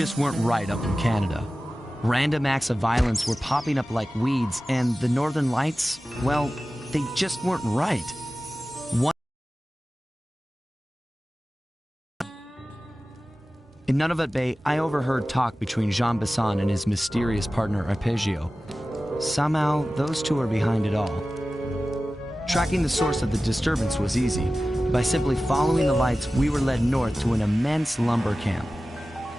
just weren't right up in Canada. Random acts of violence were popping up like weeds, and the Northern Lights, well, they just weren't right. In Nunavut Bay, I overheard talk between Jean Bisson and his mysterious partner Arpeggio. Somehow, those two are behind it all. Tracking the source of the disturbance was easy. By simply following the lights, we were led north to an immense lumber camp.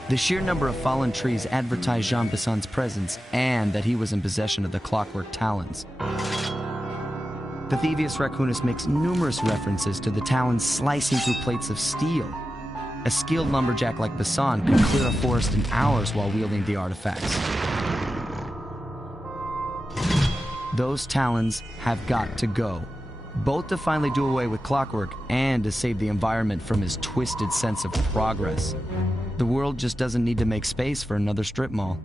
The sheer number of fallen trees advertised Jean Bisson's presence and that he was in possession of the clockwork talons. Bathybius raccoonus makes numerous references to the talons slicing through plates of steel. A skilled lumberjack like Bisson could clear a forest in hours while wielding the artifacts. Those talons have got to go, both to finally do away with clockwork and to save the environment from his twisted sense of progress. The world just doesn't need to make space for another strip mall.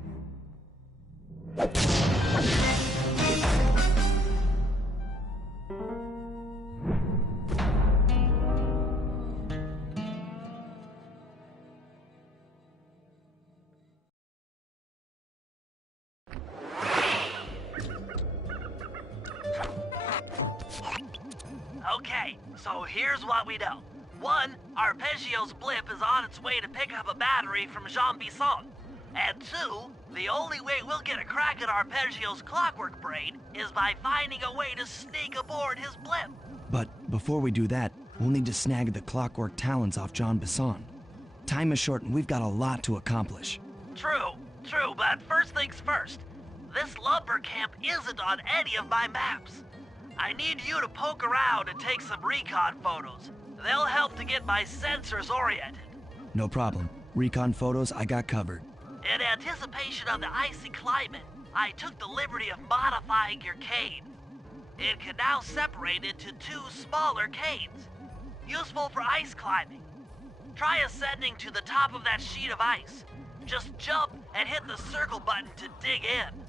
Okay, so here's what we know. 1, Arpeggio's blip is on its way to pick up a battery from Jean Bisson. And 2, the only way we'll get a crack at Arpeggio's clockwork brain is by finding a way to sneak aboard his blip. But before we do that, we'll need to snag the clockwork talons off Jean Bisson. Time is short and we've got a lot to accomplish. True, but first things first. This lumber camp isn't on any of my maps. I need you to poke around and take some recon photos. They'll help to get my sensors oriented. No problem. Recon photos I got covered. In anticipation of the icy climate, I took the liberty of modifying your cane. It can now separate into 2 smaller canes, useful for ice climbing. Try ascending to the top of that sheet of ice. Just jump and hit the circle button to dig in.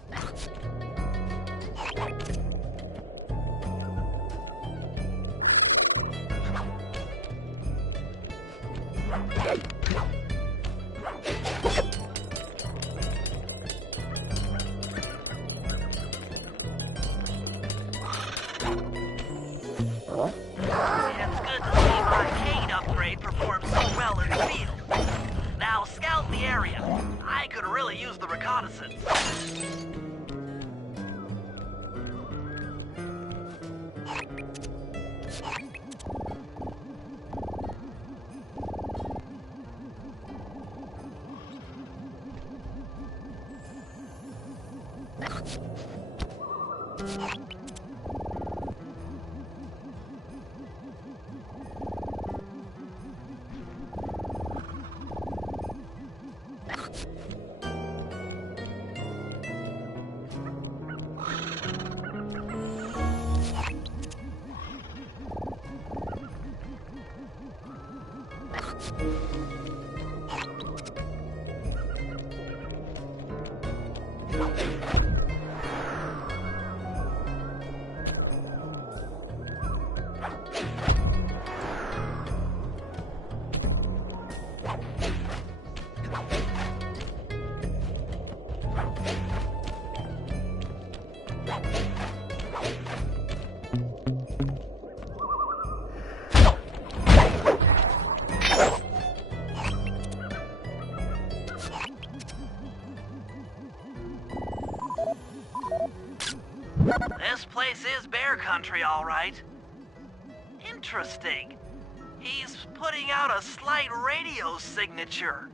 It's good to see my cane upgrade perform so well in the field. Now scout the area. I could really use the reconnaissance. This place is bear country, all right. Interesting. He's putting out a slight radio signature.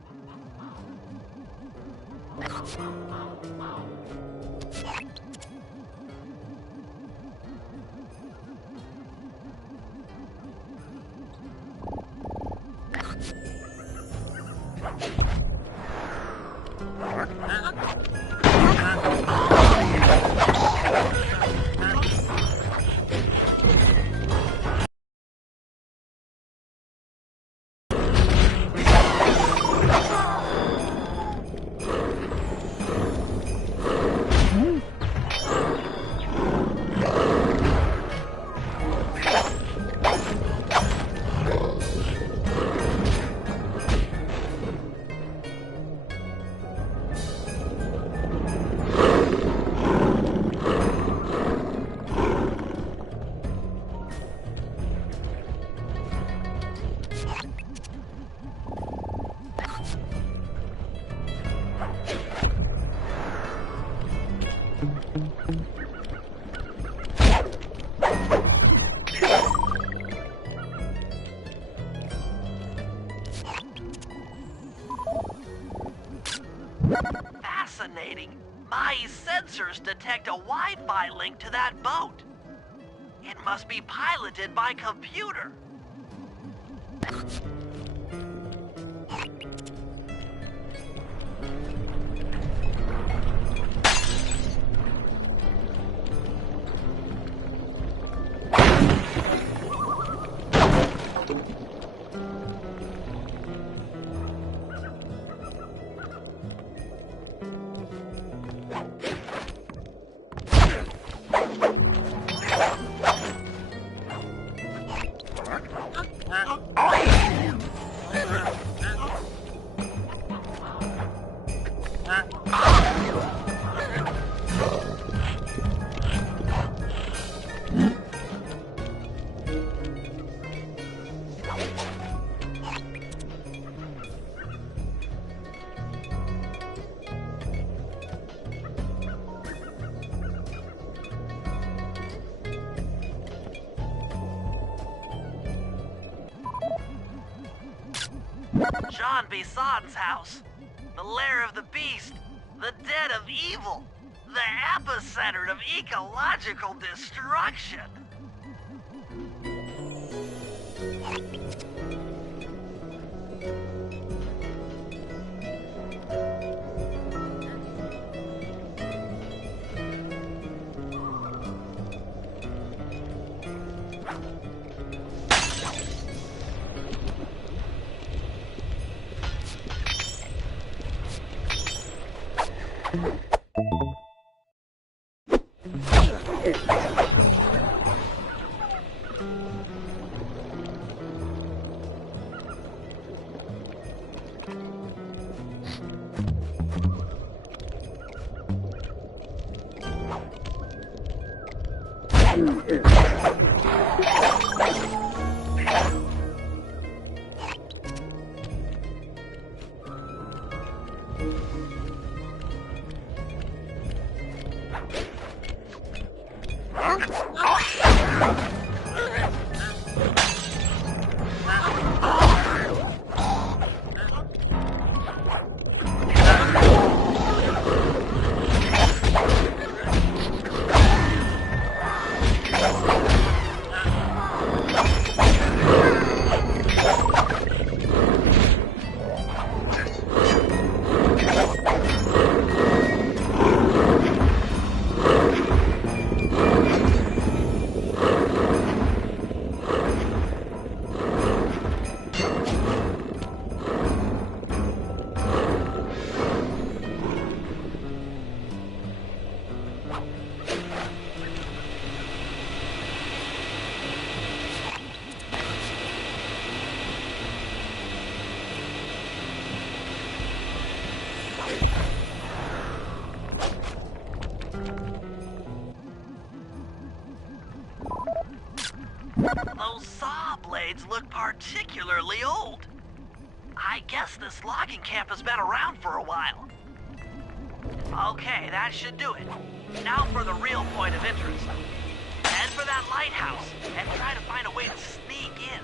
Fascinating. My sensors detect a Wi-Fi link to that boat. It must be piloted by computer. Jean Bison's house. The lair of the beast. The den of evil. The epicenter of ecological destruction. Those saw blades look particularly old. I guess this logging camp has been around for a while. Okay, that should do it. Now for the real point of interest. Head for that lighthouse and try to find a way to sneak in.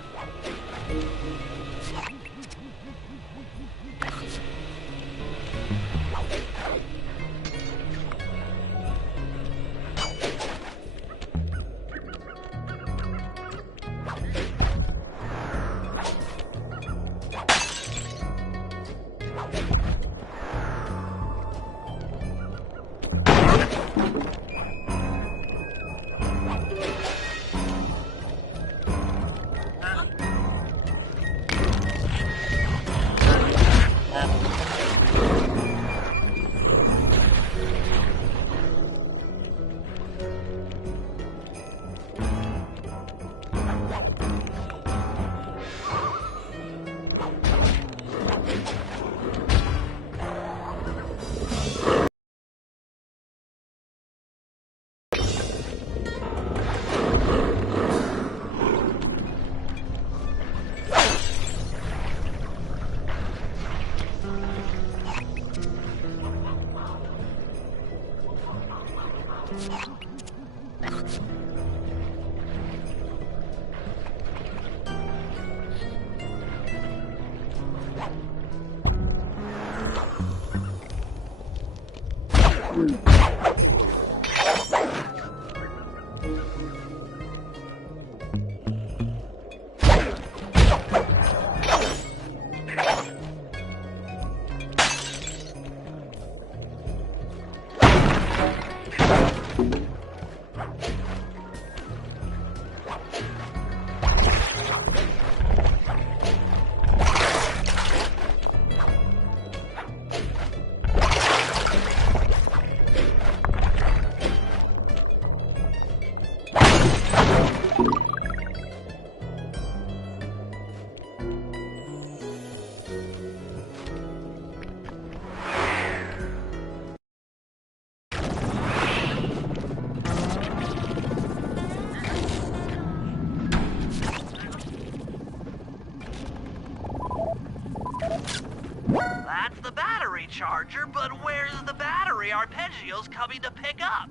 That's the battery charger, but where's the battery Arpeggio's coming to pick up?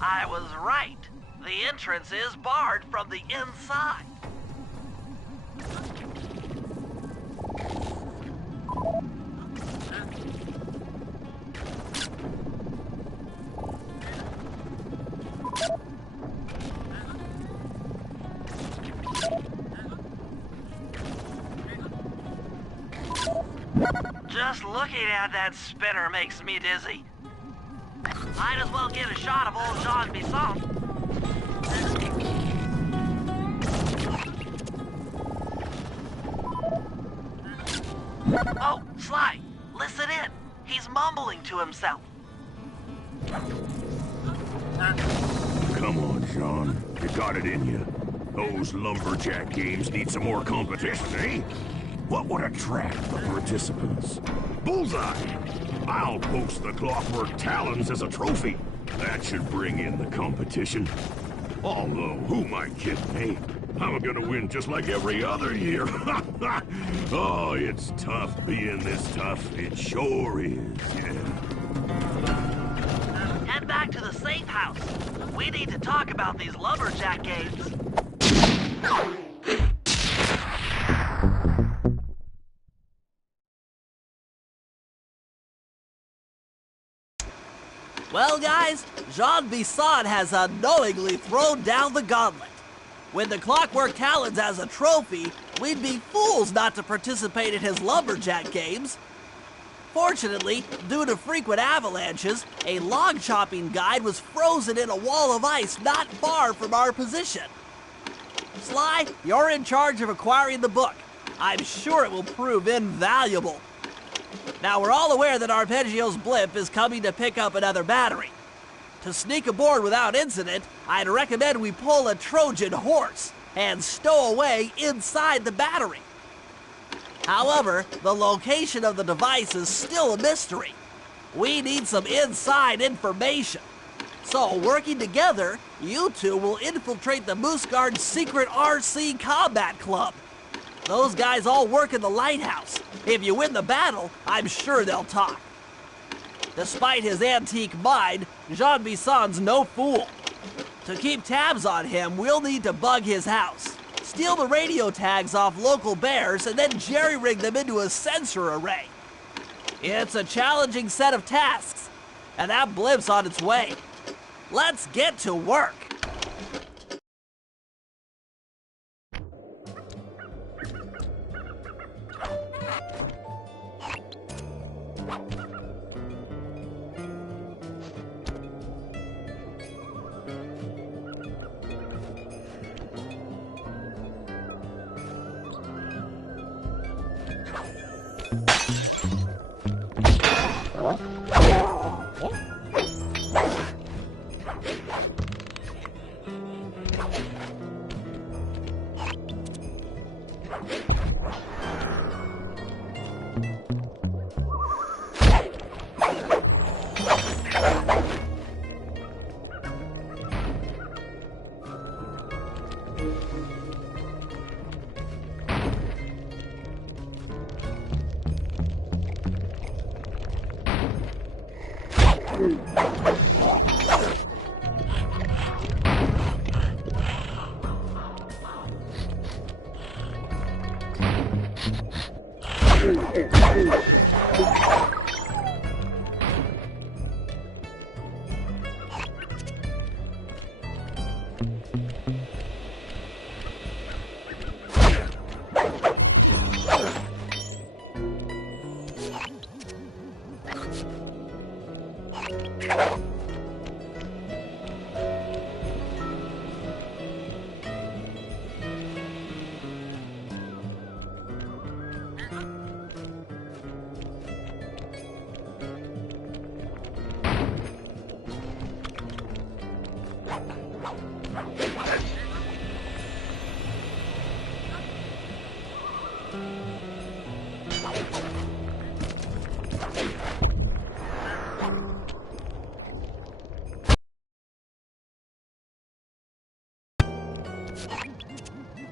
I was right. The entrance is barred from the inside. Just looking at that spinner makes me dizzy. Might as well get a shot of old Jean Bison. Oh, Sly, listen in. He's mumbling to himself. Come on, Jean. You got it in you. Those lumberjack games need some more competition, eh? What would attract the participants? Bullseye! I'll post the Clockwork Talons as a trophy. That should bring in the competition. Although, who am I kidding, eh? I'm gonna win just like every other year. Oh, it's tough being this tough. It sure is, yeah. Head back to the safe house. We need to talk about these lumberjack games. Well, guys, Jean Bison has unknowingly thrown down the gauntlet. With the Clockwork Talons as a trophy, we'd be fools not to participate in his lumberjack games. Fortunately, due to frequent avalanches, a log chopping guide was frozen in a wall of ice not far from our position. Sly, you're in charge of acquiring the book. I'm sure it will prove invaluable. Now, we're all aware that Arpeggio's blimp is coming to pick up another battery. To sneak aboard without incident, I'd recommend we pull a Trojan horse and stow away inside the battery. However, the location of the device is still a mystery. We need some inside information. So, working together, you two will infiltrate the Moose Guard's secret RC Combat Club. Those guys all work in the lighthouse. If you win the battle, I'm sure they'll talk. Despite his antique mind, Jean Bison's no fool. To keep tabs on him, we'll need to bug his house, steal the radio tags off local bears, and then jerry-rig them into a sensor array. It's a challenging set of tasks, and that blimp's on its way. Let's get to work.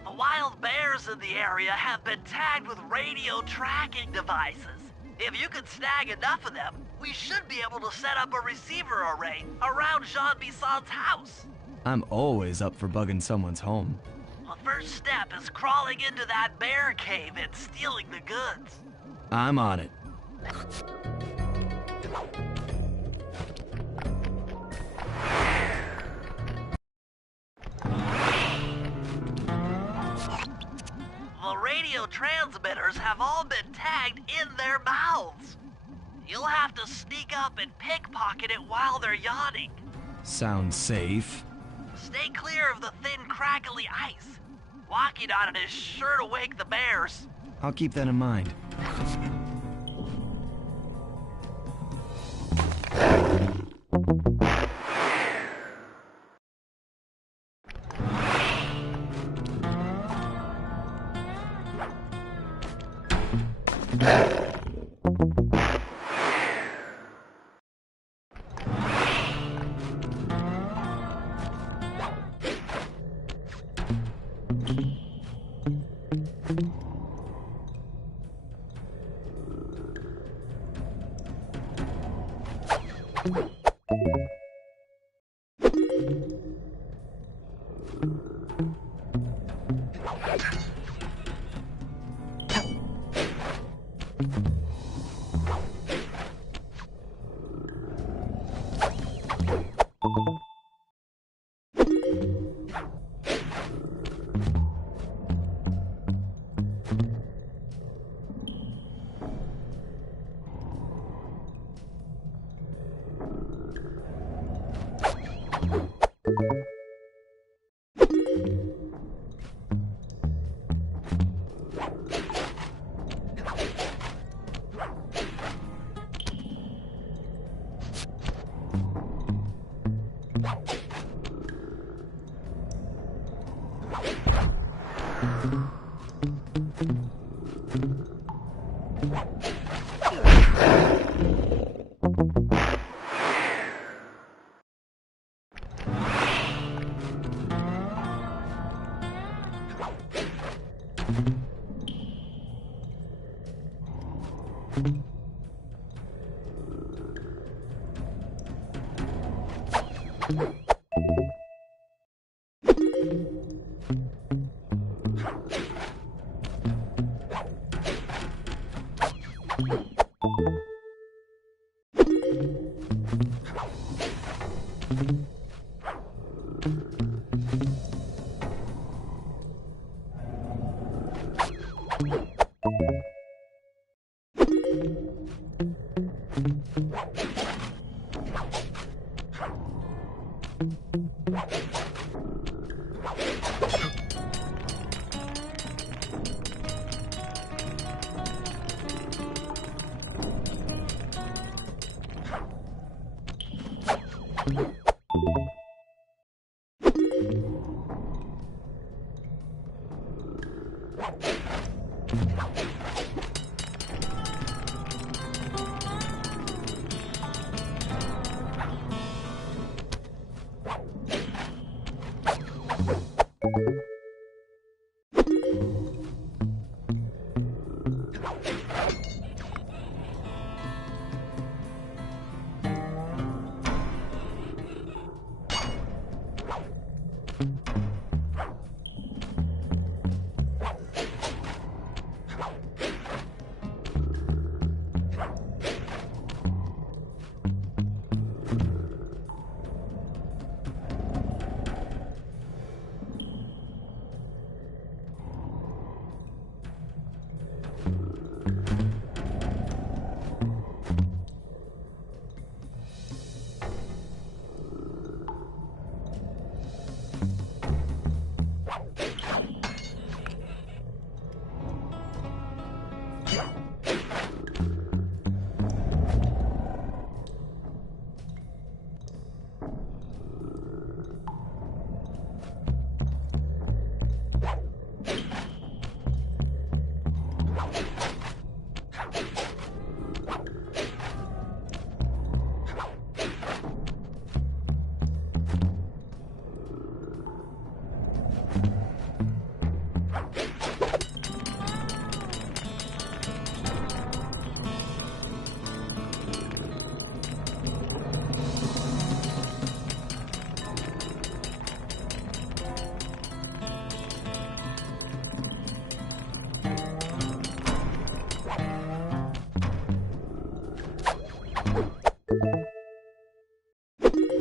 The wild bears in the area have been tagged with radio tracking devices. If you can snag enough of them, we should be able to set up a receiver array around Jean Bisson's house. I'm always up for bugging someone's home. The first step is crawling into that bear cave and stealing the goods. I'm on it. The radio transmitters have all been tagged in their mouths. You'll have to sneak up and pickpocket it while they're yawning. Sounds safe. Stay clear of the thin, crackly ice. Walking on it is sure to wake the bears. I'll keep that in mind.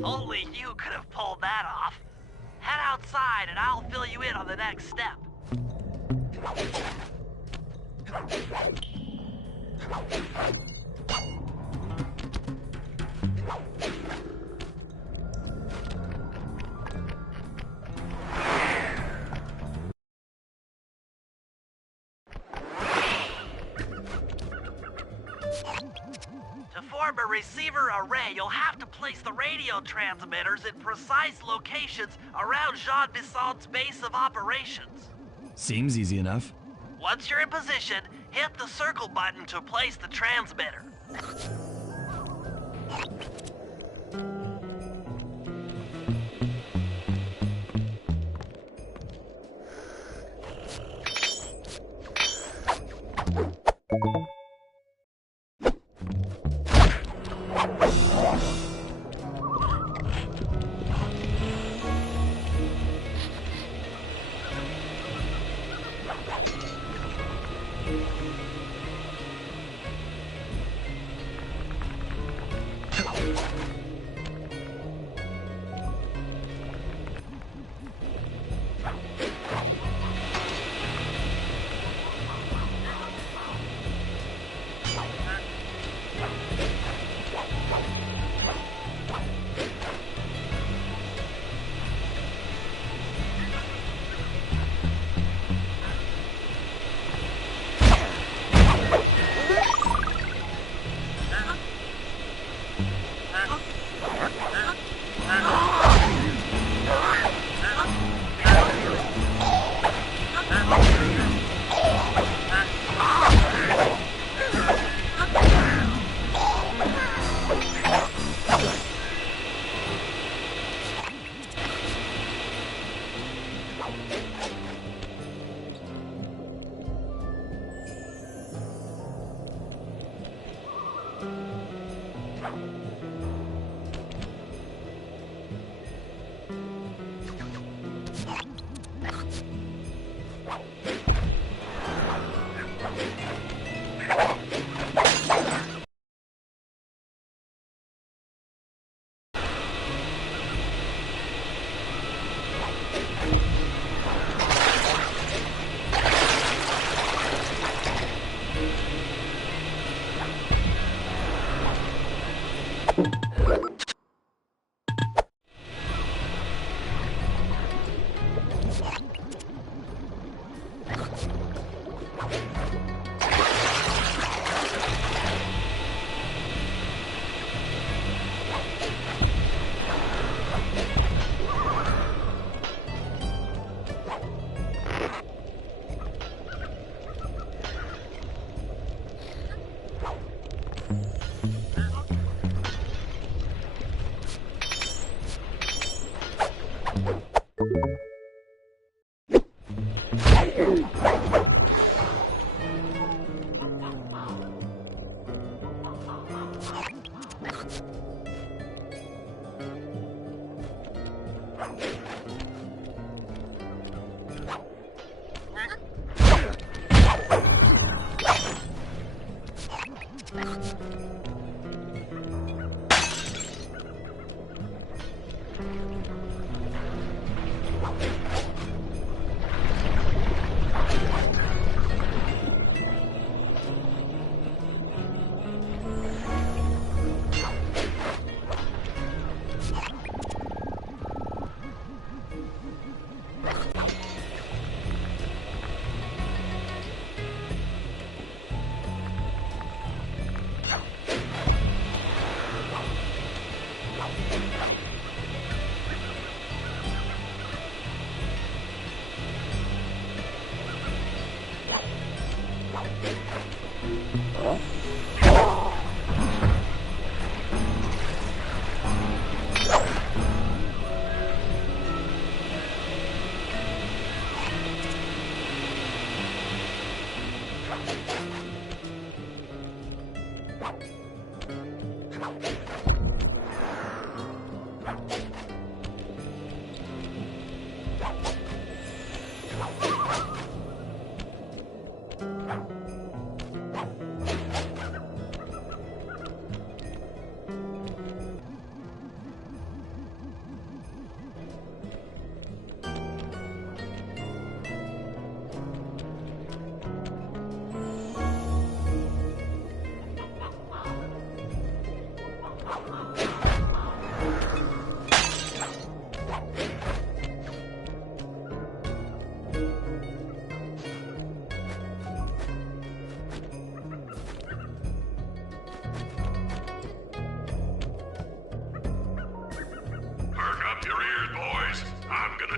Only you could have pulled that off. Head outside and I'll fill you in on the next step. To form a receiver array, you'll have to place the radio transmitters in precise locations around Jean Bisson's base of operations. Seems easy enough. Once you're in position, hit the circle button to place the transmitter.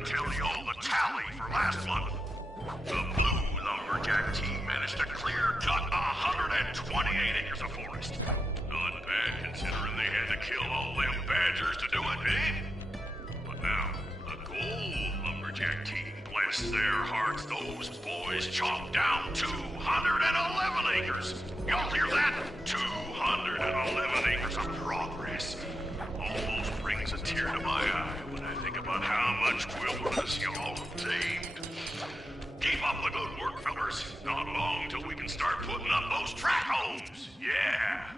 Tell you all the tally for last month. The Blue Lumberjack team managed to clear cut 128 acres of forest. Not bad considering they had to kill all them badgers to do it, eh? But now, the Gold Lumberjack team, bless their hearts, those boys chopped down 211 acres. Y'all hear that? 211 acres of progress. Almost brings a tear to my eye when I think about how much wilderness y'all have tamed. Keep up the good work, fellas. Not long till we can start putting up those track homes. Yeah.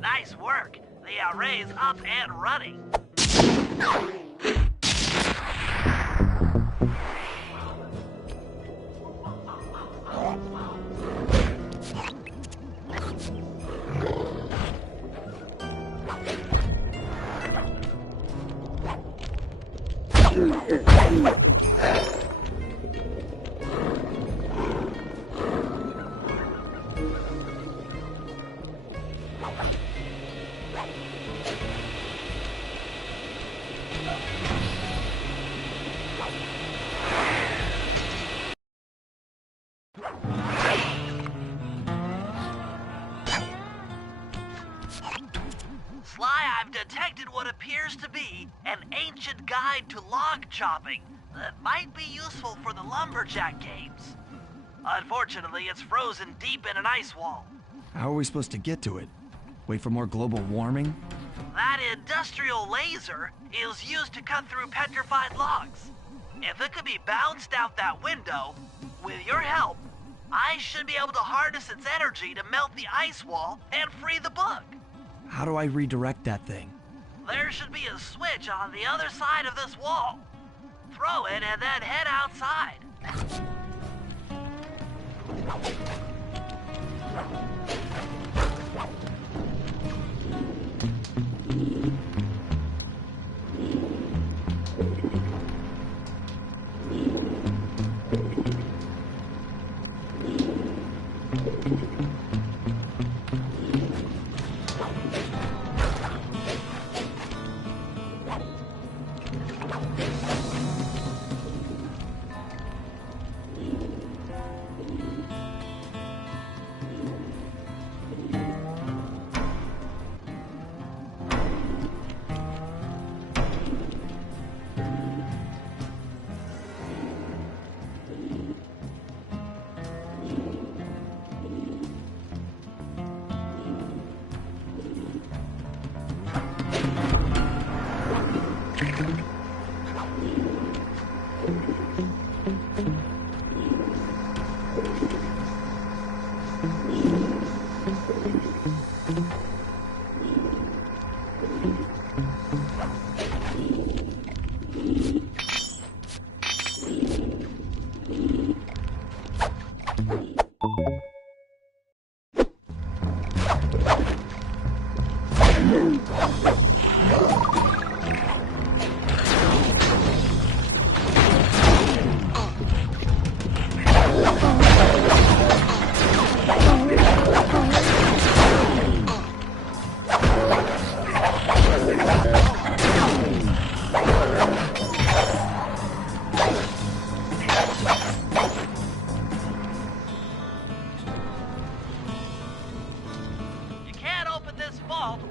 Nice work. The array's up and running. Sly, I've detected what appears to be an ancient guide to log chopping that might be useful for the lumberjack caves. Unfortunately, it's frozen deep in an ice wall. How are we supposed to get to it? Wait for more global warming? That industrial laser is used to cut through petrified logs. If it could be bounced out that window, with your help, I should be able to harness its energy to melt the ice wall and free the bug. How do I redirect that thing? There should be a switch on the other side of this wall. Throw it and then head outside.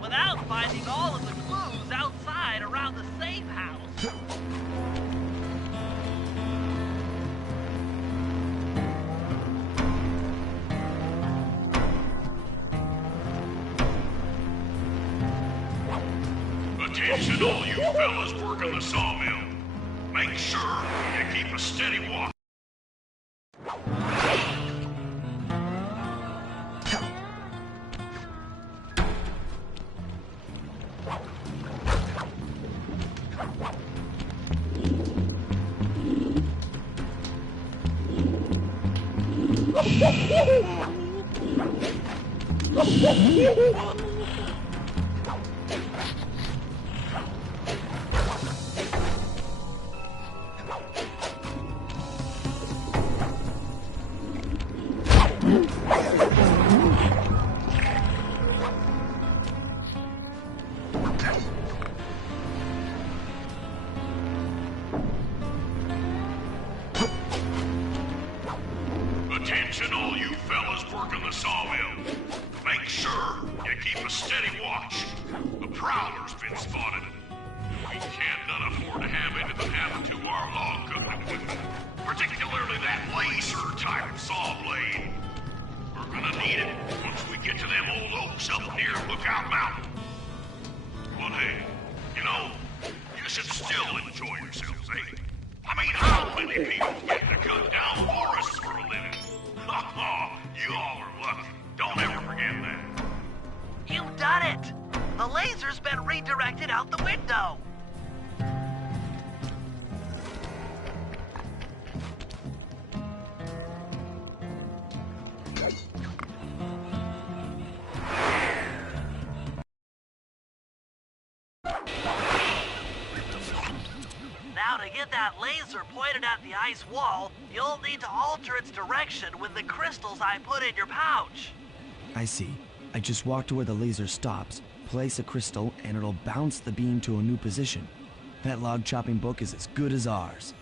Without finding all of the clues outside around the safe house. Attention all you fellas working the sawmill. Make sure you keep a steady walk. Attention all you fellas working the sawmill. Make sure you keep a steady watch. The Prowler's been spotted. We can't none afford to have anything happen to our log cutting equipment. Particularly that laser-type saw blade. We're gonna need it once we get to them old oaks up near Lookout Mountain. But hey, you know, you should still enjoy yourselves, eh? I mean, how many people get to cut down forests for a living? You all are lucky. Don't ever forget that. You've done it! The laser's been redirected out the window. Now to get that laser pointed at the ice wall, you'll need to alter its direction with the crystals I put in your pouch. I see. I just walk to where the laser stops, place a crystal, and it'll bounce the beam to a new position. That log chopping book is as good as ours.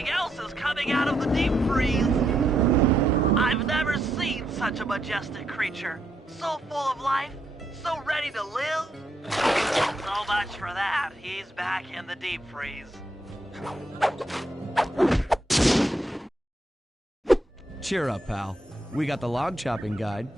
something else is coming out of the deep freeze. I've never seen such a majestic creature. So full of life, so ready to live. So much for that. He's back in the deep freeze. Cheer up, pal. We got the log chopping guide.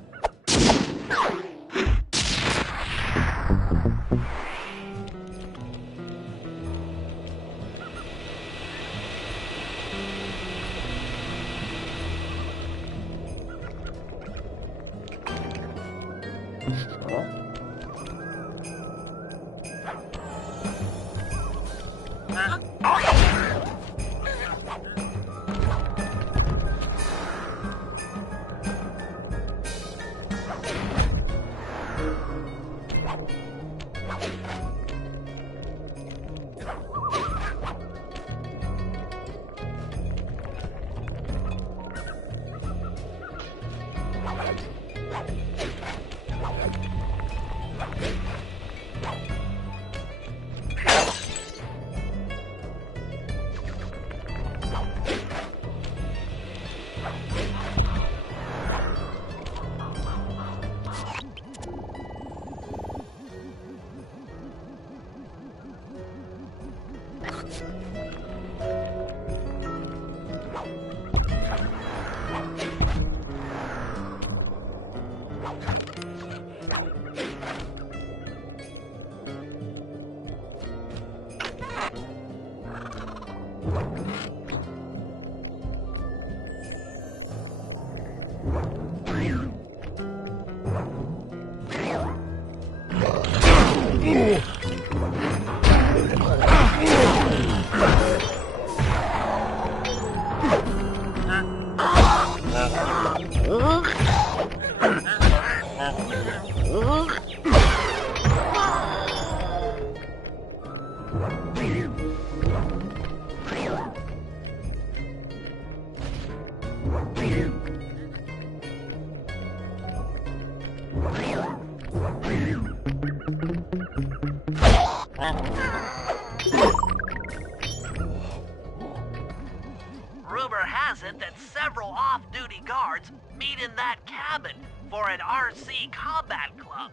Rumor has it that several off-duty guards meet in that cabin for an RC combat club.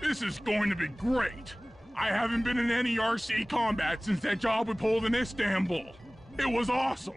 This is going to be great. I haven't been in any RC combat since that job we pulled in Istanbul. It was awesome.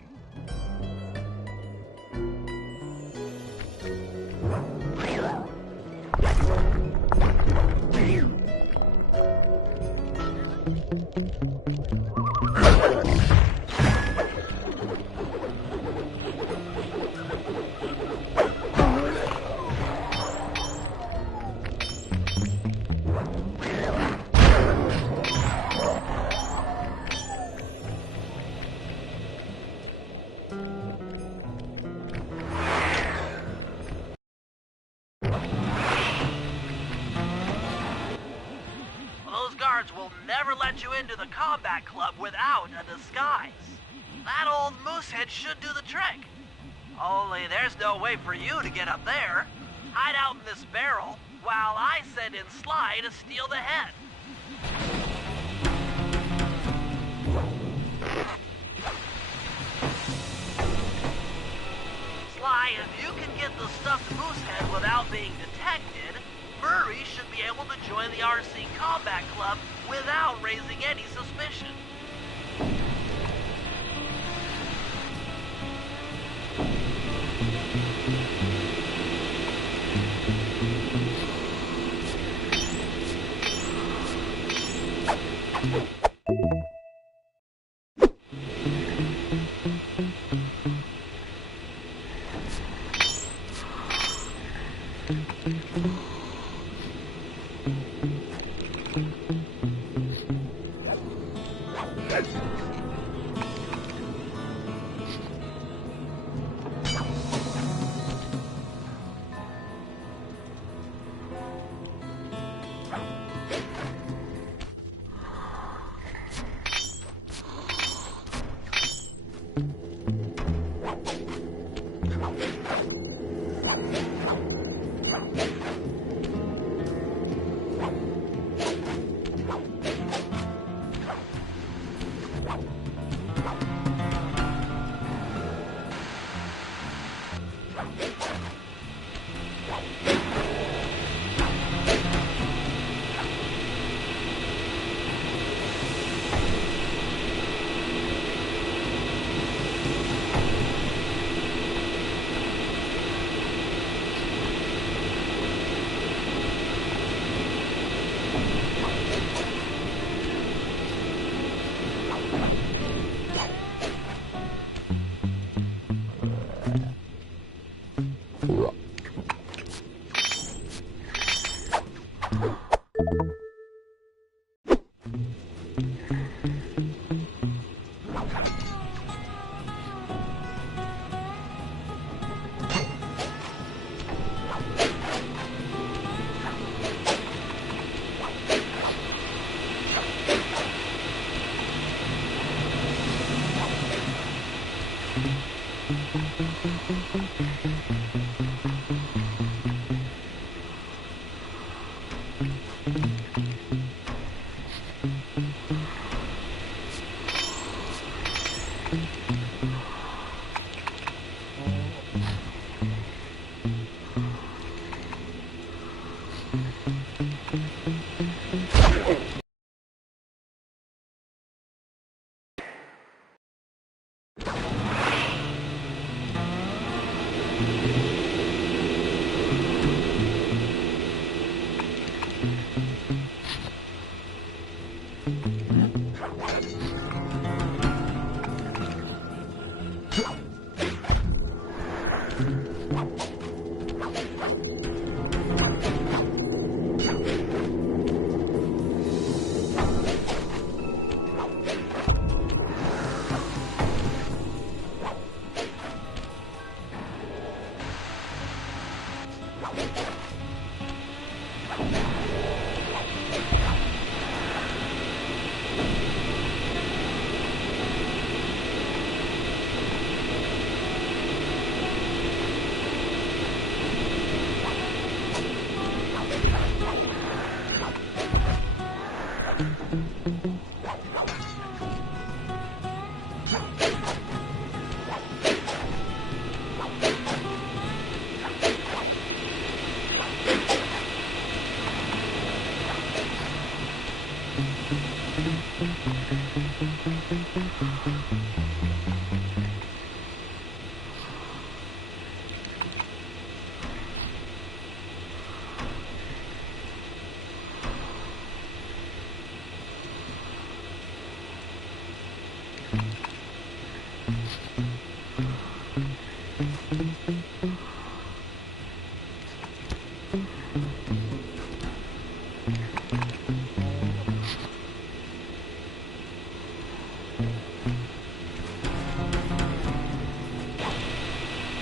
Will never let you into the combat club without a disguise. That old moosehead should do the trick. Only there's no way for you to get up there. Hide out in this barrel while I send in Sly to steal the head. Sly, if you can get the stuffed moosehead without being detected, Murray should be able to join the RC Combat Club without raising any suspicion.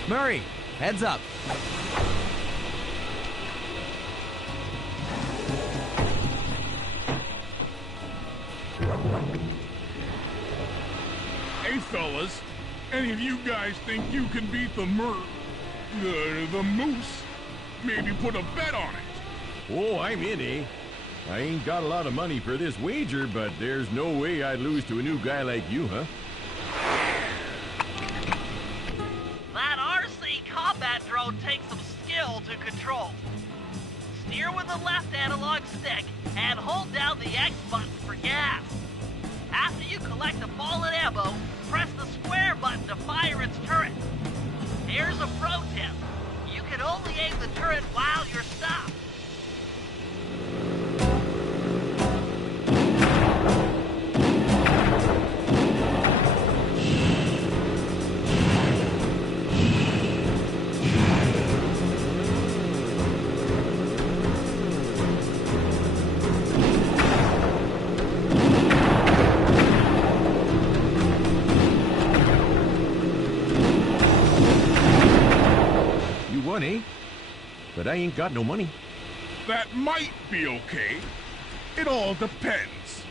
Murray, heads up. Hey, fellas, any of you guys think you can beat the moose? Maybe put a bet on it. Oh, I'm in, eh? I ain't got a lot of money for this wager, but there's no way I'd lose to a new guy like you, huh? That RC combat drone takes some skill to control. Steer with the left analog stick and hold down the X button for gas. After you collect the fallen ammo, press the square button to fire its turret. Here's a pro tip. You can only aim the turret while you're stopped. Eh? But I ain't got no money. That might be okay. It all depends.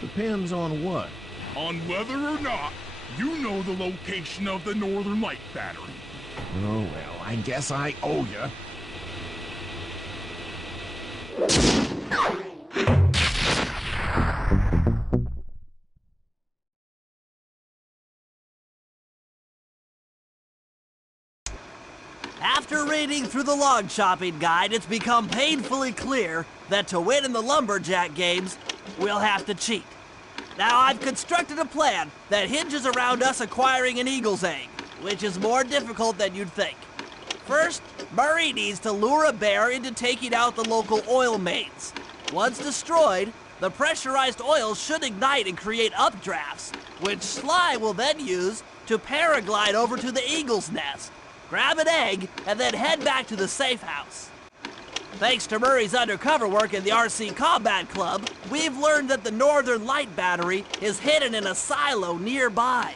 Depends on what? On whether or not you know the location of the Northern Light Battery. Oh, well, I guess I owe you. After reading through the log chopping guide, it's become painfully clear that to win in the lumberjack games, we'll have to cheat. Now, I've constructed a plan that hinges around us acquiring an eagle's egg, which is more difficult than you'd think. First, Murray needs to lure a bear into taking out the local oil mains. Once destroyed, the pressurized oil should ignite and create updrafts, which Sly will then use to paraglide over to the eagle's nest, grab an egg, and then head back to the safe house. Thanks to Murray's undercover work in the RC Combat Club, we've learned that the Northern Light Battery is hidden in a silo nearby.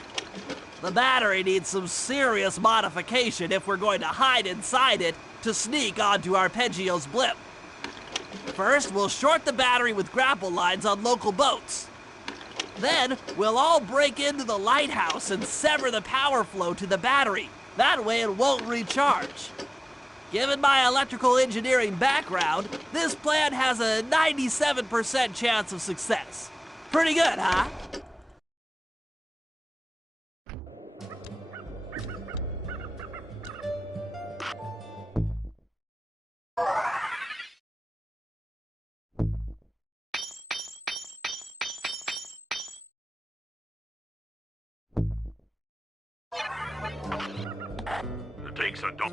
The battery needs some serious modification if we're going to hide inside it to sneak onto Arpeggio's blimp. First, we'll short the battery with grapple lines on local boats. Then we'll all break into the lighthouse and sever the power flow to the battery. That way it won't recharge. Given my electrical engineering background, this plan has a 97% chance of success. Pretty good, huh? It takes a dog.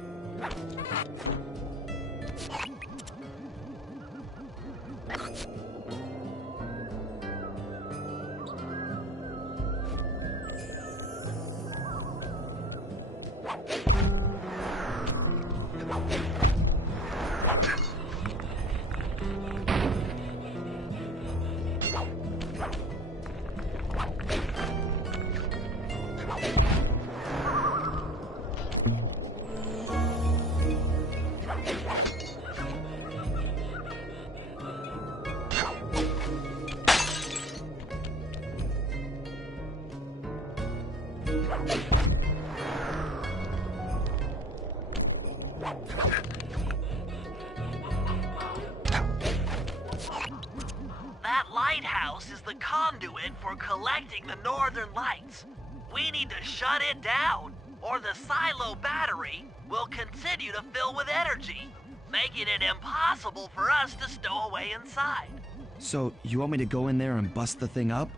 That lighthouse is the conduit for collecting the northern lights. We need to shut it down, or the silo battery will continue to fill with energy, making it impossible for us to stow away inside. So, you want me to go in there and bust the thing up?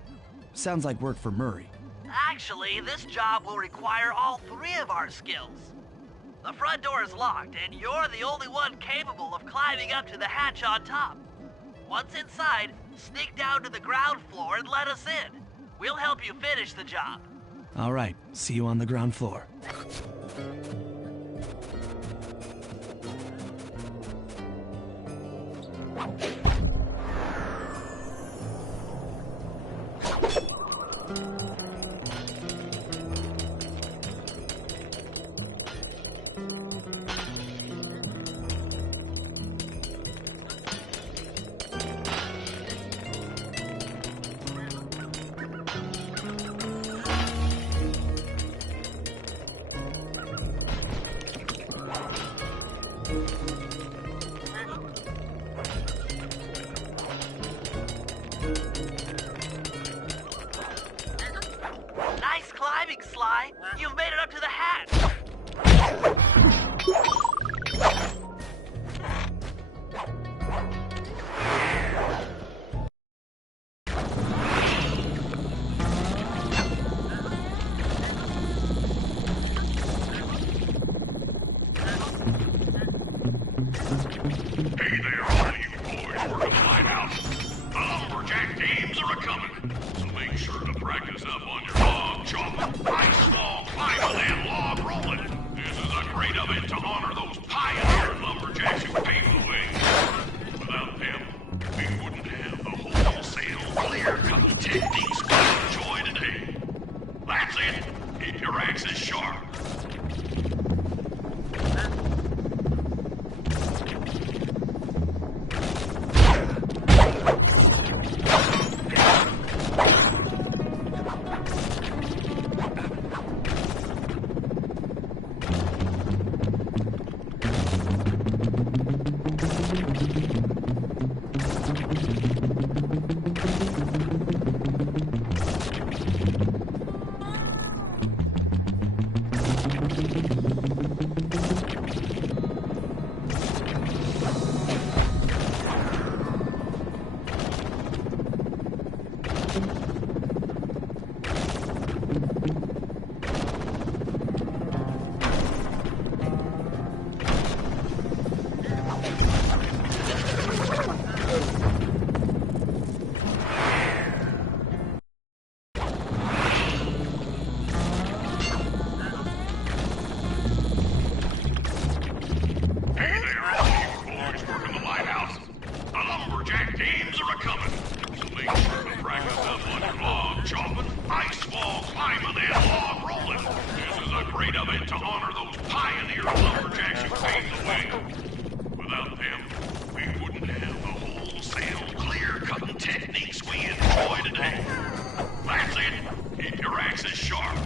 Sounds like work for Murray. Actually, this job will require all three of our skills. The front door is locked, and you're the only one capable of climbing up to the hatch on top. Once inside, sneak down to the ground floor and let us in. We'll help you finish the job. All right, see you on the ground floor. Nice climbing, Sly. You've made it up to the hatch. Hey there, all you boys working the lighthouse. The lumberjack games are a-coming, so make sure to practice up on your log chopping, ice log climbing, and log rolling. This is a great event to honor those pioneer lumberjacks who paved the way. Without them, we wouldn't have the wholesale clear-cut techniques we enjoy today. That's it. Keep your axes sharp. axe is sharp.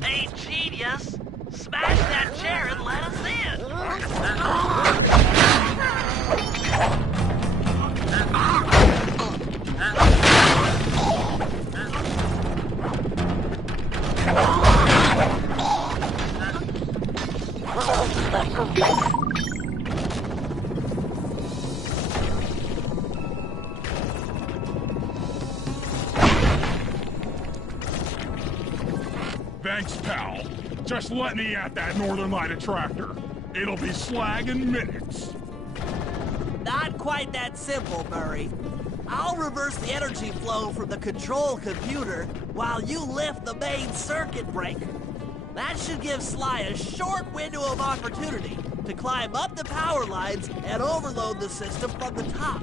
Hey, genius! Smash that chair and let us Thanks, pal. Just let me at that Northern Light attractor. It'll be slag in minutes. Not quite that simple, Murray. I'll reverse the energy flow from the control computer while you lift the main circuit breaker. That should give Sly a short window of opportunity to climb up the power lines and overload the system from the top.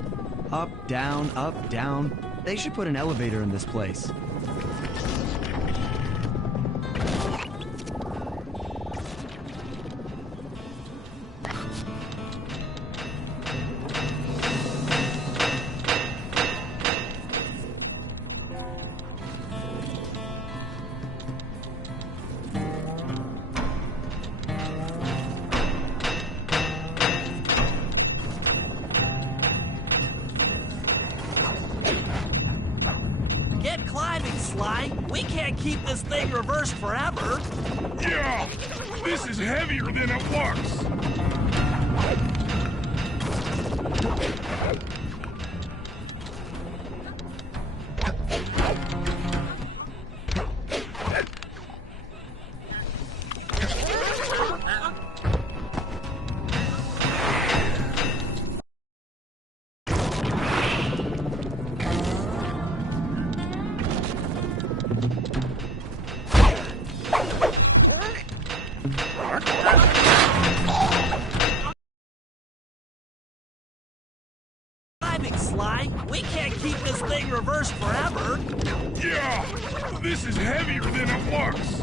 Up, down, up, down. They should put an elevator in this place. Get climbing, Sly. We can't keep this thing reversed forever. Yeah, this is heavier than it looks. Climbing, Sly. We can't keep this thing reversed forever. Yeah, this is heavier than it looks.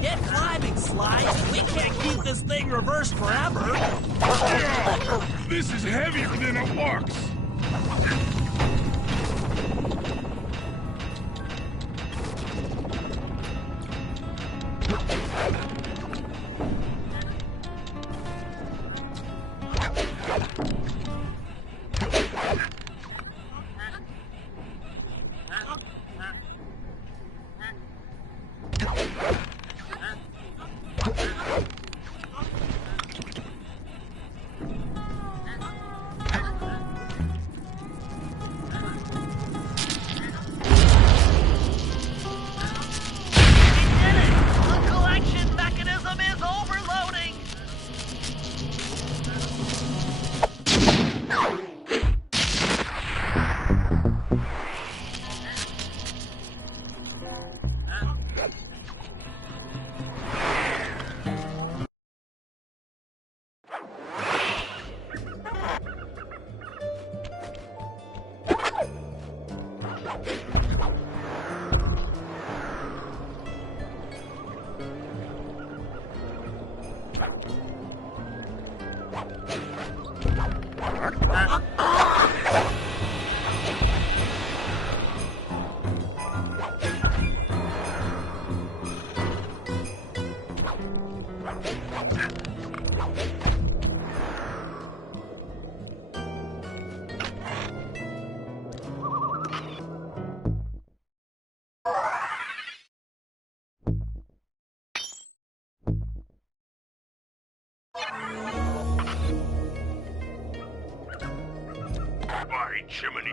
Get climbing, Sly. We can't keep this thing reversed forever. Yeah, this is heavier than it looks. By Jiminy.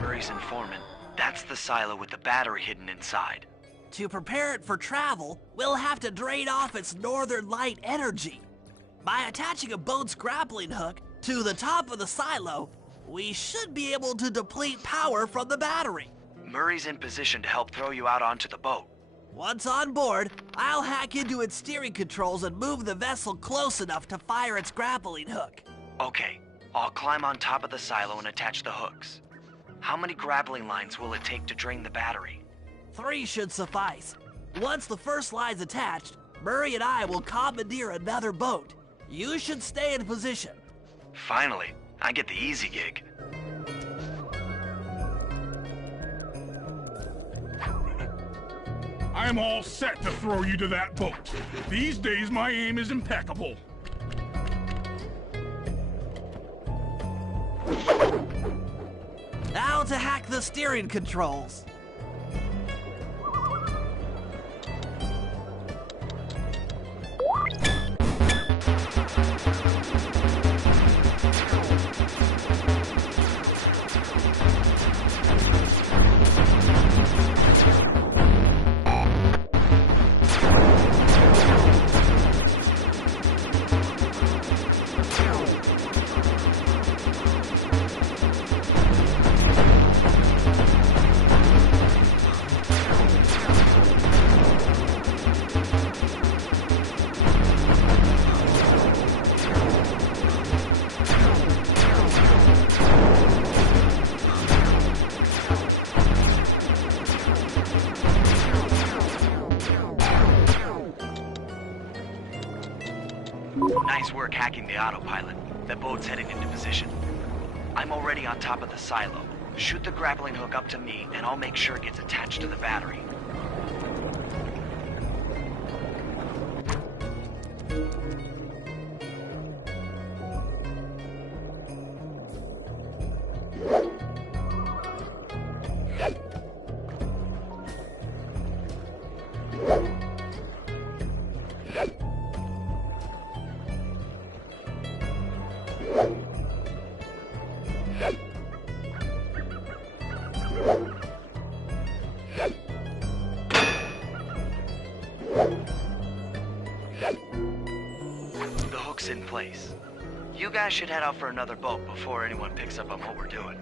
Murray's informant, that's the silo with the battery hidden inside. To prepare it for travel, we'll have to drain off its northern light energy. By attaching a boat's grappling hook to the top of the silo, we should be able to deplete power from the battery. Murray's in position to help throw you out onto the boat. Once on board, I'll hack into its steering controls and move the vessel close enough to fire its grappling hook. Okay, I'll climb on top of the silo and attach the hooks. How many grappling lines will it take to drain the battery? 3 should suffice. Once the first line's attached, Murray and I will commandeer another boat. You should stay in position. Finally, I get the easy gig. I'm all set to throw you to that boat. These days, my aim is impeccable. Now to hack the steering controls. Nice work hacking the autopilot. The boat's heading into position. I'm already on top of the silo. Shoot the grappling hook up to me, and I'll make sure it gets attached to the battery. The hook's in place. You guys should head out for another boat before anyone picks up on what we're doing.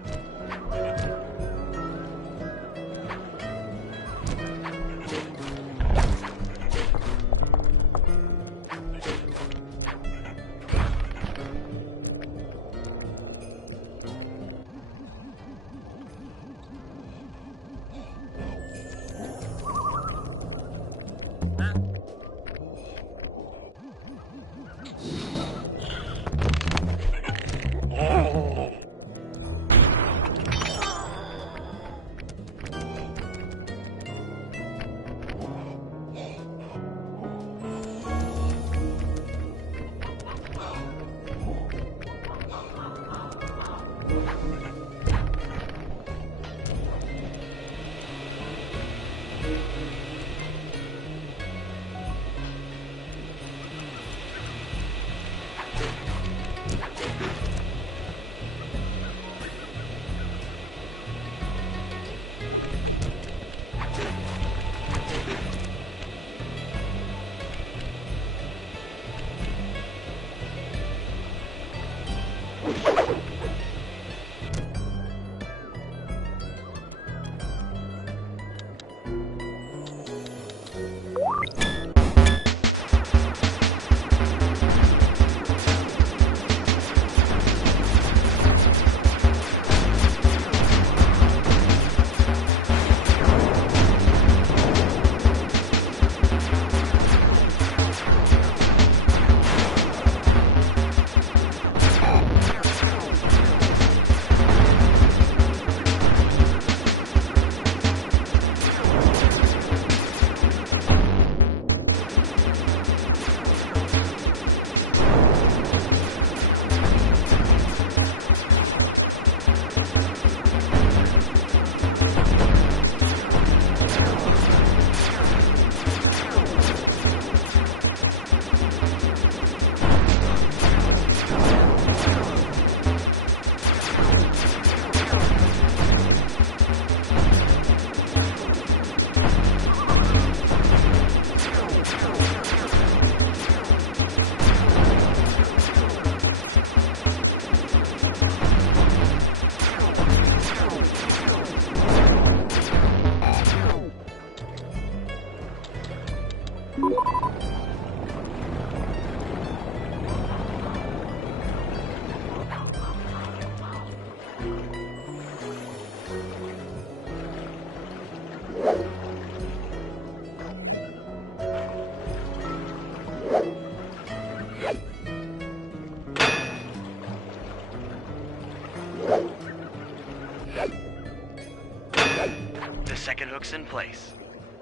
second hook's in place.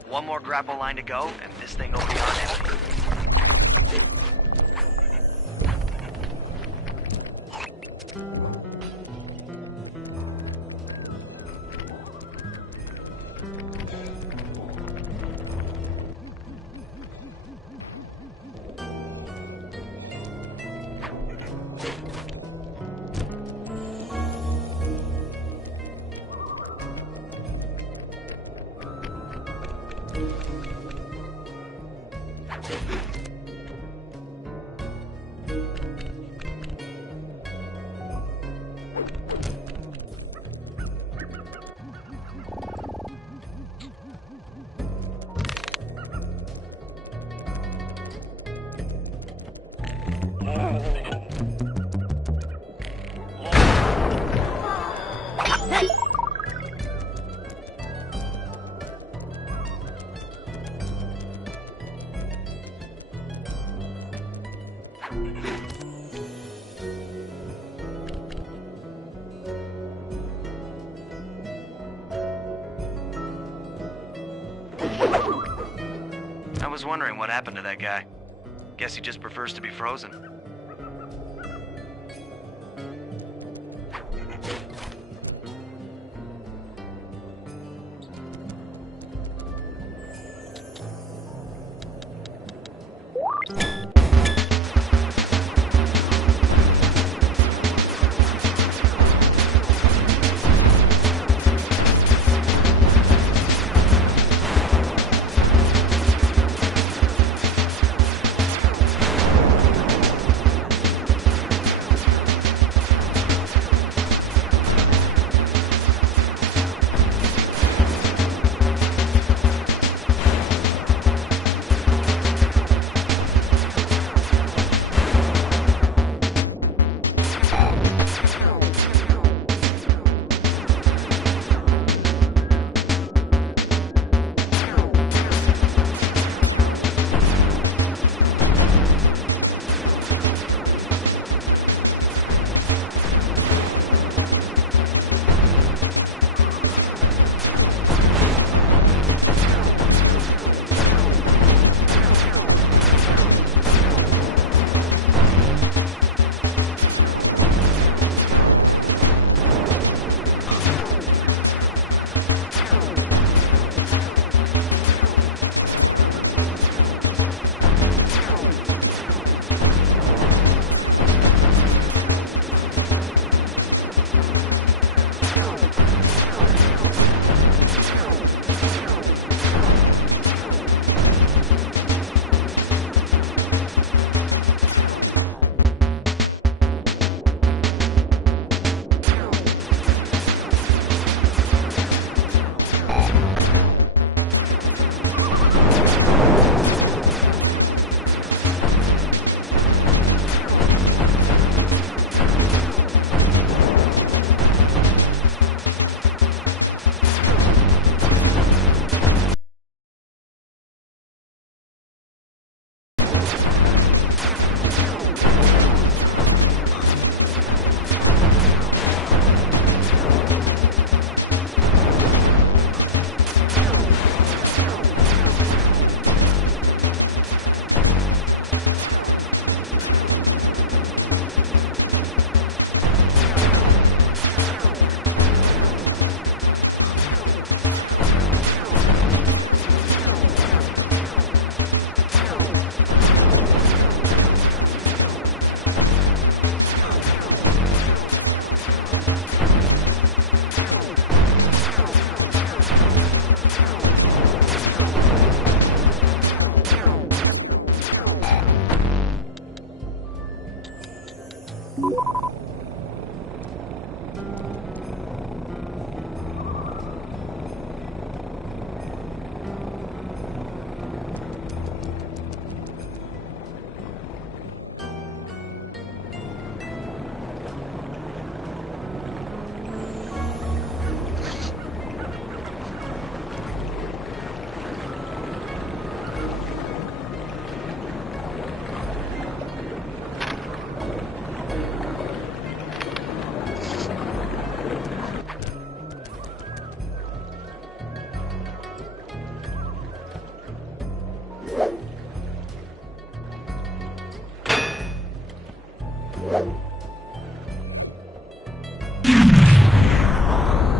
One more grapple line to go, and this thing will be on empty. I was wondering what happened to that guy. Guess he just prefers to be frozen.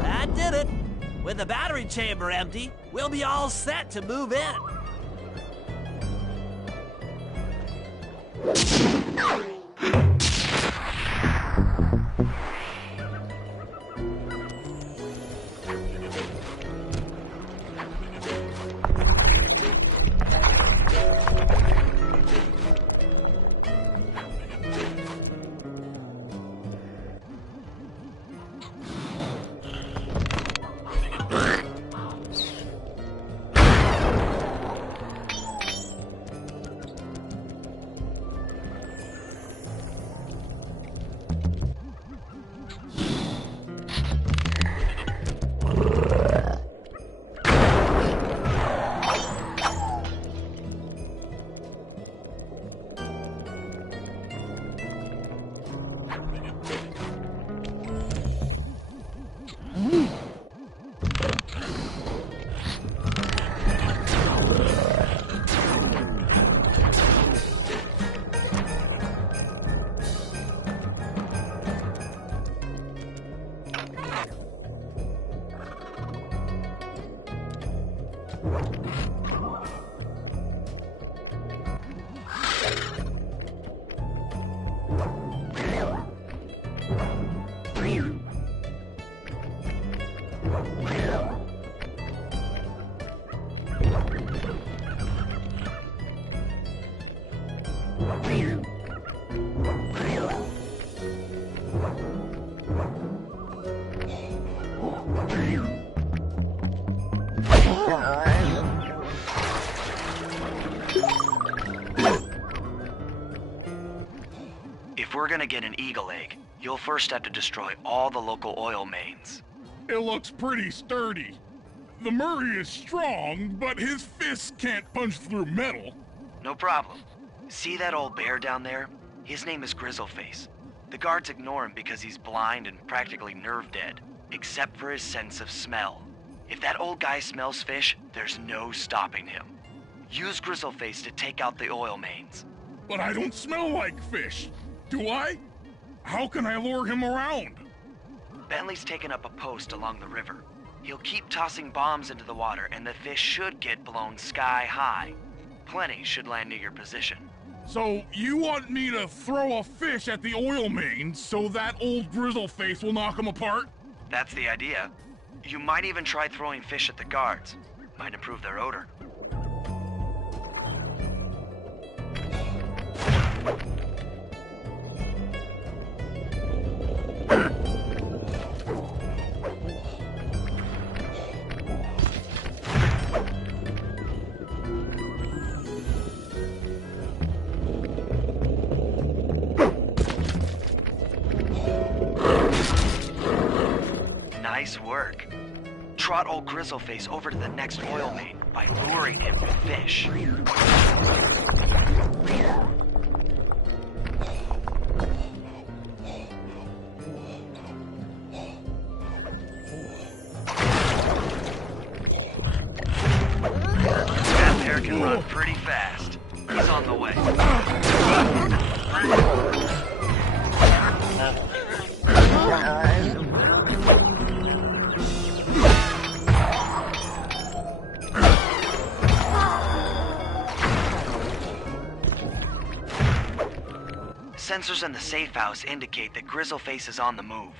That did it. With the battery chamber empty, we'll be all set to move in. If we're gonna get an eagle egg, you'll first have to destroy all the local oil mains. It looks pretty sturdy. The Murray is strong, but his fists can't punch through metal. No problem. See that old bear down there? His name is Grizzleface. The guards ignore him because he's blind and practically nerve dead, except for his sense of smell. If that old guy smells fish, there's no stopping him. Use Grizzleface to take out the oil mains. But I don't smell like fish, do I? How can I lure him around? Bentley's taken up a post along the river. He'll keep tossing bombs into the water and the fish should get blown sky high. Plenty should land near your position. So you want me to throw a fish at the oil mains so that old Grizzleface will knock him apart? That's the idea. You might even try throwing fish at the guards. Might improve their odor. Nice work. Trot old Grizzleface over to the next oil main by luring him with fish. That bear can run pretty fast. He's on the way. Sensors in the safe house indicate that Grizzleface is on the move.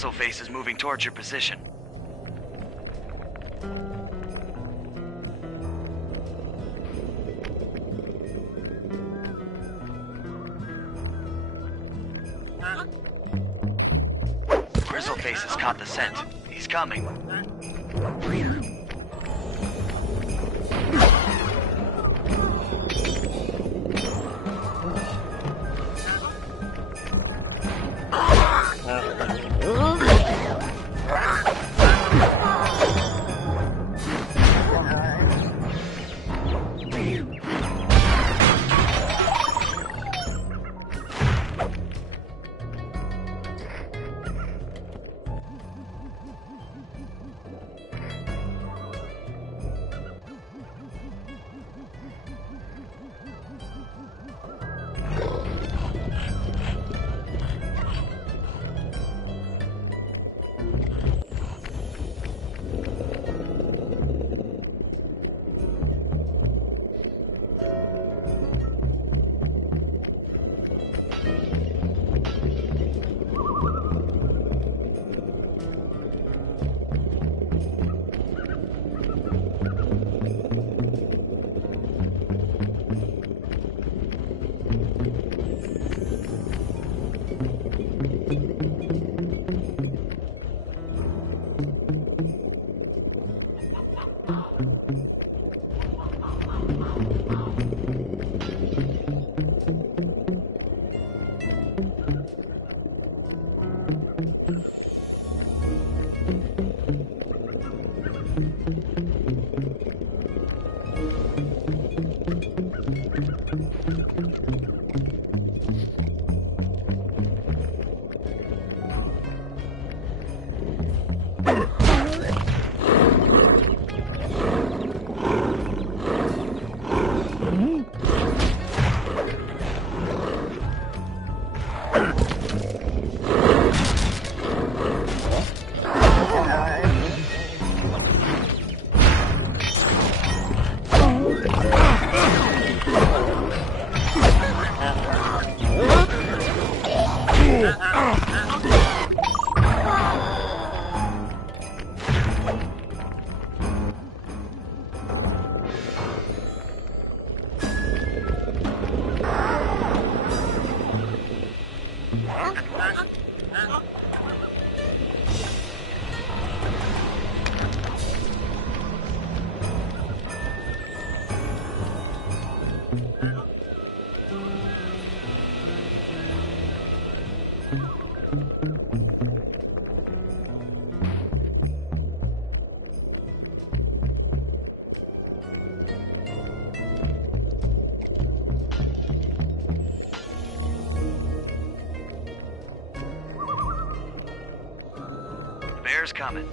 Grizzleface is moving towards your position. Grizzleface has caught the scent. He's coming. Bear's coming.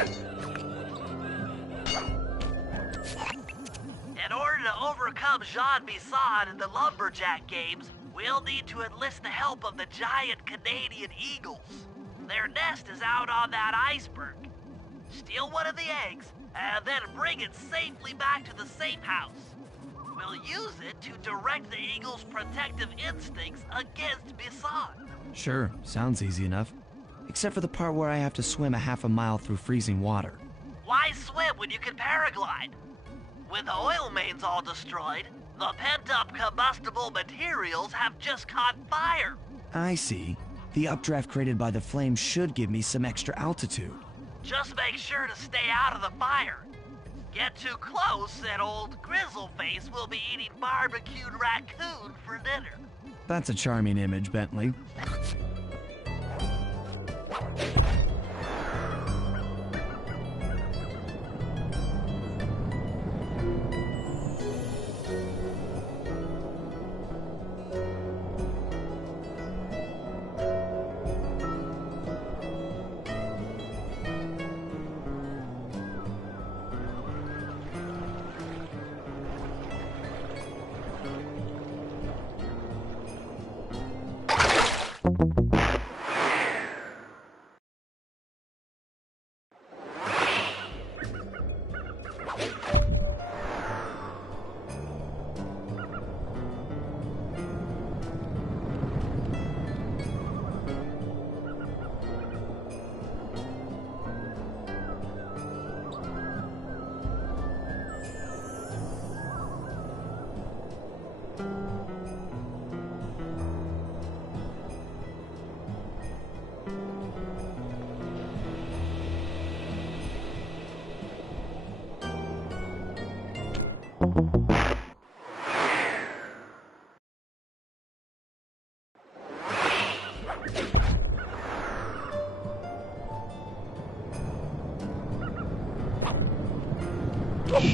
In order to overcome Jean Bison in the Lumberjack games, we'll need to enlist the help of the giant Canadian eagles. Their nest is out on that iceberg. Steal one of the eggs, and then bring it safely back to the safe house. We'll use it to direct the eagle's protective instincts against Bison. Sure, sounds easy enough. Except for the part where I have to swim a half a mile through freezing water. Why swim when you can paraglide? With the oil mains all destroyed, the pent-up combustible materials have just caught fire. I see. The updraft created by the flames should give me some extra altitude. Just make sure to stay out of the fire. Get too close and old Grizzleface will be eating barbecued raccoon for dinner. That's a charming image, Bentley.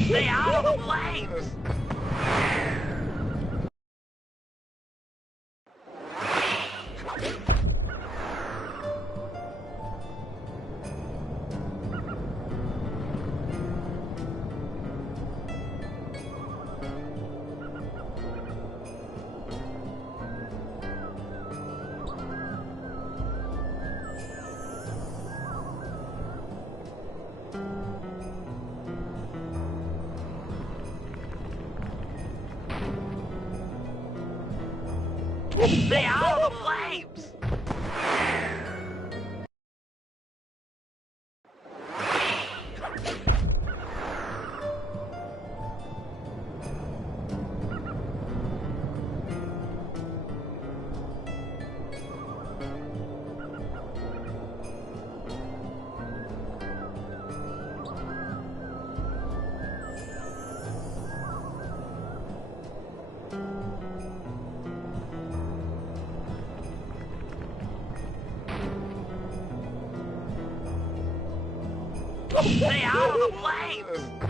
Stay out of the flames! Stay out of the flames! Stay out of the flames!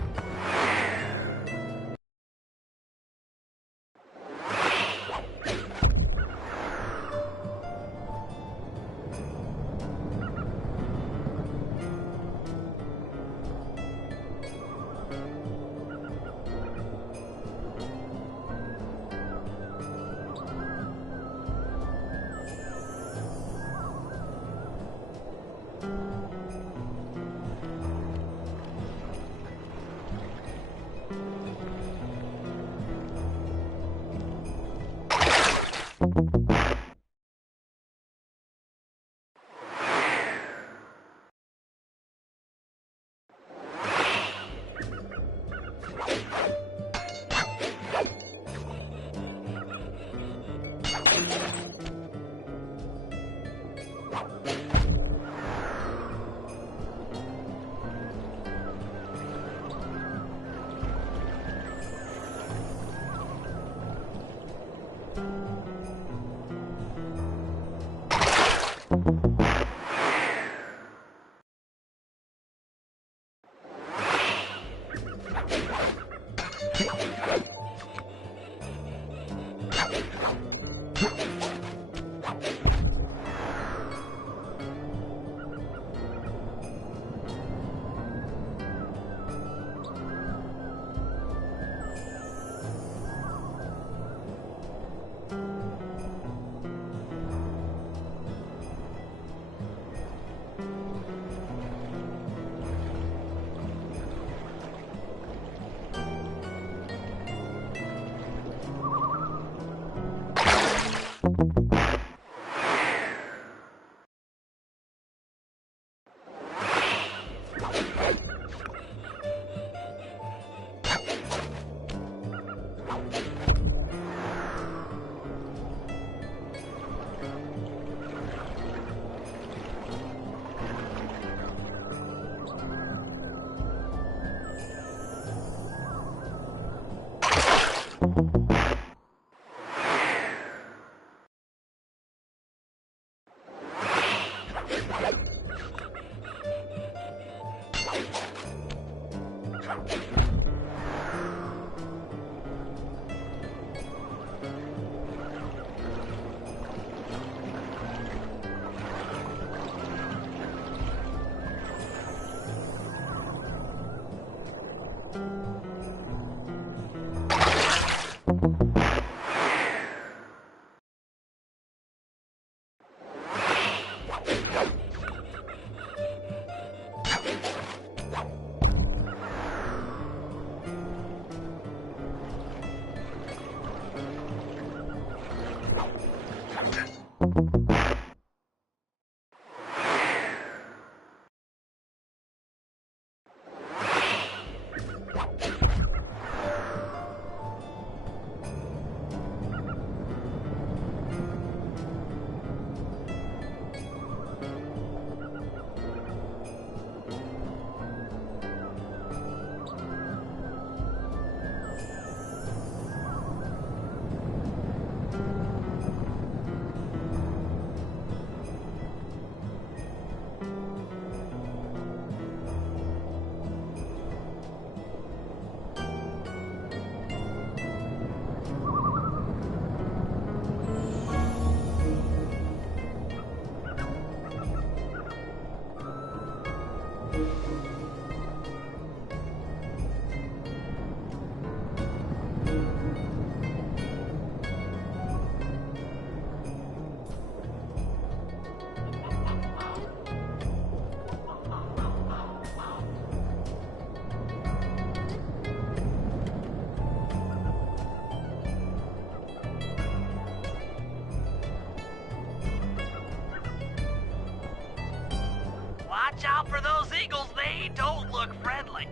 Watch out for those eagles, they don't look friendly.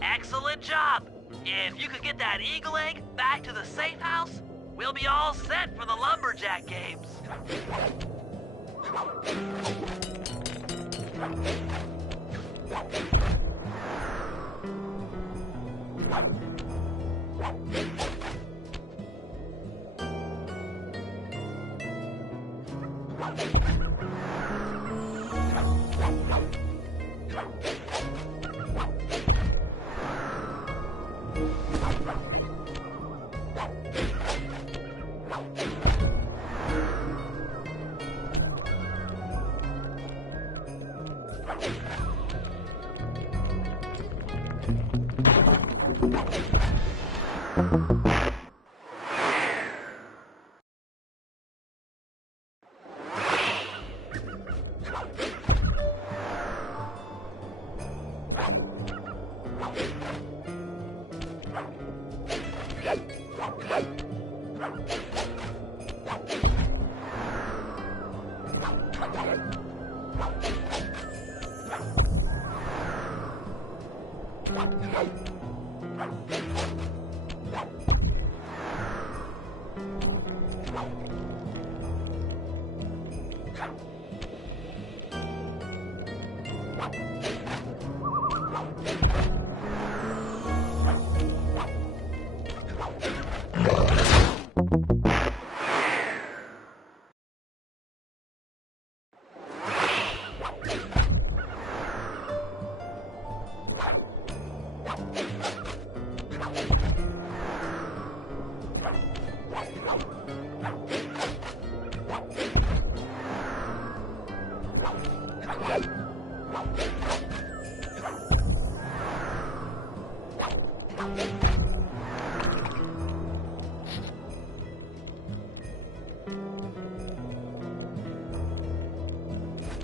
Excellent job! If you could get that eagle egg back to the safe house, we'll be all set for the lumberjack games.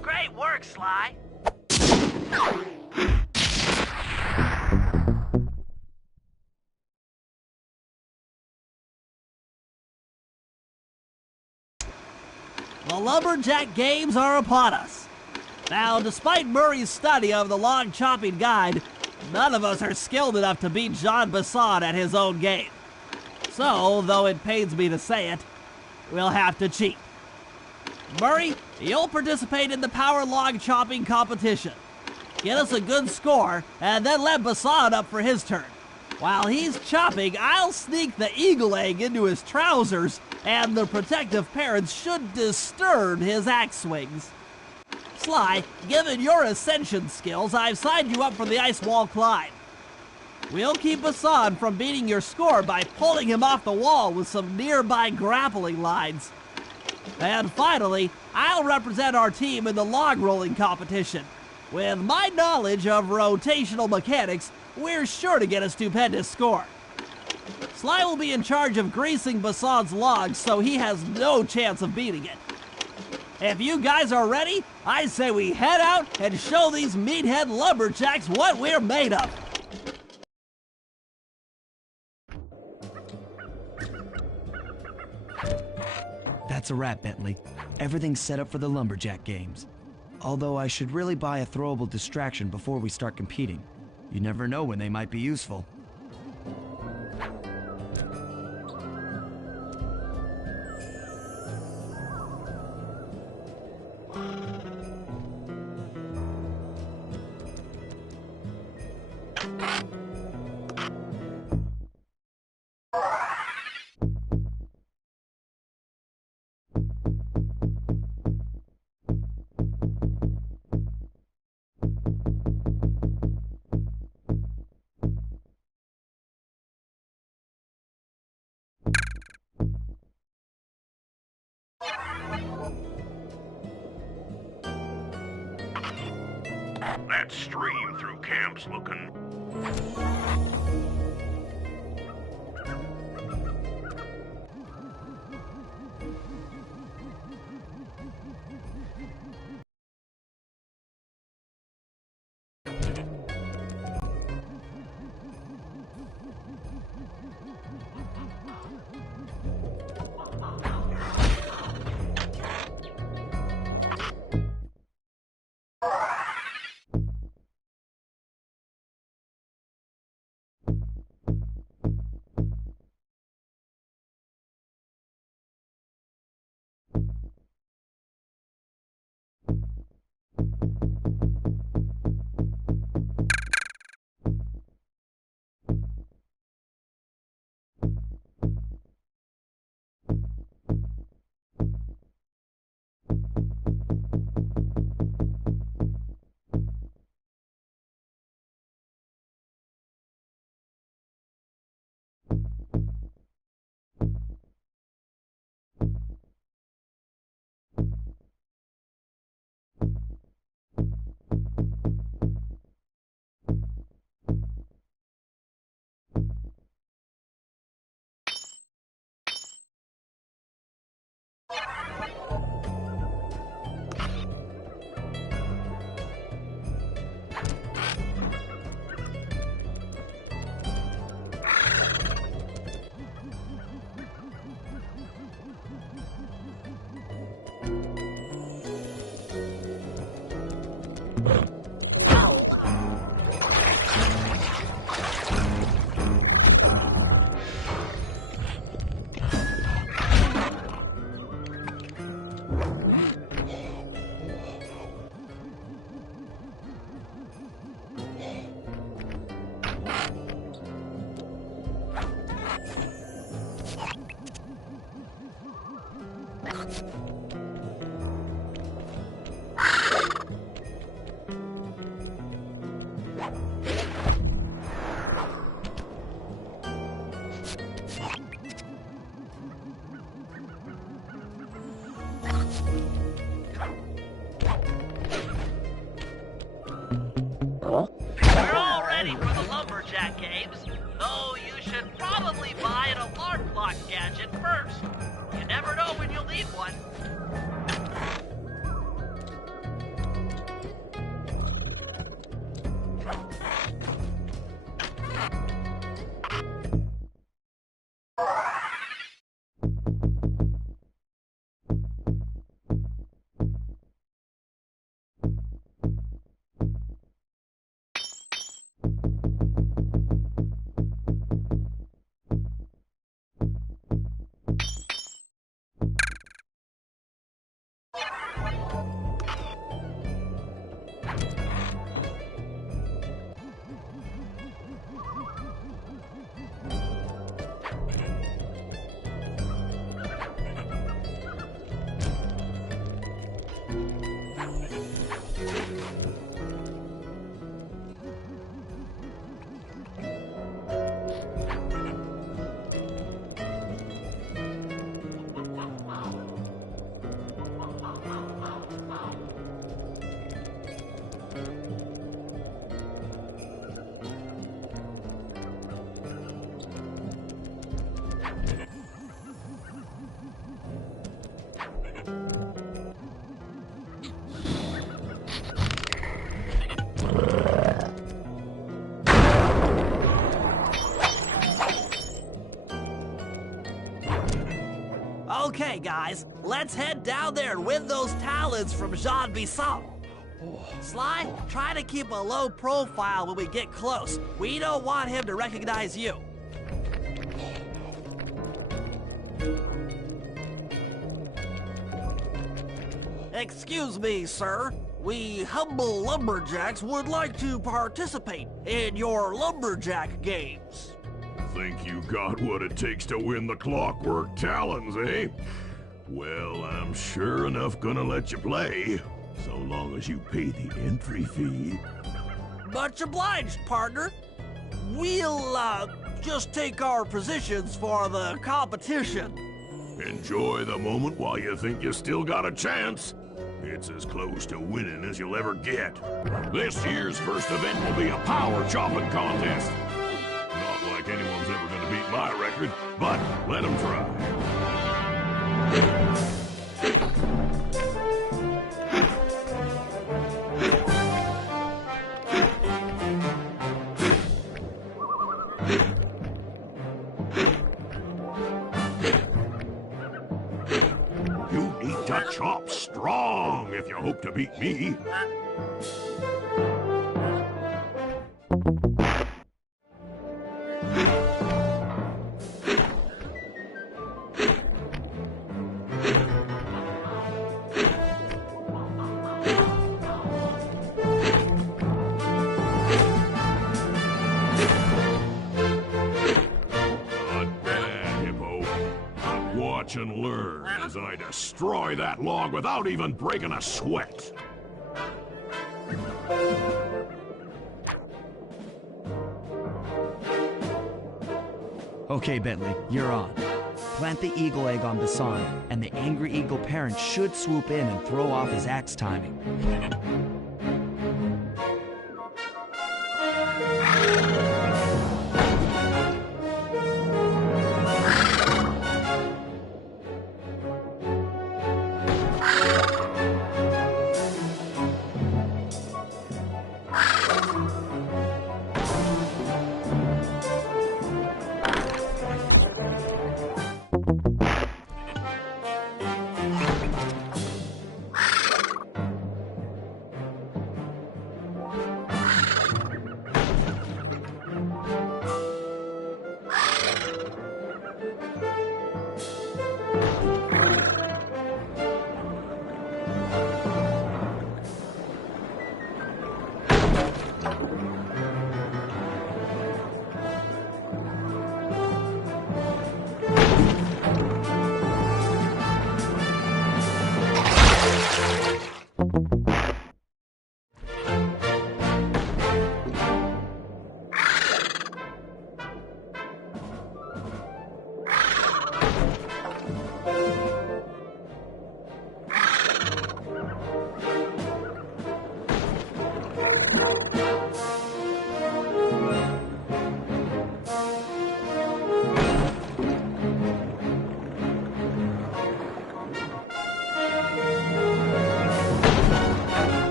Great work, Sly. The lumberjack games are upon us. Now, despite Murray's study of the log chopping guide, none of us are skilled enough to beat Jean Bison at his own game. So, though it pains me to say it, we'll have to cheat. Murray, you'll participate in the power log chopping competition. Get us a good score, and then let Bison up for his turn. While he's chopping, I'll sneak the eagle egg into his trousers, and the protective parents should disturb his axe swings. Sly, given your ascension skills, I've signed you up for the ice wall climb. We'll keep Bison from beating your score by pulling him off the wall with some nearby grappling lines. And finally, I'll represent our team in the log rolling competition. With my knowledge of rotational mechanics, we're sure to get a stupendous score. Sly will be in charge of greasing Bison's logs, so he has no chance of beating it. If you guys are ready, I say we head out and show these meathead lumberjacks what we're made of. That's a wrap, Bentley. Everything's set up for the lumberjack games. Although I should really buy a throwable distraction before we start competing. You never know when they might be useful. That stream through camp's looking... We're all ready for the lumberjack games, though you should probably buy an alarm clock gadget first. You never know when you'll need one. Okay, guys, let's head down there and win those talons from Jean Bisson. Sly, try to keep a low profile when we get close. We don't want him to recognize you. Excuse me, sir. We humble lumberjacks would like to participate in your lumberjack games. Think you got what it takes to win the Clockwork Talons, eh? Well, I'm sure enough gonna let you play, so long as you pay the entry fee. Much obliged, partner. We'll, just take our positions for the competition. Enjoy the moment while you think you still got a chance. It's as close to winning as you'll ever get. This year's first event will be a power chopping contest. Not like anyone's ever gonna beat my record, but let them try. You need to chop strong if you hope to beat me. Watch and learn as I destroy that log without even breaking a sweat. Okay, Bentley, you're on. Plant the eagle egg on Bassan, and the angry eagle parent should swoop in and throw off his axe timing.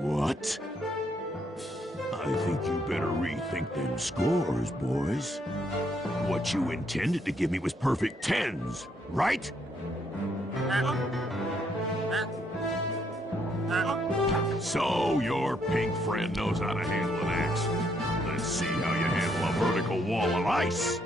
What? I think you better rethink them scores, boys. What you intended to give me was perfect tens, right? So your pink friend knows how to handle an axe. Let's see how you handle a vertical wall of ice.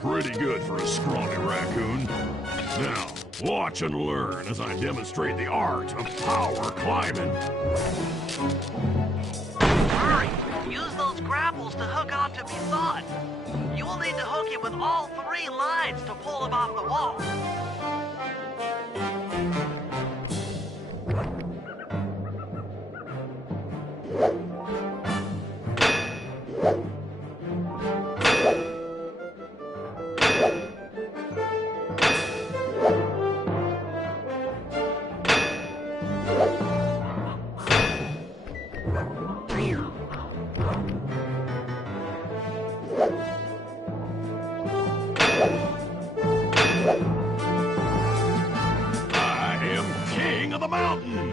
Pretty good for a scrawny raccoon. Now, Watch and learn as I demonstrate the art of power climbing. Hurry! Use those grapples to hook onto Bison. You will need to hook him with all 3 lines to pull him off the wall. I am king of the mountain!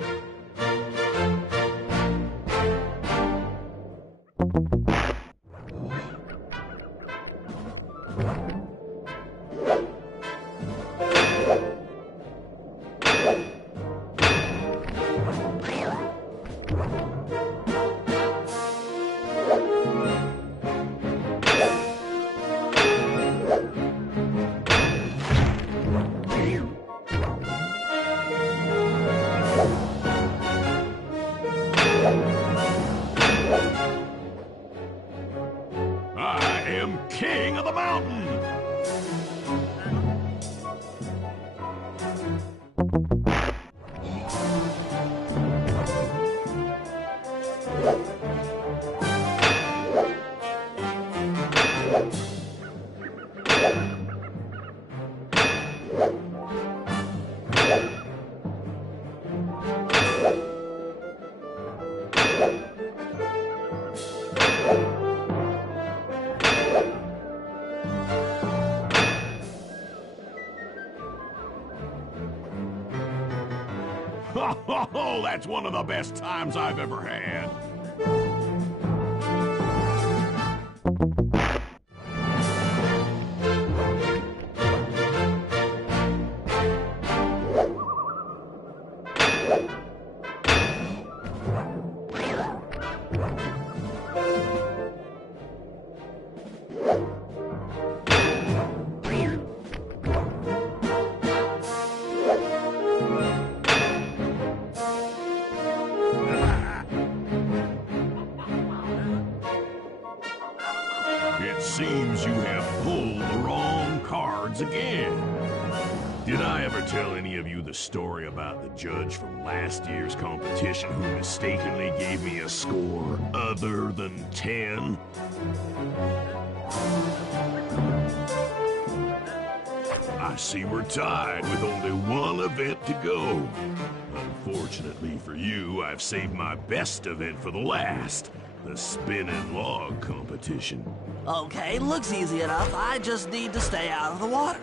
I am king of the mountain! Oh, that's one of the best times I've ever had. It seems you have pulled the wrong cards again. Did I ever tell any of you the story about the judge from last year's competition who mistakenly gave me a score other than 10? I see we're tied with only one event to go. Unfortunately for you, I've saved my best event for the last. The spinning log competition. Okay, looks easy enough. I just need to stay out of the water.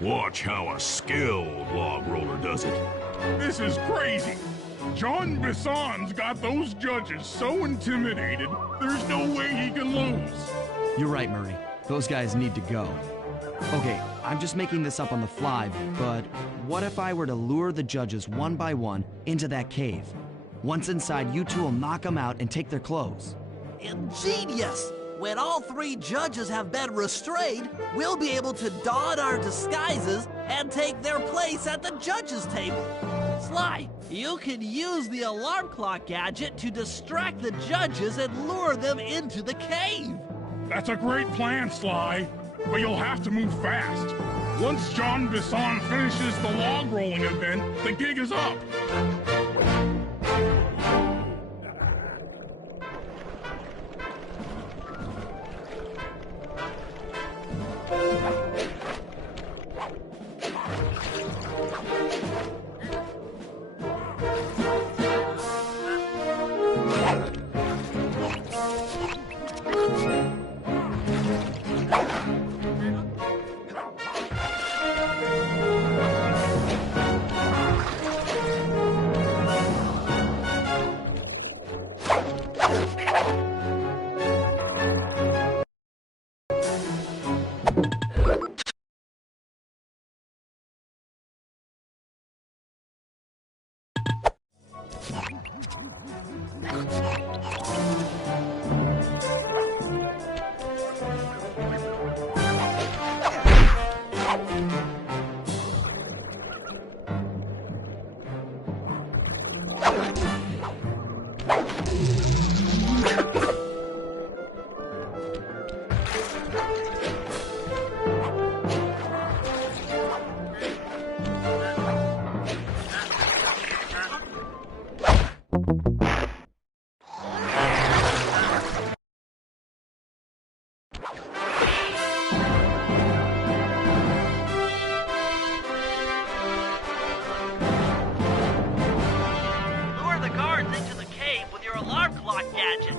Watch how a skilled log roller does it. This is crazy. John Bison's got those judges so intimidated, there's no way he can lose. You're right, Murray. Those guys need to go. Okay, I'm just making this up on the fly, but what if I were to lure the judges one by one into that cave? Once inside, you two will knock them out and take their clothes. Ingenious! When all 3 judges have been restrained, we'll be able to don our disguises and take their place at the judges' table. Sly, you can use the alarm clock gadget to distract the judges and lure them into the cave. That's a great plan, Sly, but you'll have to move fast. Once John Bison finishes the log rolling event, the gig is up. Lure the guards into the cave with your alarm clock gadget.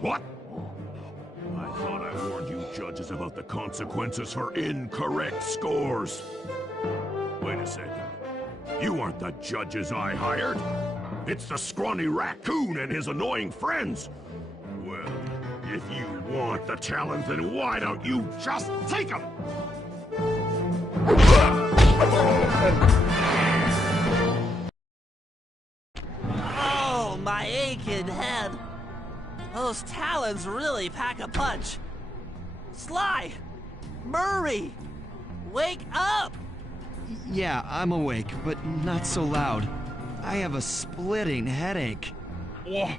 What? I thought I warned you judges about the consequences for incorrect scores. Wait a second. You aren't the judges I hired. It's the scrawny raccoon and his annoying friends. Well, if you want the challenge, then why don't you just take them? Oh, my aching head. Those talons really pack a punch. Sly! Murray! Wake up! Yeah, I'm awake, but not so loud. I have a splitting headache. Where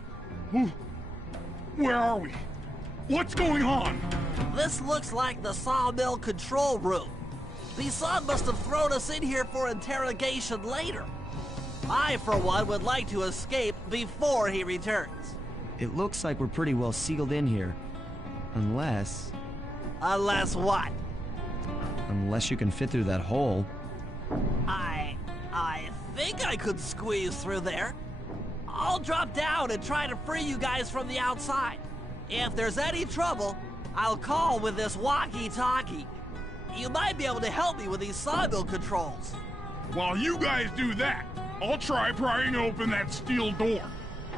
are we? What's going on? This looks like the sawmill control room. Bisson must have thrown us in here for interrogation later. I, for one, would like to escape before he returns. It looks like we're pretty well sealed in here. Unless Unless what? you can fit through that hole. I think I could squeeze through there. I'll drop down and try to free you guys from the outside. If there's any trouble, I'll call with this walkie-talkie. You might be able to help me with these sawmill controls. While you guys do that, I'll try prying open that steel door.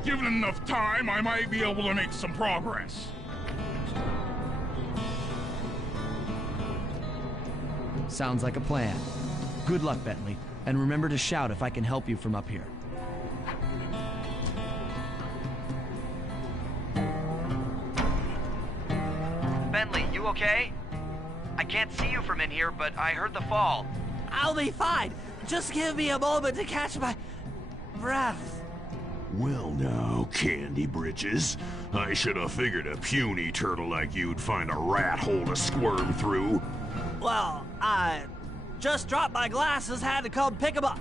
Given enough time, I might be able to make some progress. Sounds like a plan. Good luck, Bentley, and remember to shout if I can help you from up here. Bentley, you okay? I can't see you from in here, but I heard the fall. I'll be fine. Just give me a moment to catch my breath. Well now, Candy Britches. I should have figured a puny turtle like you'd find a rat hole to squirm through. Well, I just dropped my glasses, had to come pick them up.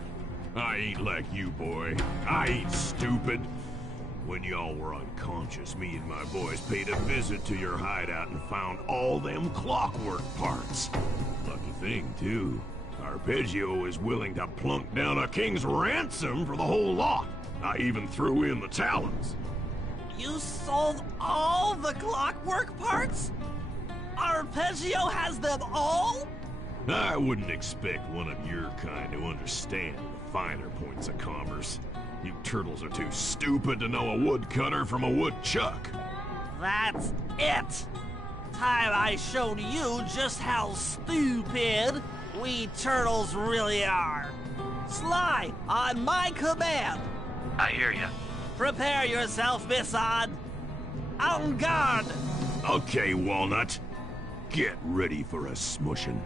I ain't like you, boy. I ain't stupid. When y'all were unconscious, me and my boys paid a visit to your hideout and found all them clockwork parts. Lucky thing, too. Arpeggio is willing to plunk down a king's ransom for the whole lot. I even threw in the talons. You sold all the clockwork parts? Arpeggio has them all? I wouldn't expect one of your kind to understand the finer points of commerce. You turtles are too stupid to know a woodcutter from a woodchuck. That's it. Time I showed you just how stupid we turtles really are. Sly, on my command. I hear you. Prepare yourself, Bisson. En garde. Okay, Walnut. Get ready for a smushin'.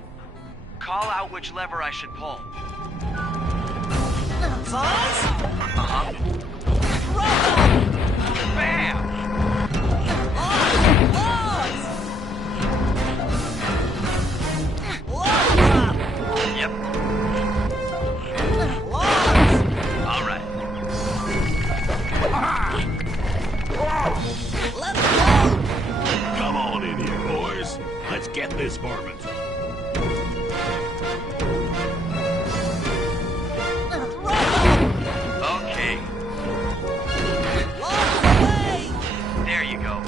Call out which lever I should pull. Sauce? Uh-huh. Run! Bam! Yep. All right. Let's go! Come on in here, boys. Let's get this varmint. Okay. Lots away! There you go.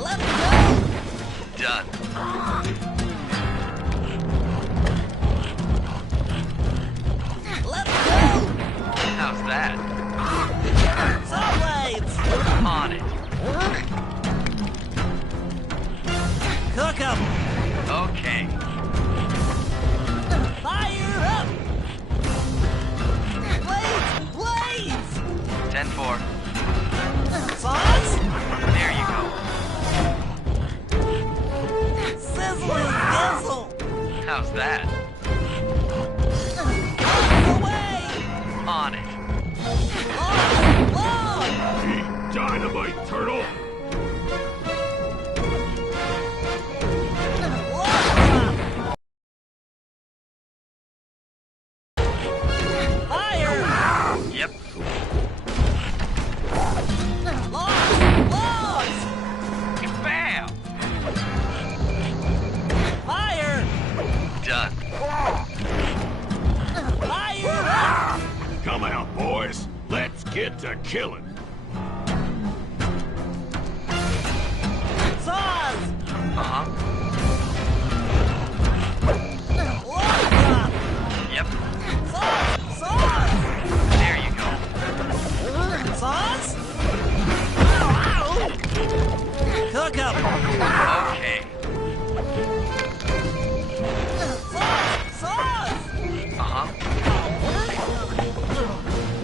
Let's go! Done. Let's go! How's that? Saw blades! On it. Cook 'em! Okay. Fire up! Blades! Blades! 10-4. Sauce? There you go. Sizzling sizzle! How's that? Lots away! On it. Long! Long! Eat dynamite, turtle! Fire! Yep. get to killing. Saws! Uh-huh. Lock! Yep. Saws! Saws! There you go. Saws? Cook 'em! Okay. Saws! Uh-huh.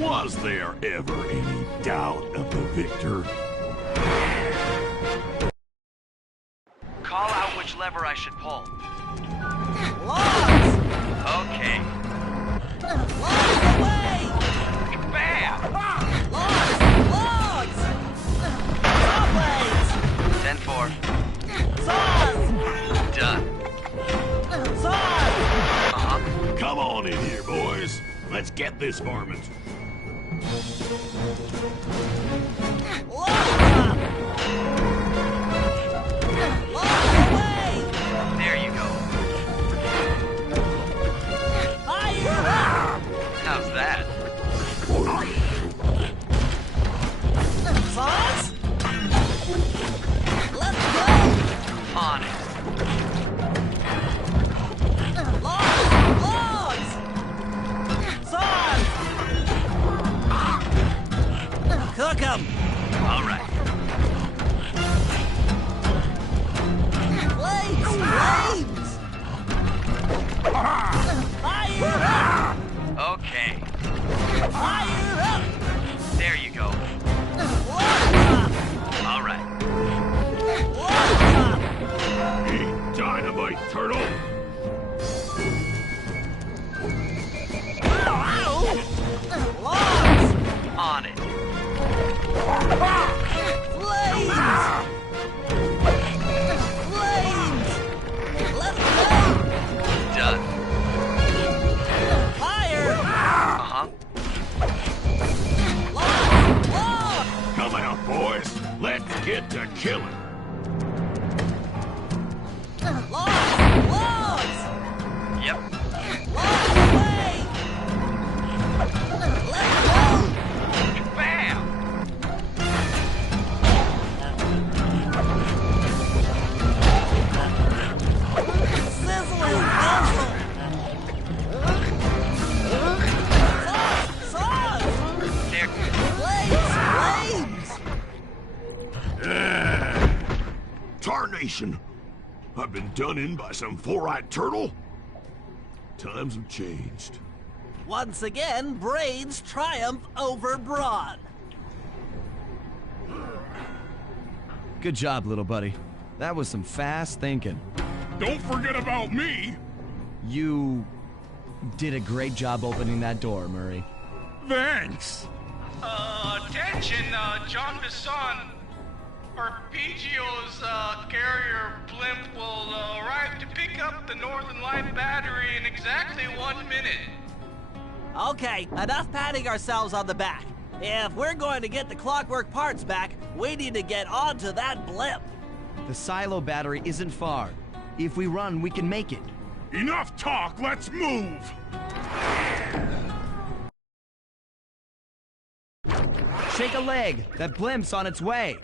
Was there ever any doubt of the victor? Call out which lever I should pull. Logs! Okay. Logs away! Bam! Logs! Logs! Saw blades! 10-4. Saws! Done. Saws! Uh-huh. Come on in here, boys. Let's get this varmint. Logs! Logs away! There you go. Fire up! How's that? Saws? Let's go! On it. Logs! Logs! Saws! Cook 'em! All right. Blades! Blades! Fire up! Okay. Fire up! There you go. Lock! All right. Lock! Eat dynamite, turtle. Logs! On it. Flames! Flames! Let's go! Done. Fire! Uh-huh. Logs! Logs! Come out, boys. Let's get to killing. Logs! Logs! Yep. Logs away! Let's go! Bam! Sizzling muzzle! Saws! There. Flames! Flames! Tarnation! I've been done in by some four-eyed turtle? Times have changed. Once again, brains triumph over brawn. Good job, little buddy. That was some fast thinking. Don't forget about me. You did a great job opening that door, Murray. Thanks. Attention, John Bisson. Arpeggio's carrier blimp will arrive to pick up the Northern Light battery in exactly 1 minute. Okay, enough patting ourselves on the back. If we're going to get the Clockwork parts back, we need to get onto that blimp. The silo battery isn't far. If we run, we can make it. Enough talk, let's move. Shake a leg. That blimp's on its way.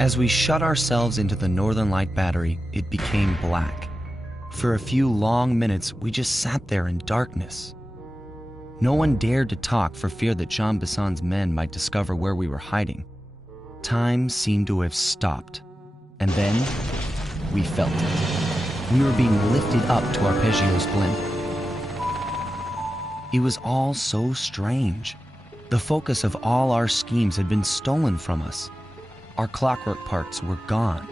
As we shut ourselves into the Northern Light battery, it became black. For a few long minutes, we just sat there in darkness. No one dared to talk for fear that Jean Bisson's men might discover where we were hiding. Time seemed to have stopped. And then, we felt it. We were being lifted up to Arpeggio's blimp. It was all so strange. The focus of all our schemes had been stolen from us. Our clockwork parts were gone.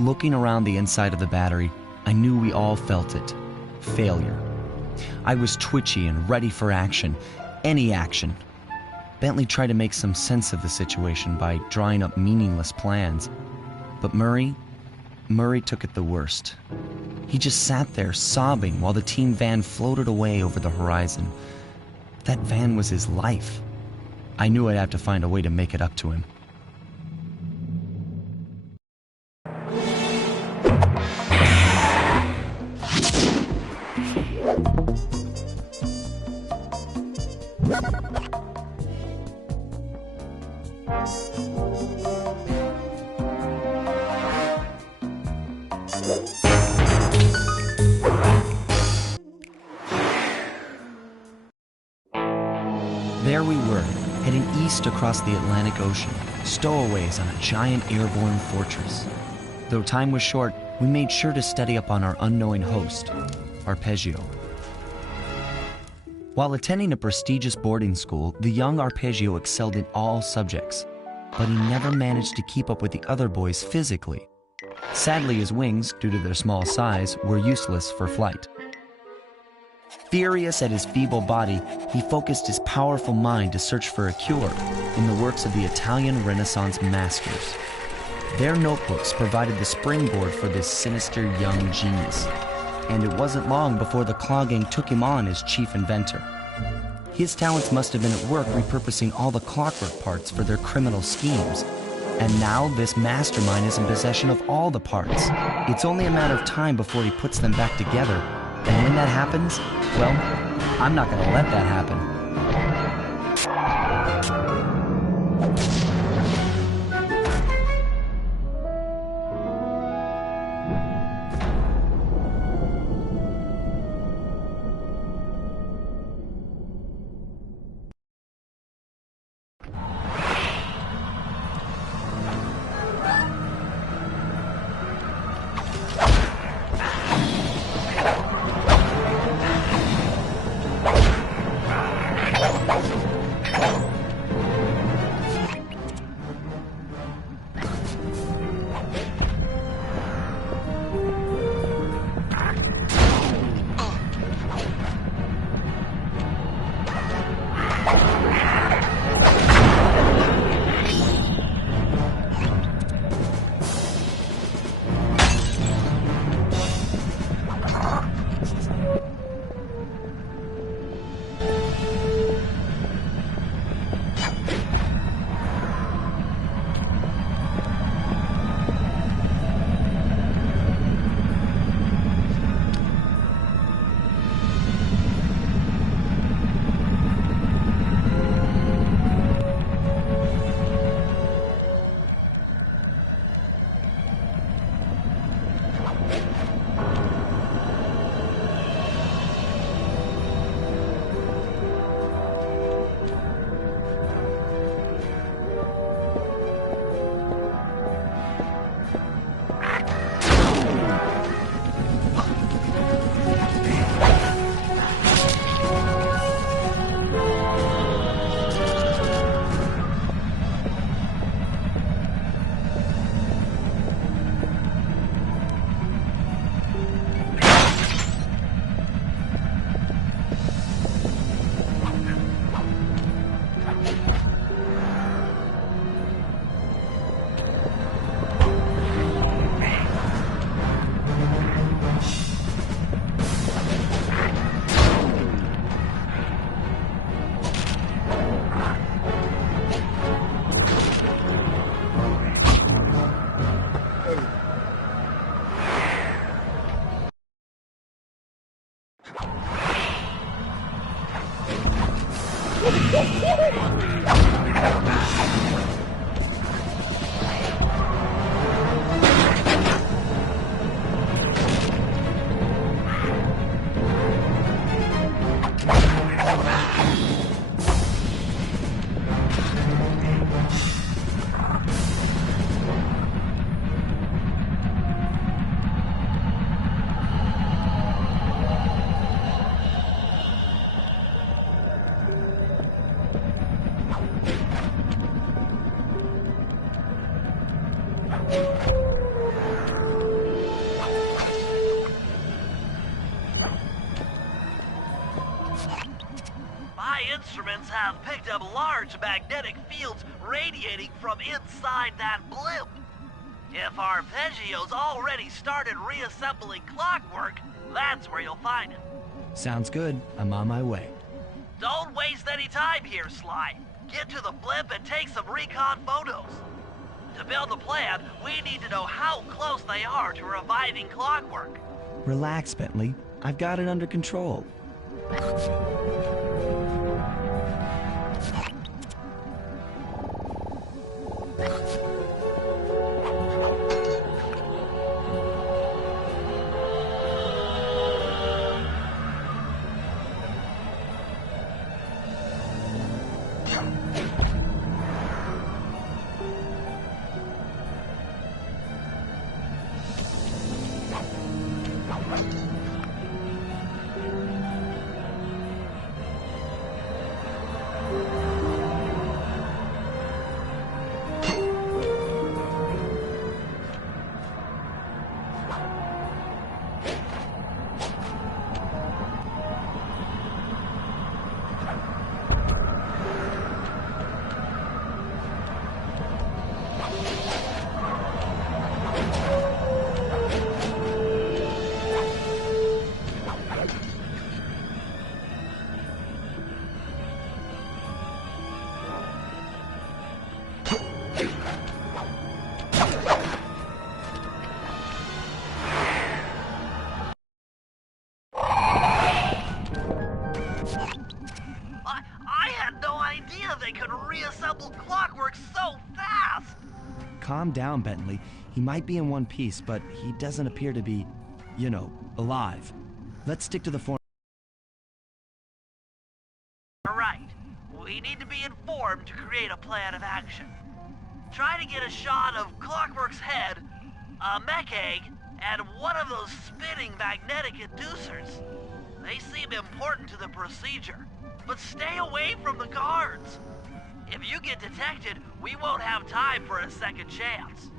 Looking around the inside of the battery, I knew we all felt it. Failure. I was twitchy and ready for action. Any action. Bentley tried to make some sense of the situation by drawing up meaningless plans. But Murray took it the worst. He just sat there sobbing while the team van floated away over the horizon. That van was his life. I knew I'd have to find a way to make it up to him. There we were, heading east across the Atlantic Ocean, stowaways on a giant airborne fortress. Though time was short, we made sure to study up on our unknowing host, Arpeggio. While attending a prestigious boarding school, the young Arpeggio excelled in all subjects, but he never managed to keep up with the other boys physically. Sadly, his wings, due to their small size, were useless for flight. Furious at his feeble body, he focused his powerful mind to search for a cure in the works of the Italian Renaissance masters. Their notebooks provided the springboard for this sinister young genius, and it wasn't long before the Claw Gang took him on as chief inventor. His talents must have been at work repurposing all the clockwork parts for their criminal schemes, and now this mastermind is in possession of all the parts. It's only a matter of time before he puts them back together. And when that happens, well, I'm not going to let that happen. Humans have picked up large magnetic fields radiating from inside that blimp. If Arpeggio's already started reassembling Clockwork, that's where you'll find him. Sounds good. I'm on my way. Don't waste any time here, Sly. Get to the blimp and take some recon photos. To build the plan, we need to know how close they are to reviving Clockwork. Relax, Bentley. I've got it under control. I had no idea they could reassemble Clockwork so fast! Calm down, Bentley. He might be in one piece, but he doesn't appear to be, you know, alive. Let's stick to the form. Right. We need to be informed to create a plan of action. Try to get a shot of Clockwork's head, a mech egg, and one of those spinning magnetic inducers. They seem important to the procedure, but stay away from the guards. If you get detected, we won't have time for a second chance.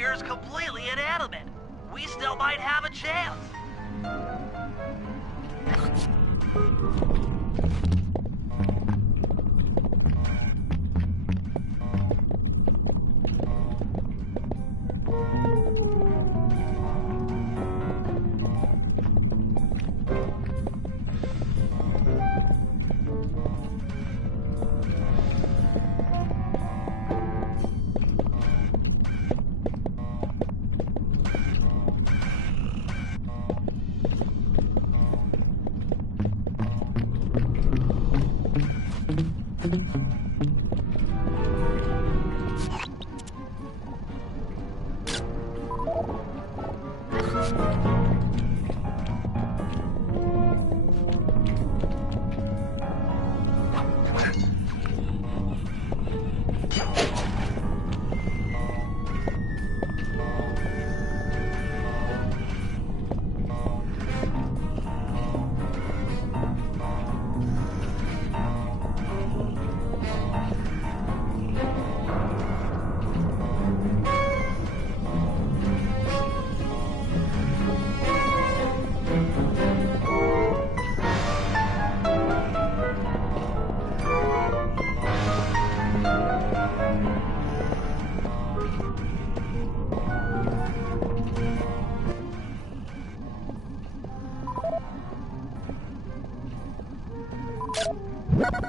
appears completely inanimate. We still might have a chance.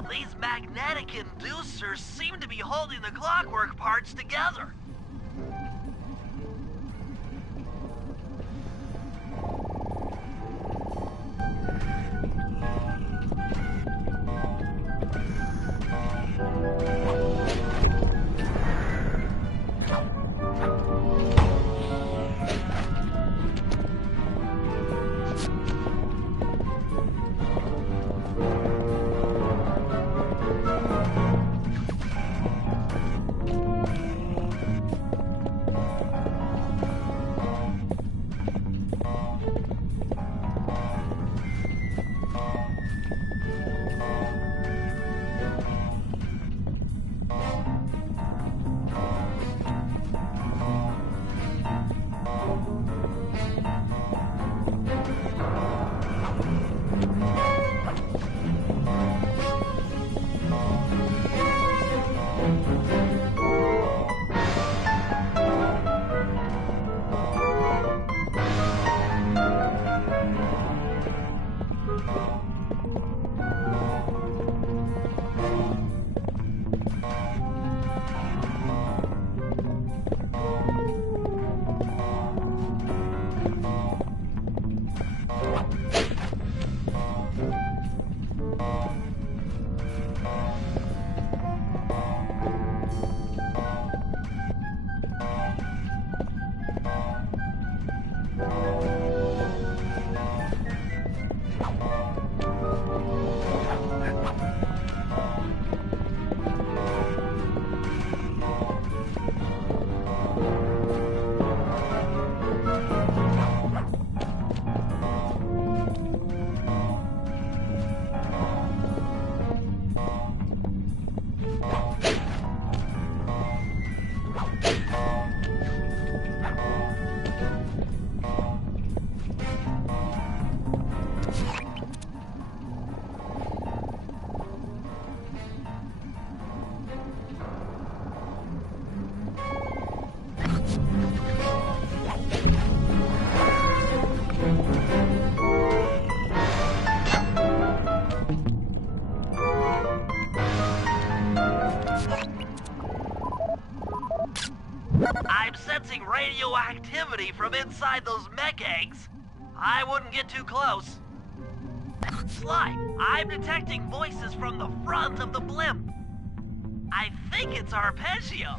These magnetic inducers seem to be holding the clockwork parts together. I'm sensing radioactivity from inside those mech eggs. I wouldn't get too close. Sly, I'm detecting voices from the front of the blimp. I think it's Arpeggio.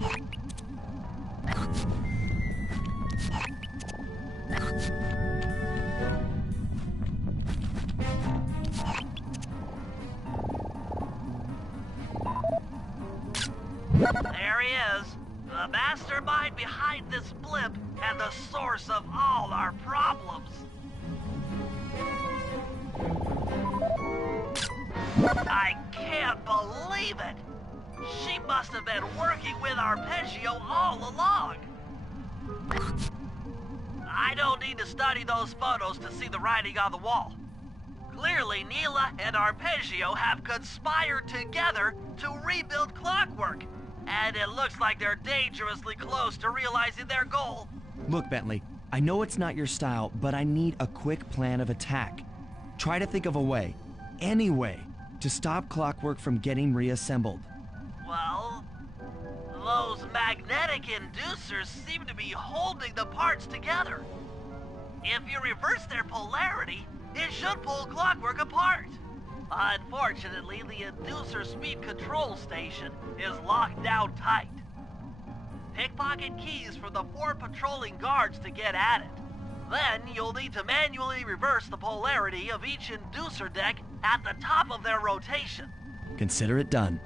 There he is, the mastermind behind this blimp and the source of all our problems. I can't believe it! She must have been working with Arpeggio all along. I don't need to study those photos to see the writing on the wall. Clearly, Neela and Arpeggio have conspired together to rebuild Clockwork. And it looks like they're dangerously close to realizing their goal. Look, Bentley, I know it's not your style, but I need a quick plan of attack. Try to think of a way, any way, to stop Clockwork from getting reassembled. Well, those magnetic inducers seem to be holding the parts together. If you reverse their polarity, it should pull Clockwork apart. Unfortunately, the inducer speed control station is locked down tight. Pickpocket keys for the 4 patrolling guards to get at it. Then you'll need to manually reverse the polarity of each inducer deck at the top of their rotation. Consider it done.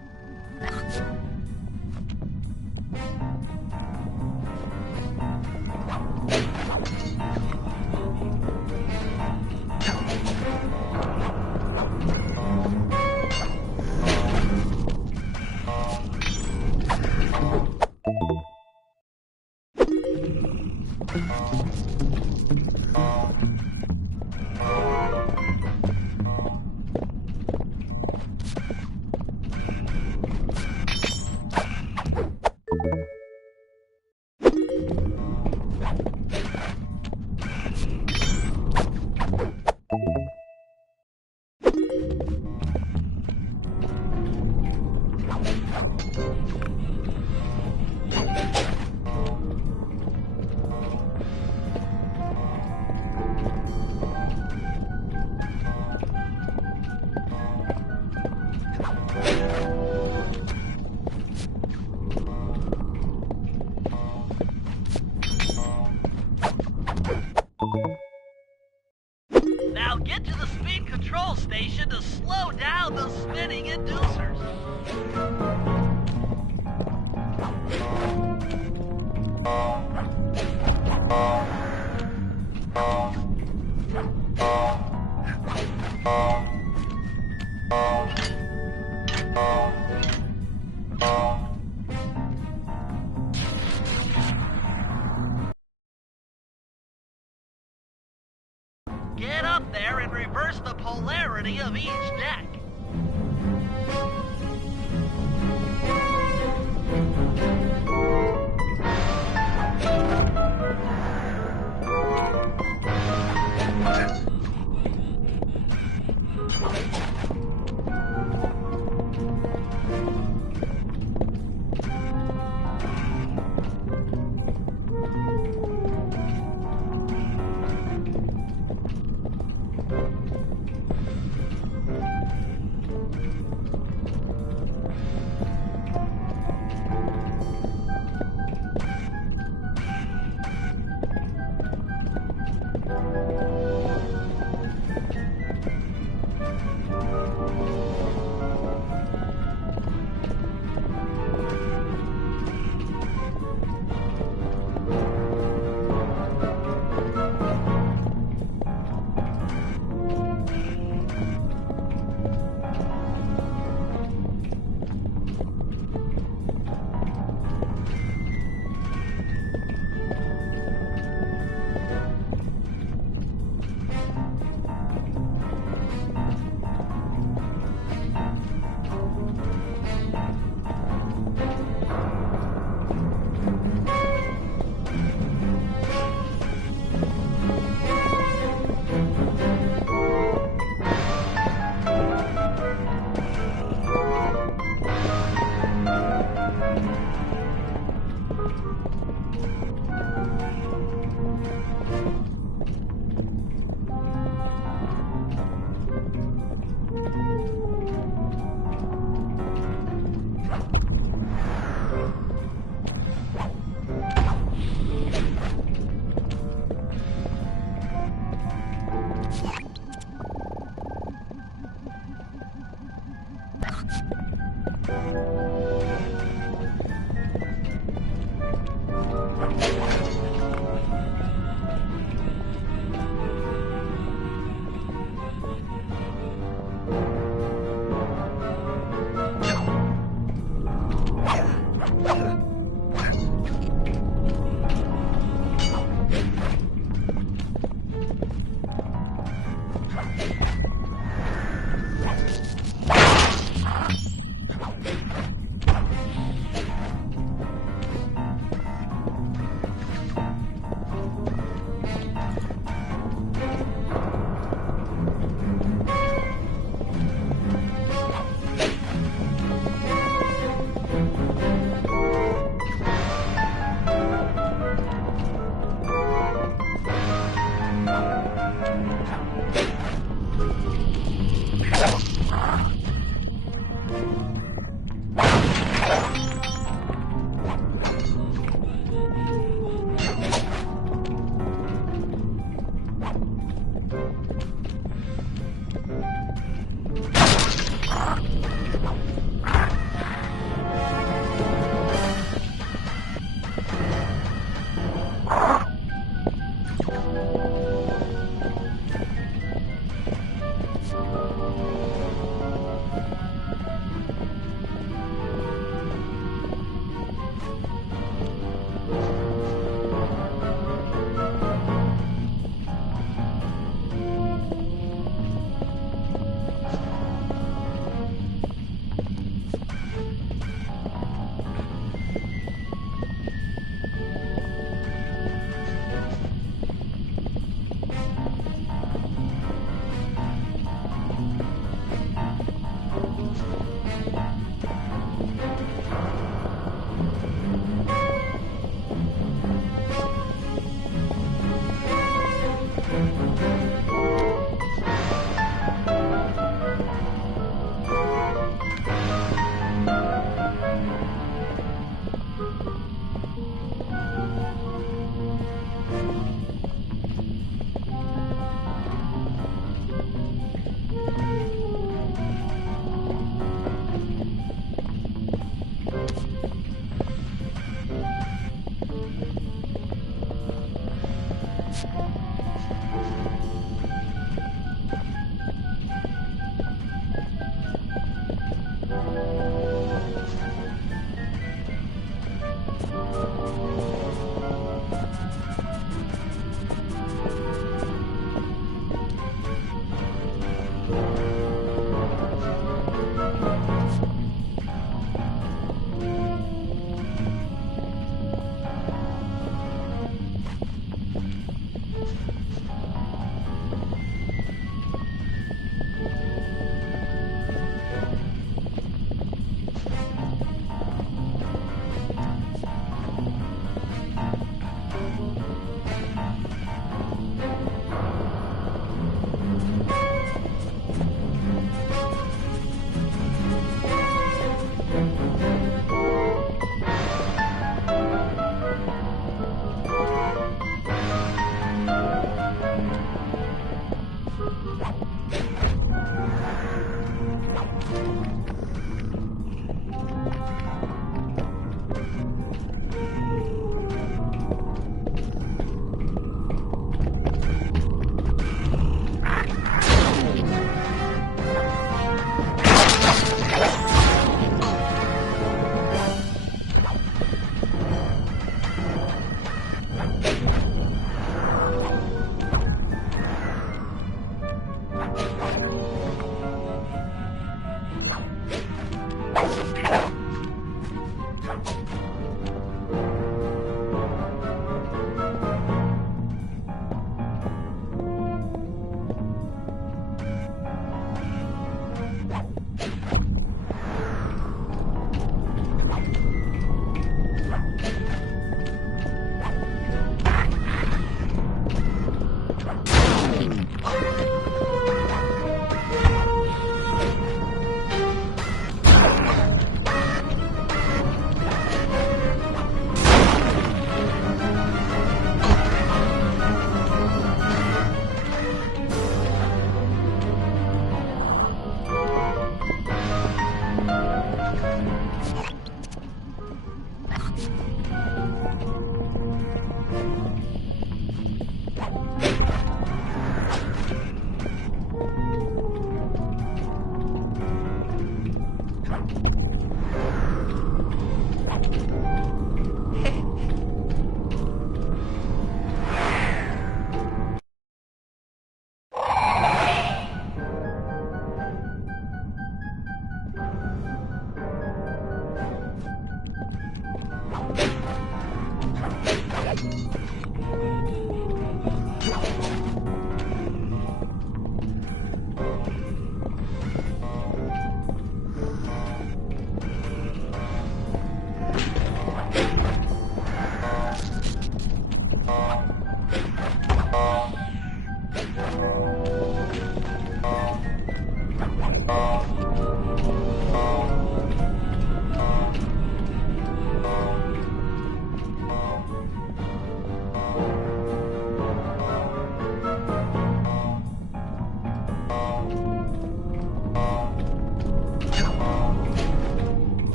Now get to the speed control station to slow down the spinning inducers. Get up there and reverse the polarity of each deck.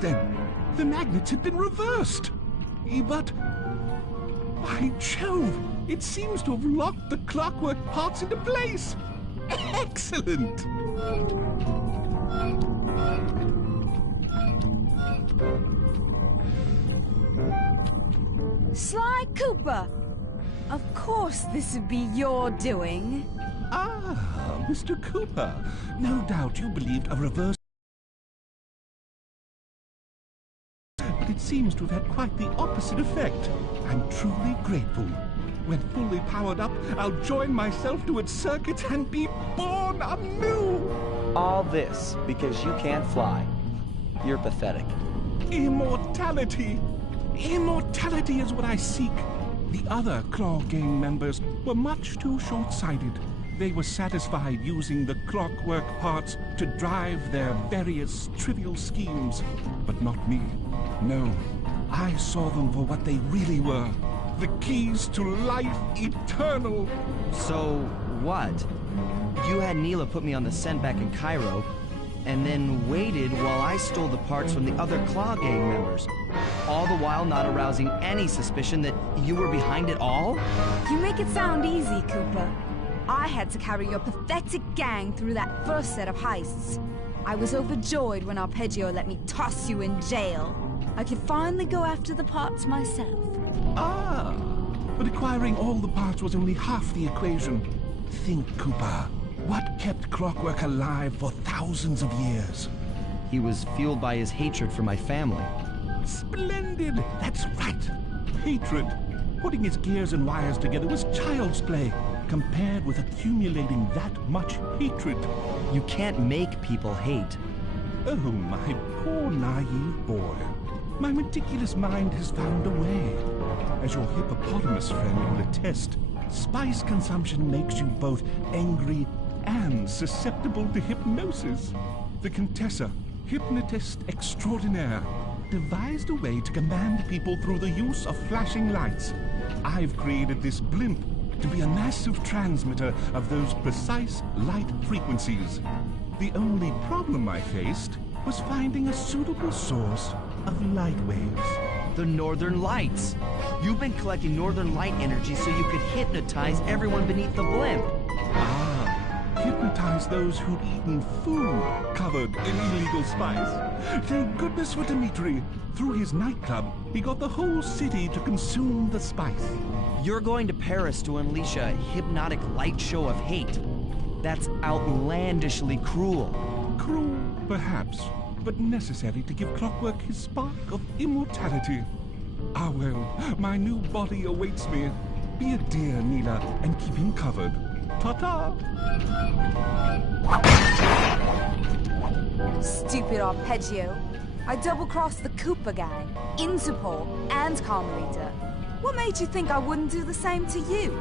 Then the magnets had been reversed. But by Jove, it seems to have locked the clockwork parts into place. Excellent. Sly Cooper! Of course this would be your doing. Ah, Mr. Cooper. No doubt you believed a reverse. But it seems to have had quite the opposite effect. I'm truly grateful. When fully powered up, I'll join myself to its circuit and be born anew! All this because you can't fly. You're pathetic. Immortality! Immortality is what I seek. The other Claw Gang members were much too short-sighted. They were satisfied using the clockwork parts to drive their various trivial schemes. But not me. No, I saw them for what they really were. The keys to life eternal. So, what? You had Neela put me on the scent back in Cairo, and then waited while I stole the parts from the other Claw Gang members. All the while not arousing any suspicion that you were behind it all? You make it sound easy, Cooper. I had to carry your pathetic gang through that first set of heists. I was overjoyed when Arpeggio let me toss you in jail. I could finally go after the parts myself. Ah, but acquiring all the parts was only half the equation. Think, Cooper. What kept Clockwork alive for thousands of years? He was fueled by his hatred for my family. Splendid! That's right! Hatred. Putting his gears and wires together was child's play, compared with accumulating that much hatred. You can't make people hate. Oh, my poor naive boy. My meticulous mind has found a way. As your hippopotamus friend will attest, spice consumption makes you both angry and susceptible to hypnosis. The Contessa, hypnotist extraordinaire, devised a way to command people through the use of flashing lights. I've created this blimp to be a massive transmitter of those precise light frequencies. The only problem I faced was finding a suitable source of light waves. The Northern Lights. You've been collecting Northern Light energy so you could hypnotize everyone beneath the blimp. Hypnotize those who'd eaten food covered in illegal spice. Thank goodness for Dimitri. Through his nightclub, he got the whole city to consume the spice. You're going to Paris to unleash a hypnotic light show of hate. That's outlandishly cruel. Cruel, perhaps, but necessary to give Clockwork his spark of immortality. Ah well, my new body awaits me. Be a dear, Nina, and keep him covered. Ta-ta! Stupid Arpeggio. I double-crossed the Cooper gang, Interpol, and Carmelita. What made you think I wouldn't do the same to you?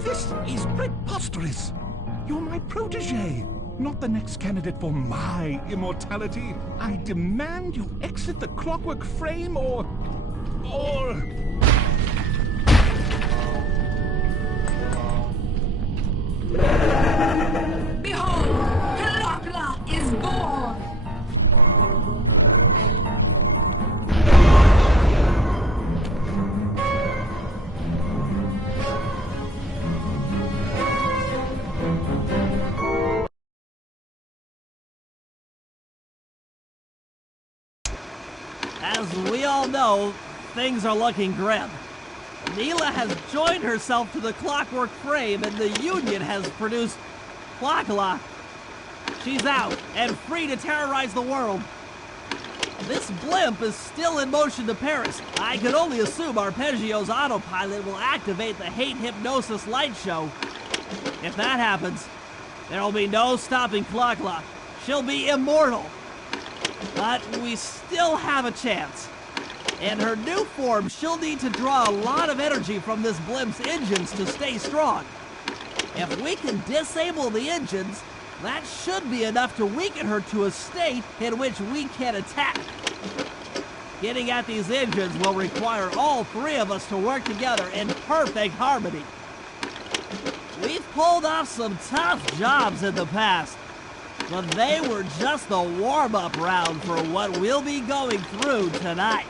This is preposterous! You're my protege, not the next candidate for my immortality. I demand you exit the Clockwork frame or... Behold, Clockla is born! As we all know, things are looking grim. Neela has joined herself to the Clockwork frame, and the Union has produced Clockla. She's out and free to terrorize the world. This blimp is still in motion to Paris. I can only assume Arpeggio's autopilot will activate the hate hypnosis light show. If that happens, there'll be no stopping Clockla. She'll be immortal. But we still have a chance. In her new form, she'll need to draw a lot of energy from this blimp's engines to stay strong. If we can disable the engines, that should be enough to weaken her to a state in which we can attack. Getting at these engines will require all three of us to work together in perfect harmony. We've pulled off some tough jobs in the past, but they were just the warm-up round for what we'll be going through tonight.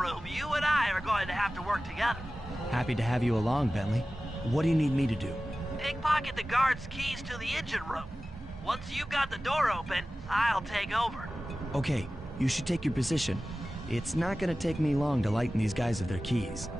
room, you and I are going to have to work together. Happy to have you along, Bentley. What do you need me to do? Pickpocket the guard's keys to the engine room. Once you've got the door open, I'll take over. Okay, you should take your position. It's not gonna take me long to lighten these guys of their keys.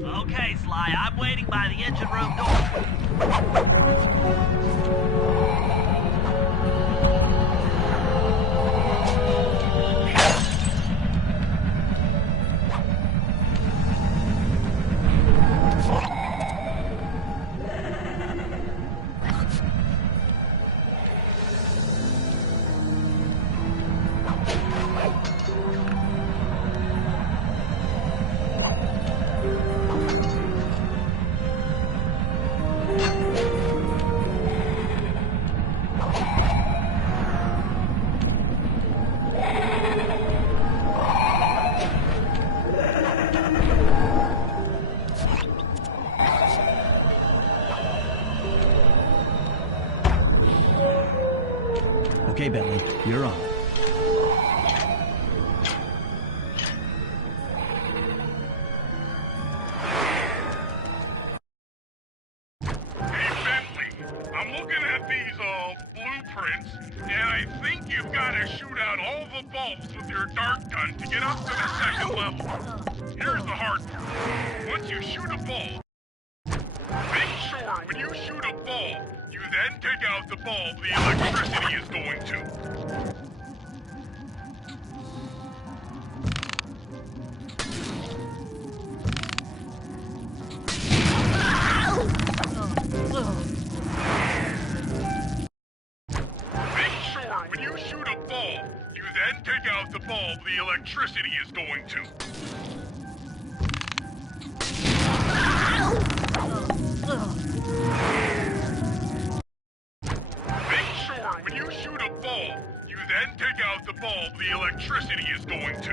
Okay, Sly, I'm waiting by the engine room door. Okay, Bentley, you're on. Hey, Bentley, I'm looking at these, blueprints, and I think you've got to shoot out all the bulbs with your dart gun to get up to the second level. Here's the hard part. Once you shoot a bulb, make sure when you shoot a bulb, you then take out the bulb the electricity is going to. Make sure when you shoot a bulb, you then take out the bulb the electricity is going to. Make sure when you shoot a bulb, you then take out the bulb the electricity is going to.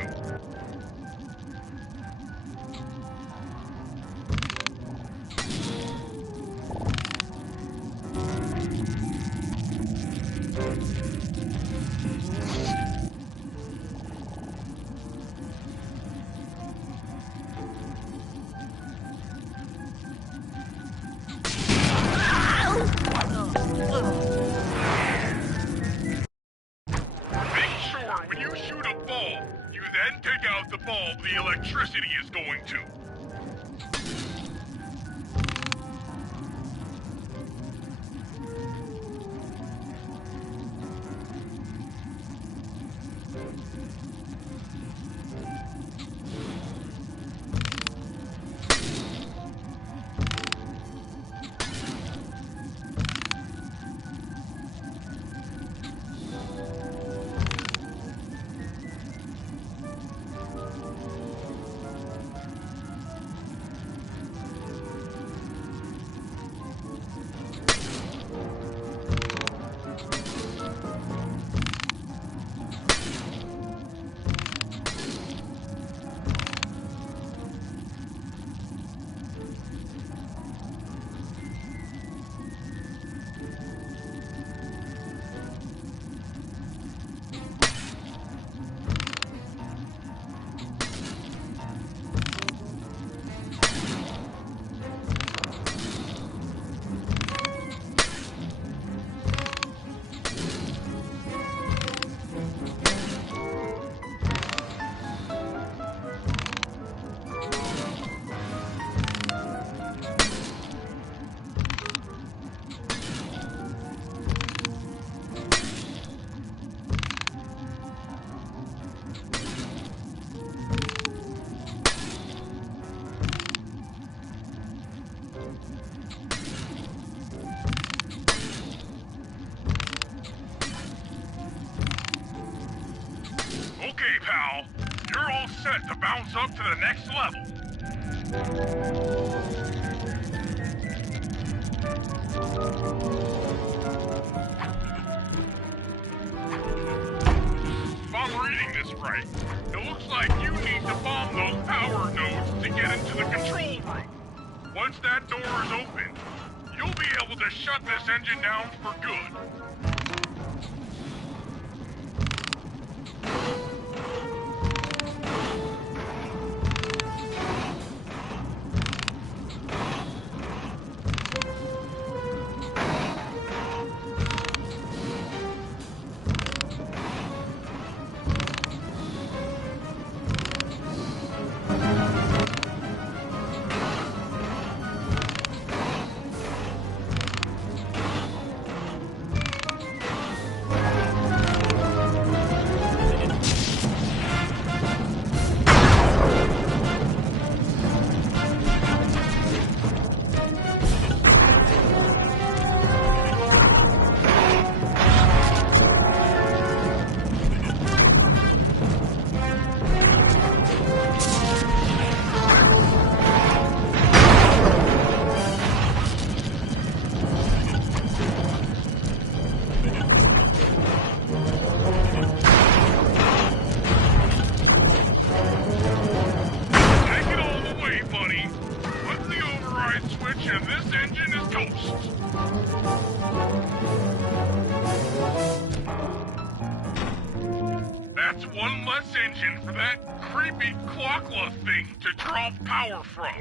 Make sure when you shoot a bulb, you then take out the bulb the electricity is going to. Okay, pal. You're all set to bounce up to the next level. If I'm reading this right, it looks like you need to bomb those power nodes to get into the control room. Once that door is open, you'll be able to shut this engine down for good. That's one less engine for that creepy Clockla thing to draw power from.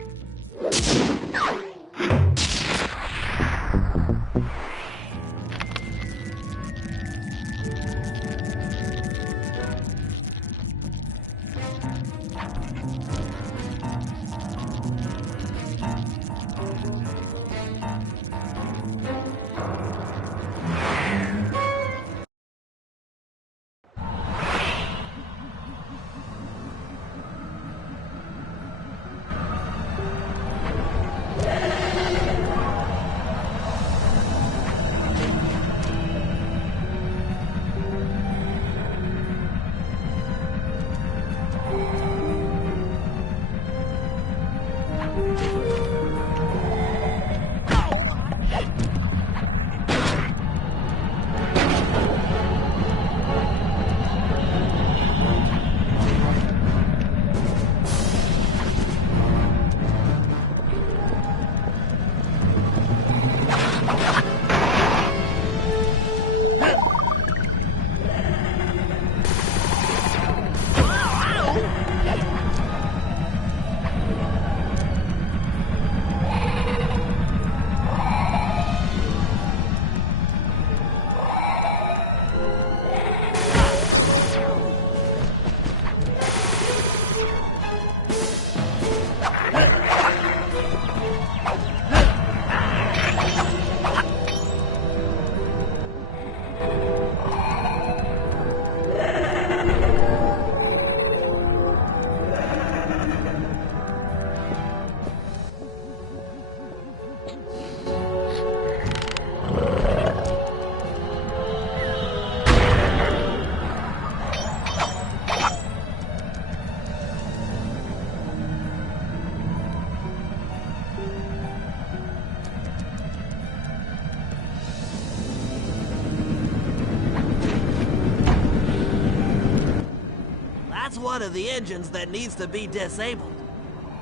One of the engines that needs to be disabled.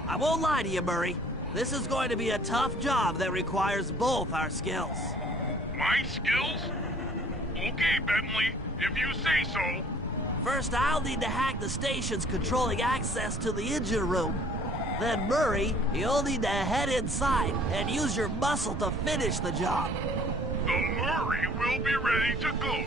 I won't lie to you, Murray. This is going to be a tough job that requires both our skills. My skills? Okay, Bentley, if you say so. First, I'll need to hack the stations controlling access to the engine room. Then, Murray, you'll need to head inside and use your muscle to finish the job. The Murray will be ready to go.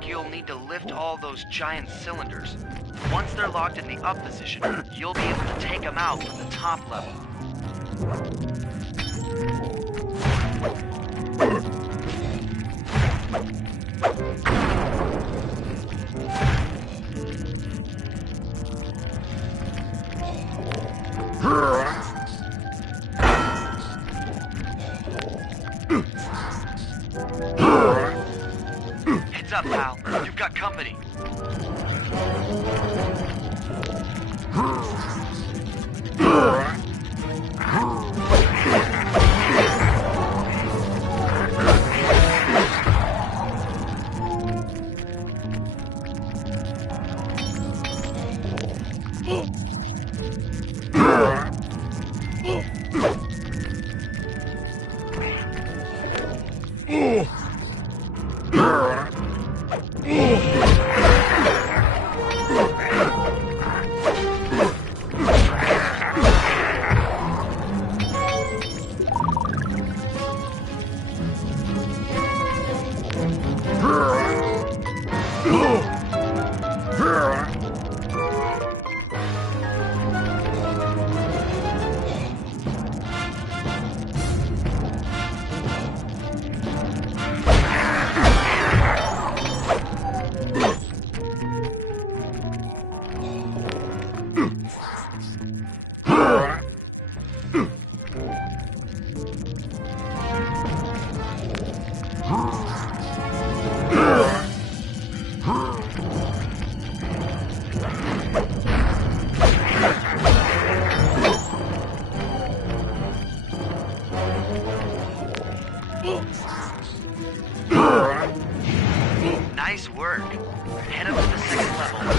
like you'll need to lift all those giant cylinders. Once they're locked in the up position, you'll be able to take them out from the top level. Heads up, pal. You've got company. Nice work. Head up to the second level and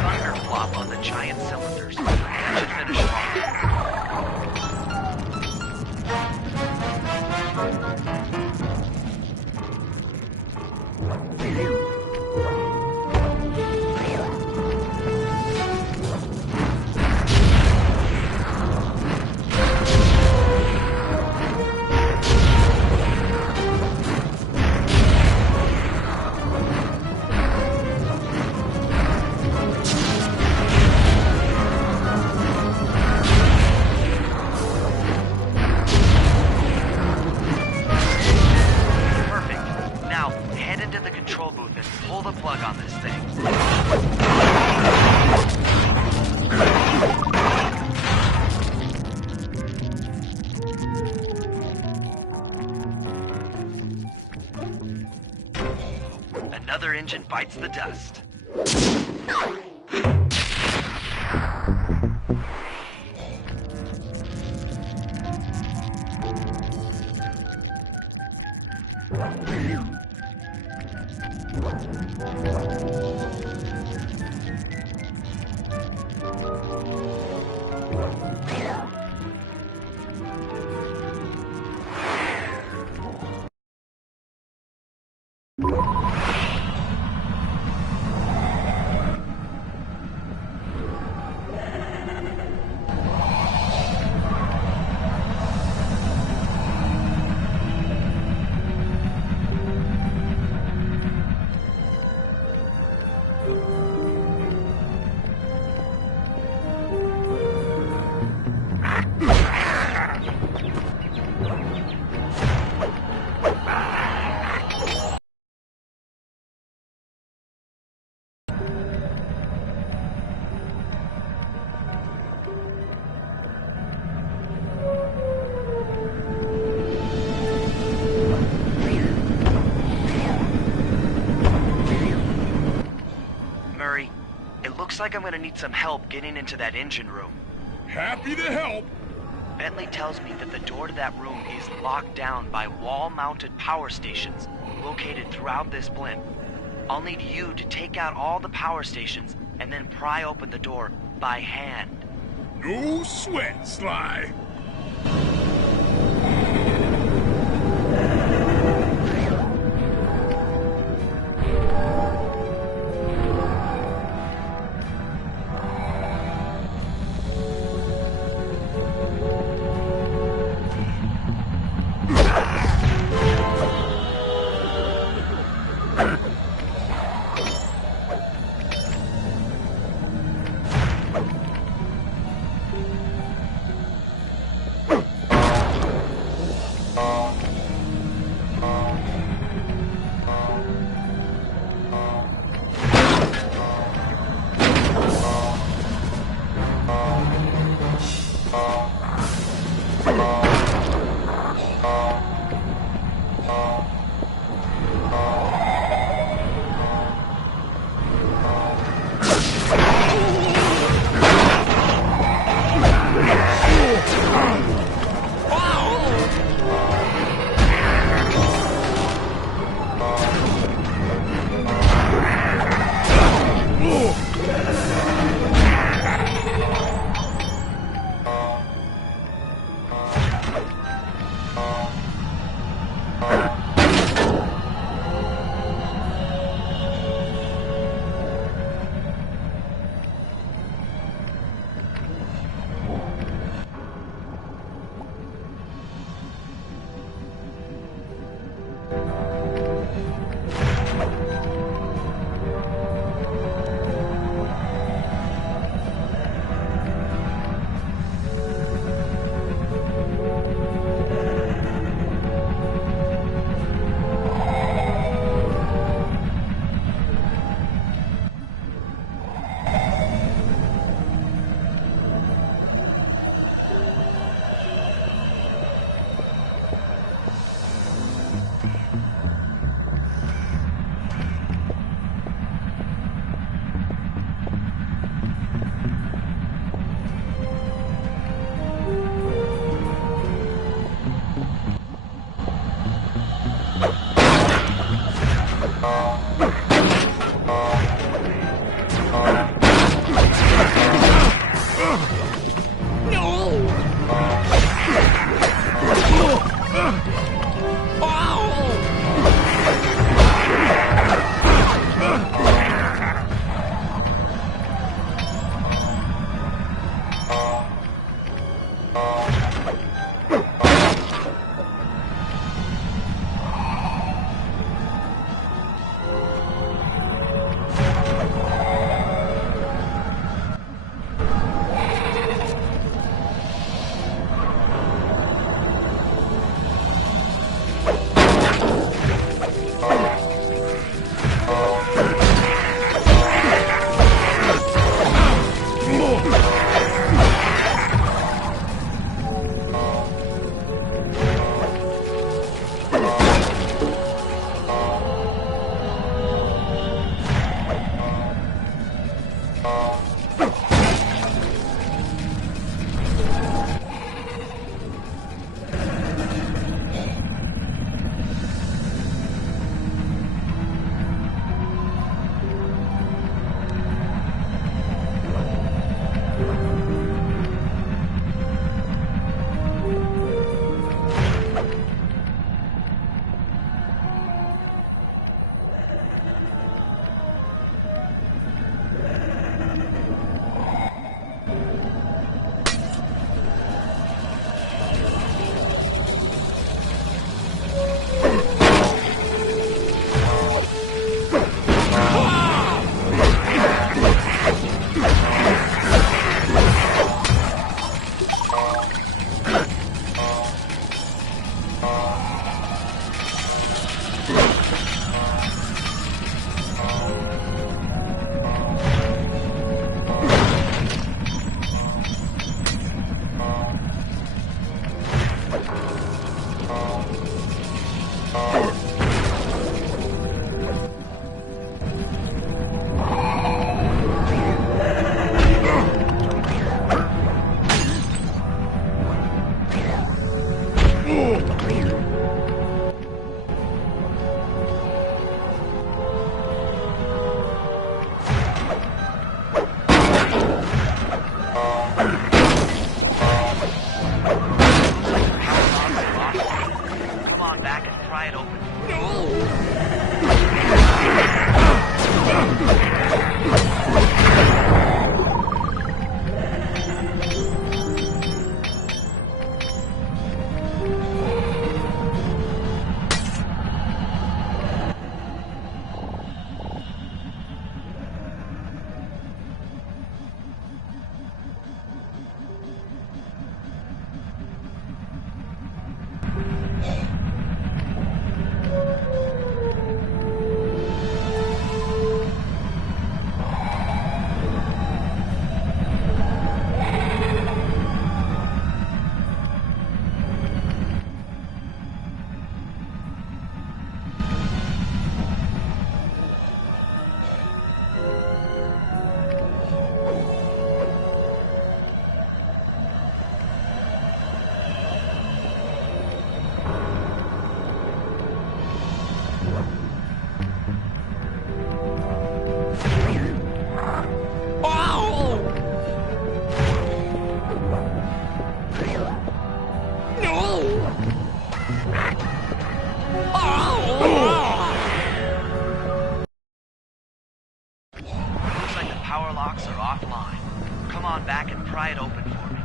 thunderflop on the giant cylinders. That should finish them pull the plug on this thing. Another engine bites the dust. Looks like I'm gonna need some help getting into that engine room. Happy to help. Bentley tells me that the door to that room is locked down by wall-mounted power stations located throughout this blimp. I'll need you to take out all the power stations and then pry open the door by hand. No sweat, Sly. door locks are offline. Come on back and pry it open for me.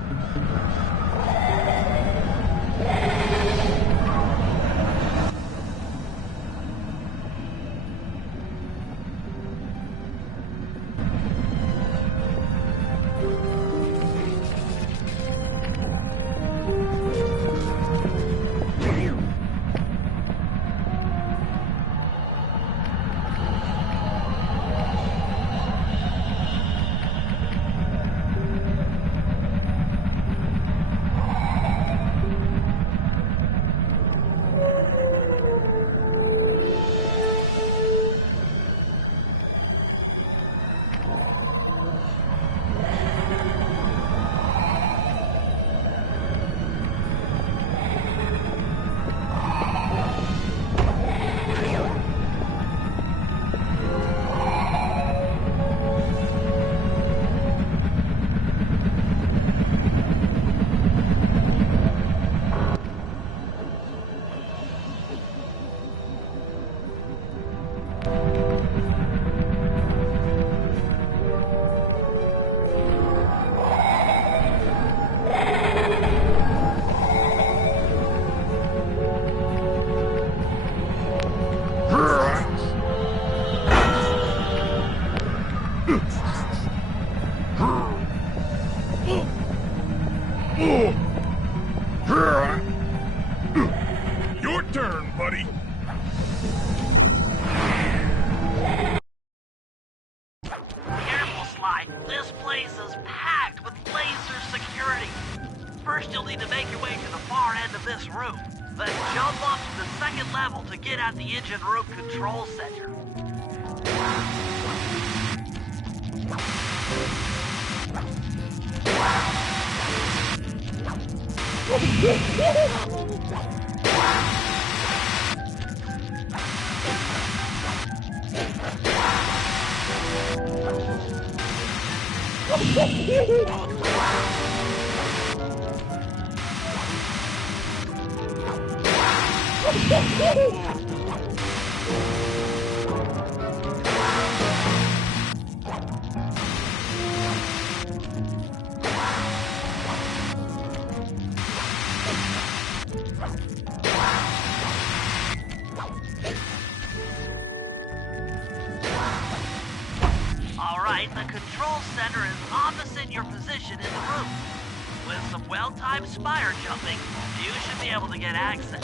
Your turn, buddy. Careful, Sly. This place is packed with laser security. First, you'll need to make your way to the far end of this room. Then jump up to the second level to get at the engine room control center. Alright, the control center is opposite your position in the room. With some well-timed spire jumping, you should be able to get access.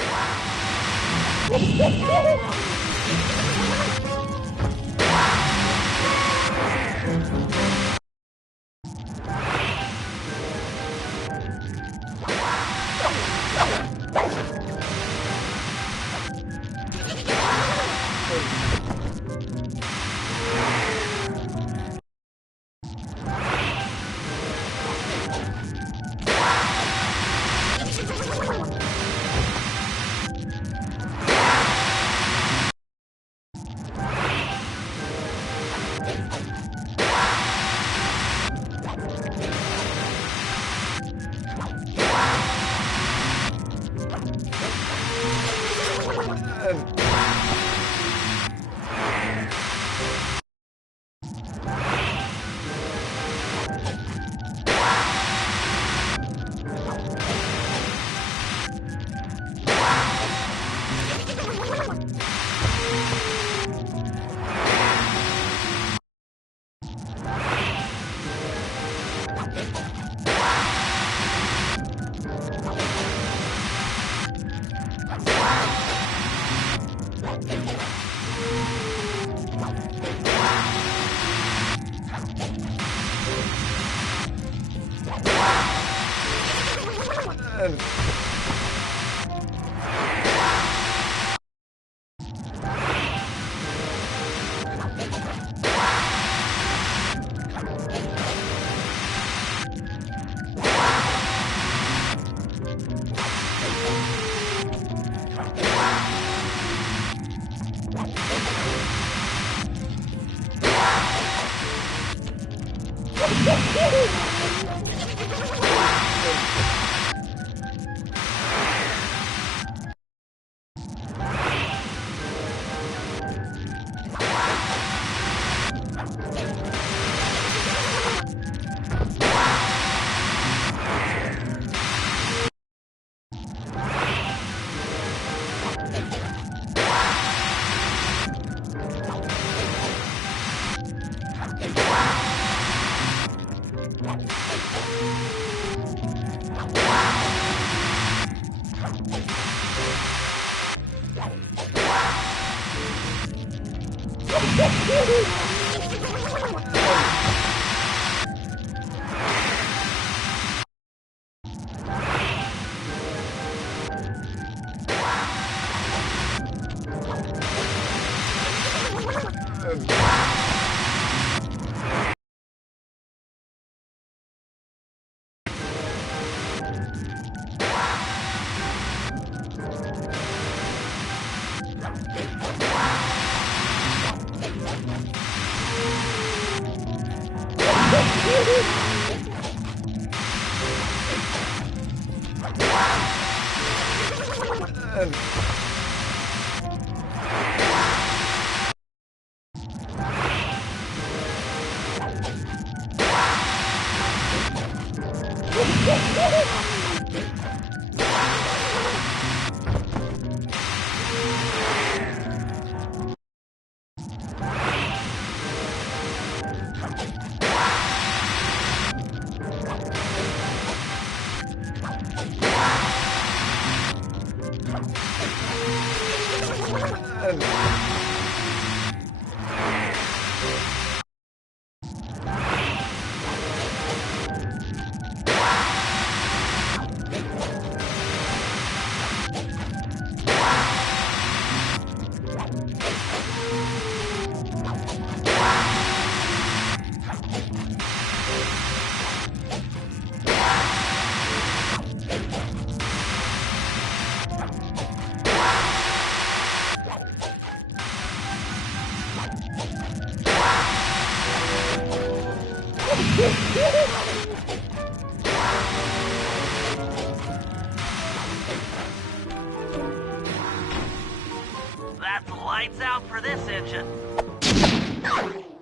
That's lights out for this engine.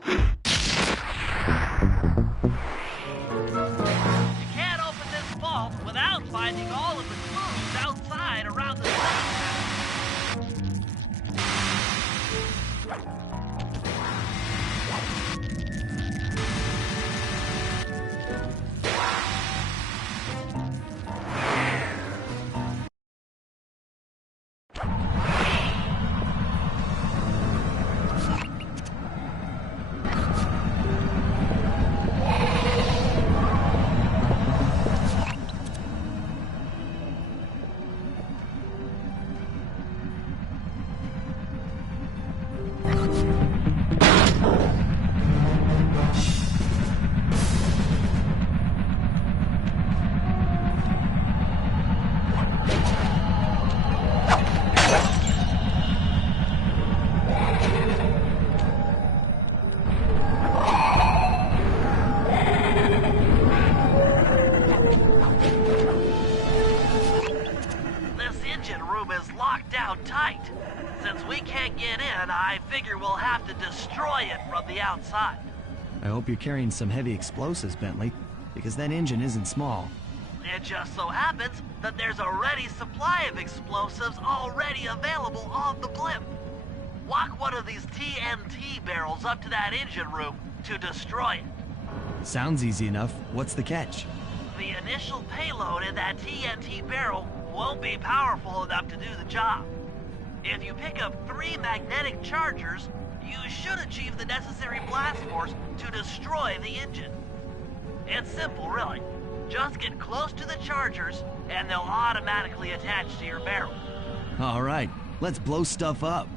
You can't open this vault without finding all of the clues outside around the station. Tight. Since we can't get in, I figure we'll have to destroy it from the outside. I hope you're carrying some heavy explosives, Bentley, because that engine isn't small. It just so happens that there's a ready supply of explosives already available on the blimp. Walk one of these TNT barrels up to that engine room to destroy it. Sounds easy enough. What's the catch? The initial payload in that TNT barrel won't be powerful enough to do the job. If you pick up 3 magnetic chargers, you should achieve the necessary blast force to destroy the engine. It's simple, really. Just get close to the chargers, and they'll automatically attach to your barrel. All right, let's blow stuff up.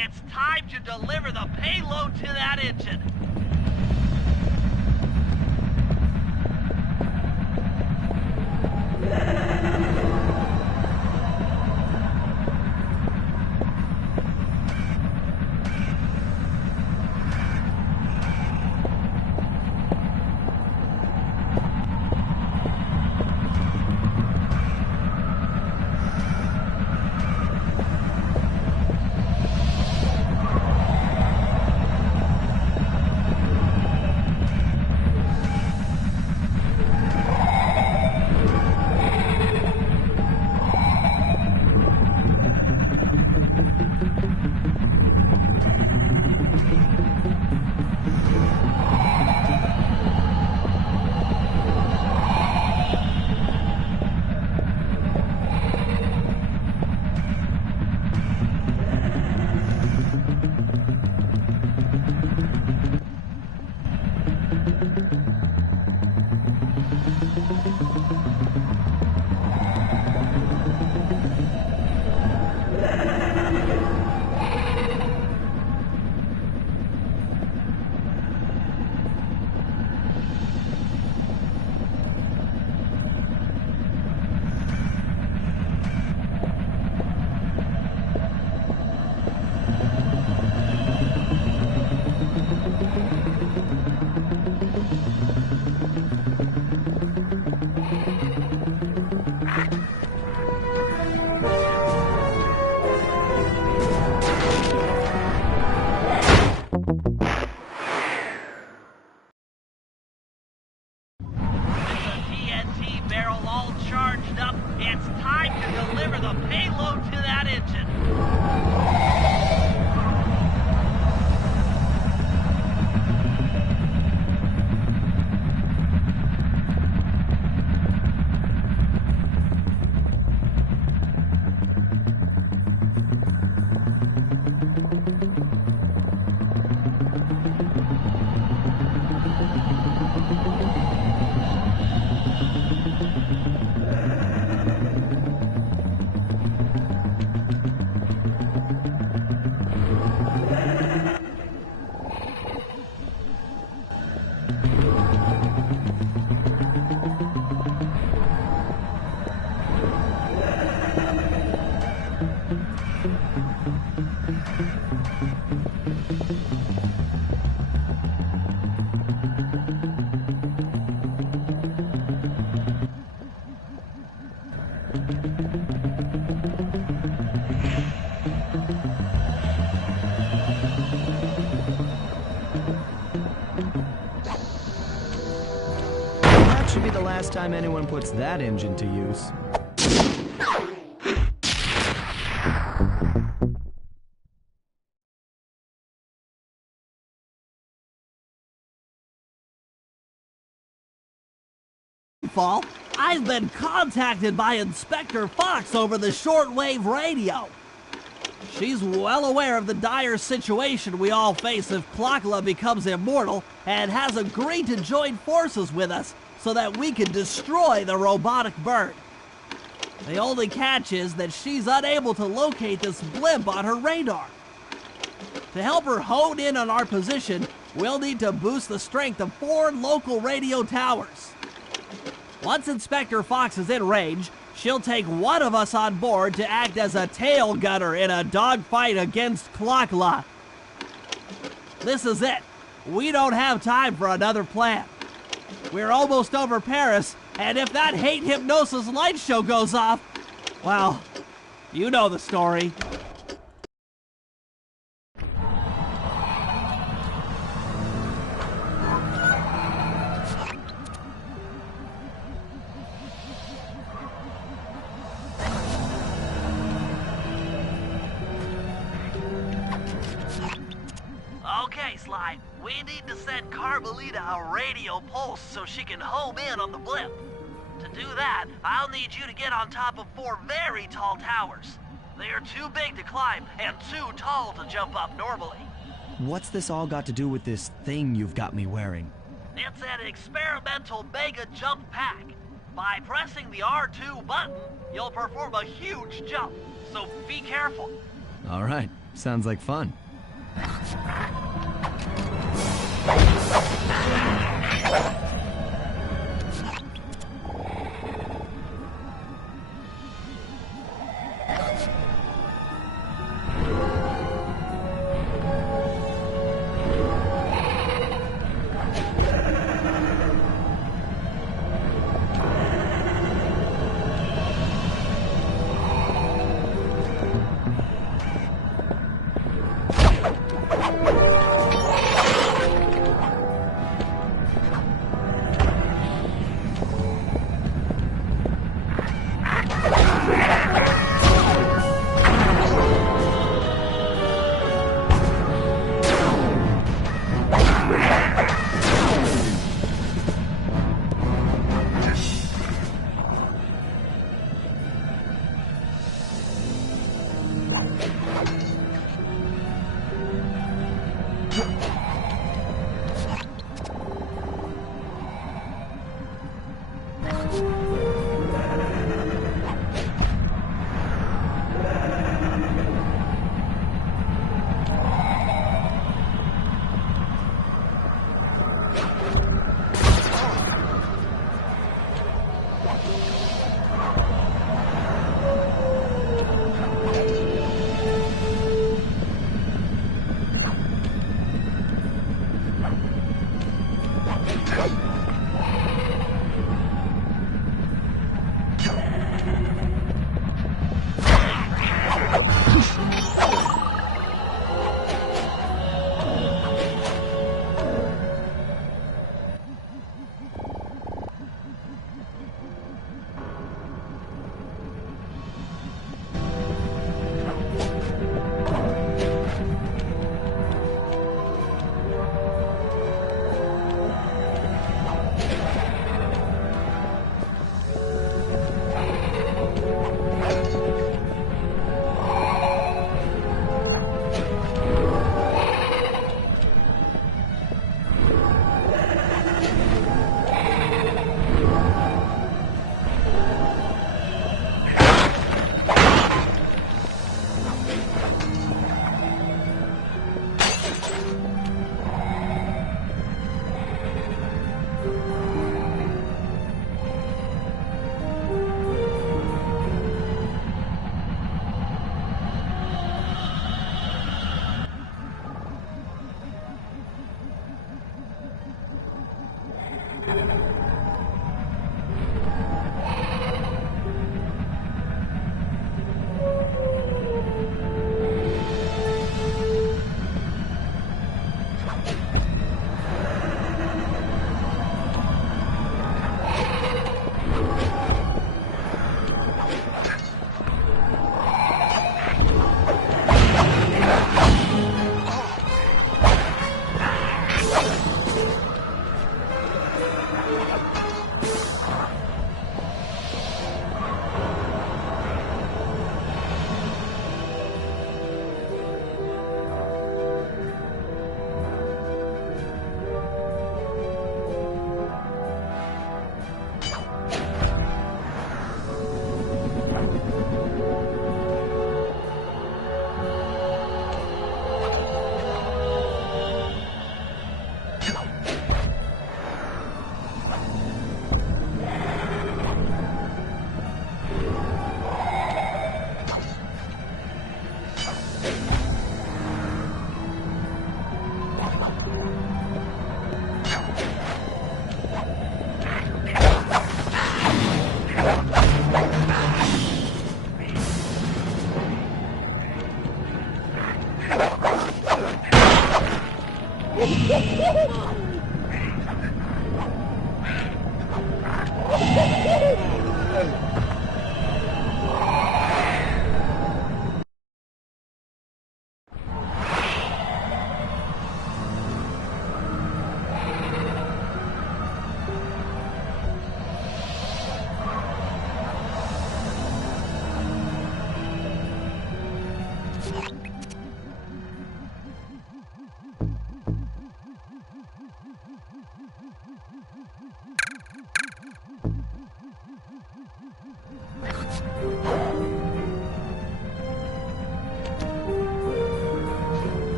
It's time to deliver the payload to that engine. That should be the last time anyone puts that engine to use. I've been contacted by Inspector Fox over the shortwave radio. She's well aware of the dire situation we all face if Klakla becomes immortal and has agreed to join forces with us so that we can destroy the robotic bird. The only catch is that she's unable to locate this blimp on her radar. To help her hone in on our position, we'll need to boost the strength of 4 local radio towers. Once Inspector Fox is in range, she'll take one of us on board to act as a tail gunner in a dogfight against Klakla. This is it. We don't have time for another plan. We're almost over Paris, and if that hate hypnosis light show goes off, well, you know the story. Okay, Sly, we need to send Carmelita a radio pulse so she can home in on the blimp. To do that, I'll need you to get on top of 4 very tall towers. They are too big to climb and too tall to jump up normally. What's this all got to do with this thing you've got me wearing? It's an experimental mega jump pack. By pressing the R2 button, you'll perform a huge jump, so be careful. All right, sounds like fun.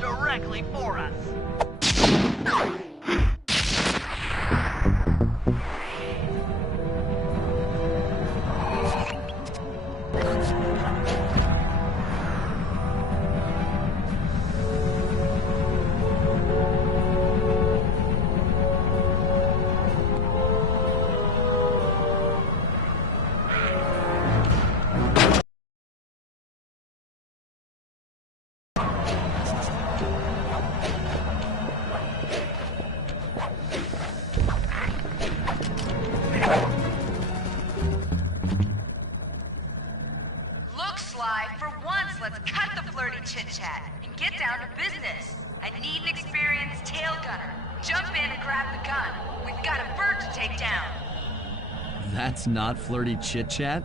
directly for us. Let's cut the flirty chit-chat and get down to business. I need an experienced tail gunner. Jump in and grab the gun. We've got a bird to take down. That's not flirty chit-chat?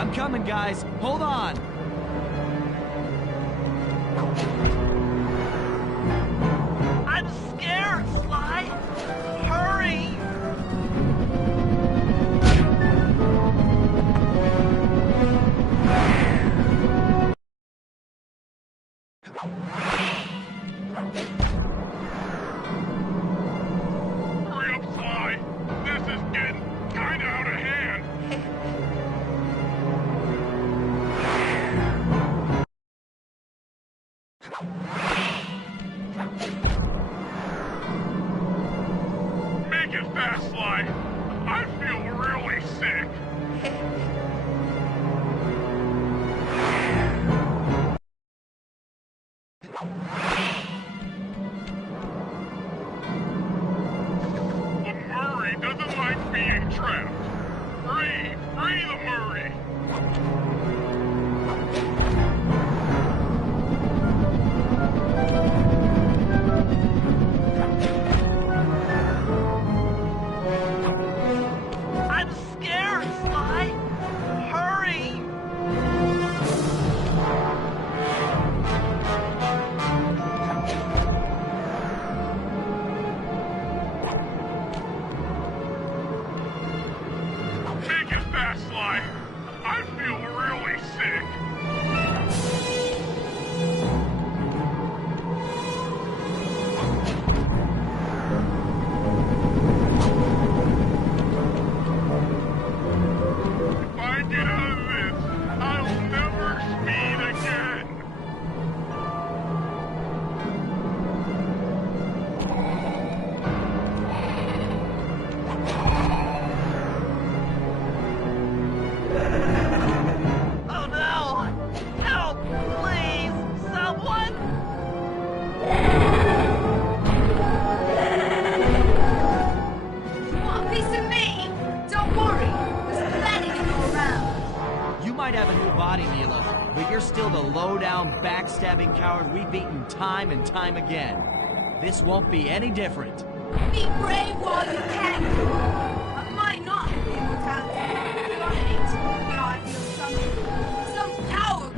I'm coming, guys. Hold on. I'm scared, Sly. Hurry! Hurry up, Sly. This is getting kinda out of hand. Make it fast, Sly. I feel really sick. The Murray doesn't like being trapped. Free! Free the Murray! I'm scared, Sly. Hurry! Make it fast, Sly. I feel really sick. If I get out of this, I'll never speed again. Oh no! Help! Please! Someone! You want a piece of me? Don't worry. There's plenty to go around. You might have a new body, Mila, but you're still the low-down, backstabbing coward we've beaten time and time again. This won't be any different. Be brave while you can. I might not have the immortality, but I feel some power.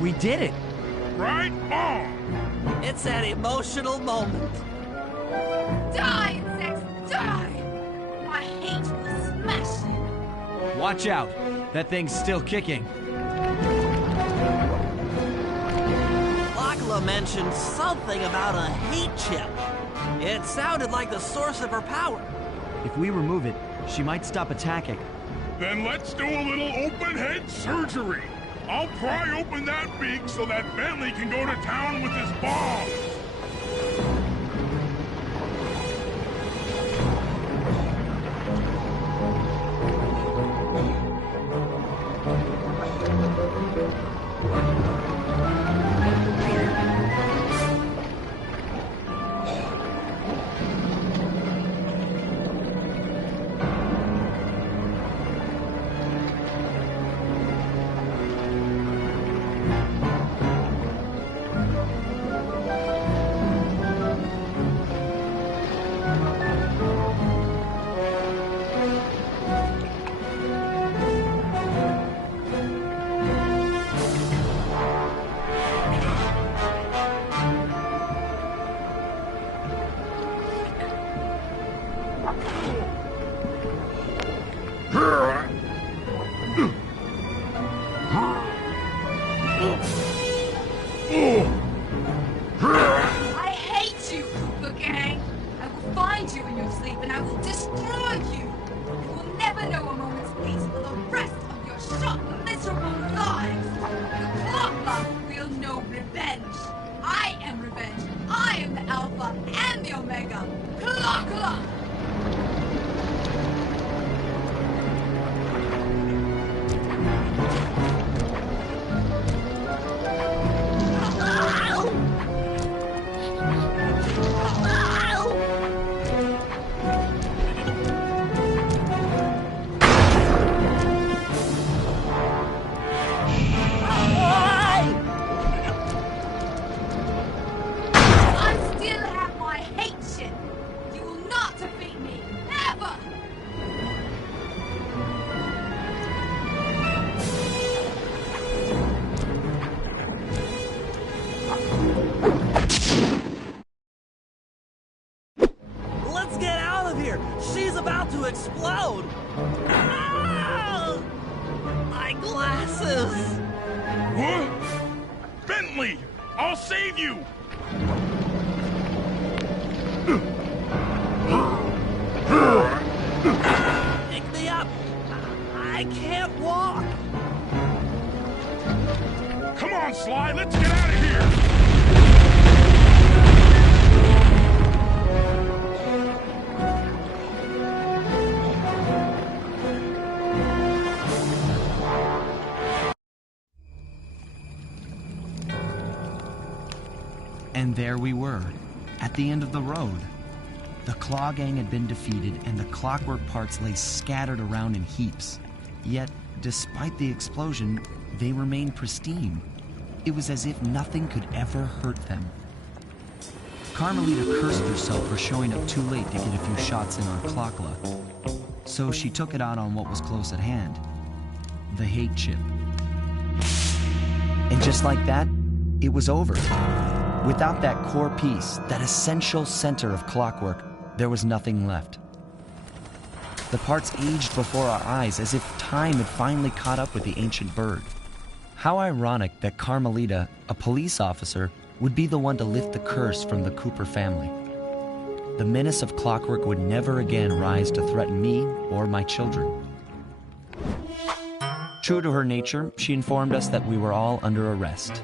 We did it. Right on! It's an emotional moment. Die, insects, die! My hate will smash you. Watch out. That thing's still kicking. Lakla mentioned something about a heat chip. It sounded like the source of her power. If we remove it, she might stop attacking. Then let's do a little open-head surgery. I'll pry open that beak so that Bentley can go to town with his bombs. miserable lives! Clockla will know revenge! I am revenge! I am the Alpha and the Omega! Clockla! She's about to explode! Ah! My glasses! What? Bentley! I'll save you! Pick me up! I can't walk! Come on, Sly, let's get out of here! And there we were, at the end of the road. The Claw Gang had been defeated, and the clockwork parts lay scattered around in heaps. Yet, despite the explosion, they remained pristine. It was as if nothing could ever hurt them. Carmelita cursed herself for showing up too late to get a few shots in on Clockla. So she took it out on what was close at hand, the hate chip. And just like that, it was over. Without that core piece, that essential center of clockwork, there was nothing left. The parts aged before our eyes as if time had finally caught up with the ancient bird. How ironic that Carmelita, a police officer, would be the one to lift the curse from the Cooper family. The menace of clockwork would never again rise to threaten me or my children. True to her nature, she informed us that we were all under arrest.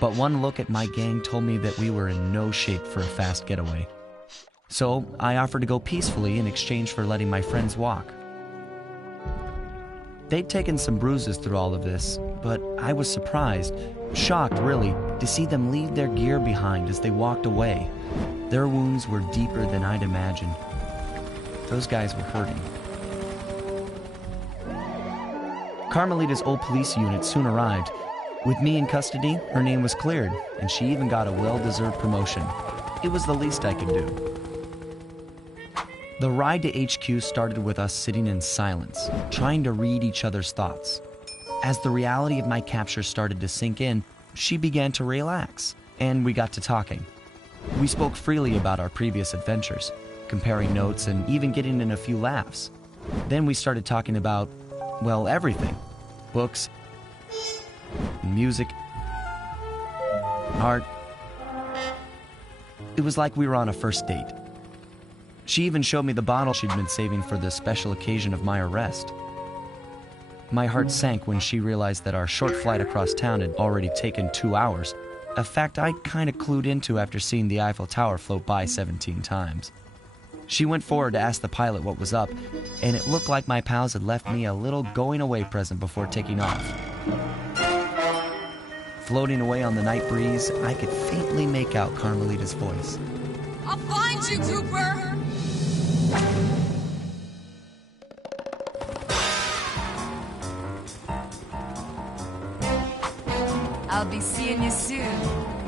But one look at my gang told me that we were in no shape for a fast getaway. So I offered to go peacefully in exchange for letting my friends walk. They'd taken some bruises through all of this, but I was surprised, shocked really, to see them leave their gear behind as they walked away. Their wounds were deeper than I'd imagined. Those guys were hurting. Carmelita's old police unit soon arrived. With me in custody, her name was cleared, and she even got a well-deserved promotion. It was the least I could do. The ride to HQ started with us sitting in silence, trying to read each other's thoughts. As the reality of my capture started to sink in, she began to relax, and we got to talking. We spoke freely about our previous adventures, comparing notes and even getting in a few laughs. Then we started talking about, well, everything. Books, music, art. It was like we were on a first date. She even showed me the bottle she'd been saving for the special occasion of my arrest. My heart sank when she realized that our short flight across town had already taken 2 hours, a fact I kinda clued into after seeing the Eiffel Tower float by 17 times. She went forward to ask the pilot what was up, and it looked like my pals had left me a little going-away present before taking off. Floating away on the night breeze, I could faintly make out Carmelita's voice. I'll find you, Cooper! I'll be seeing you soon.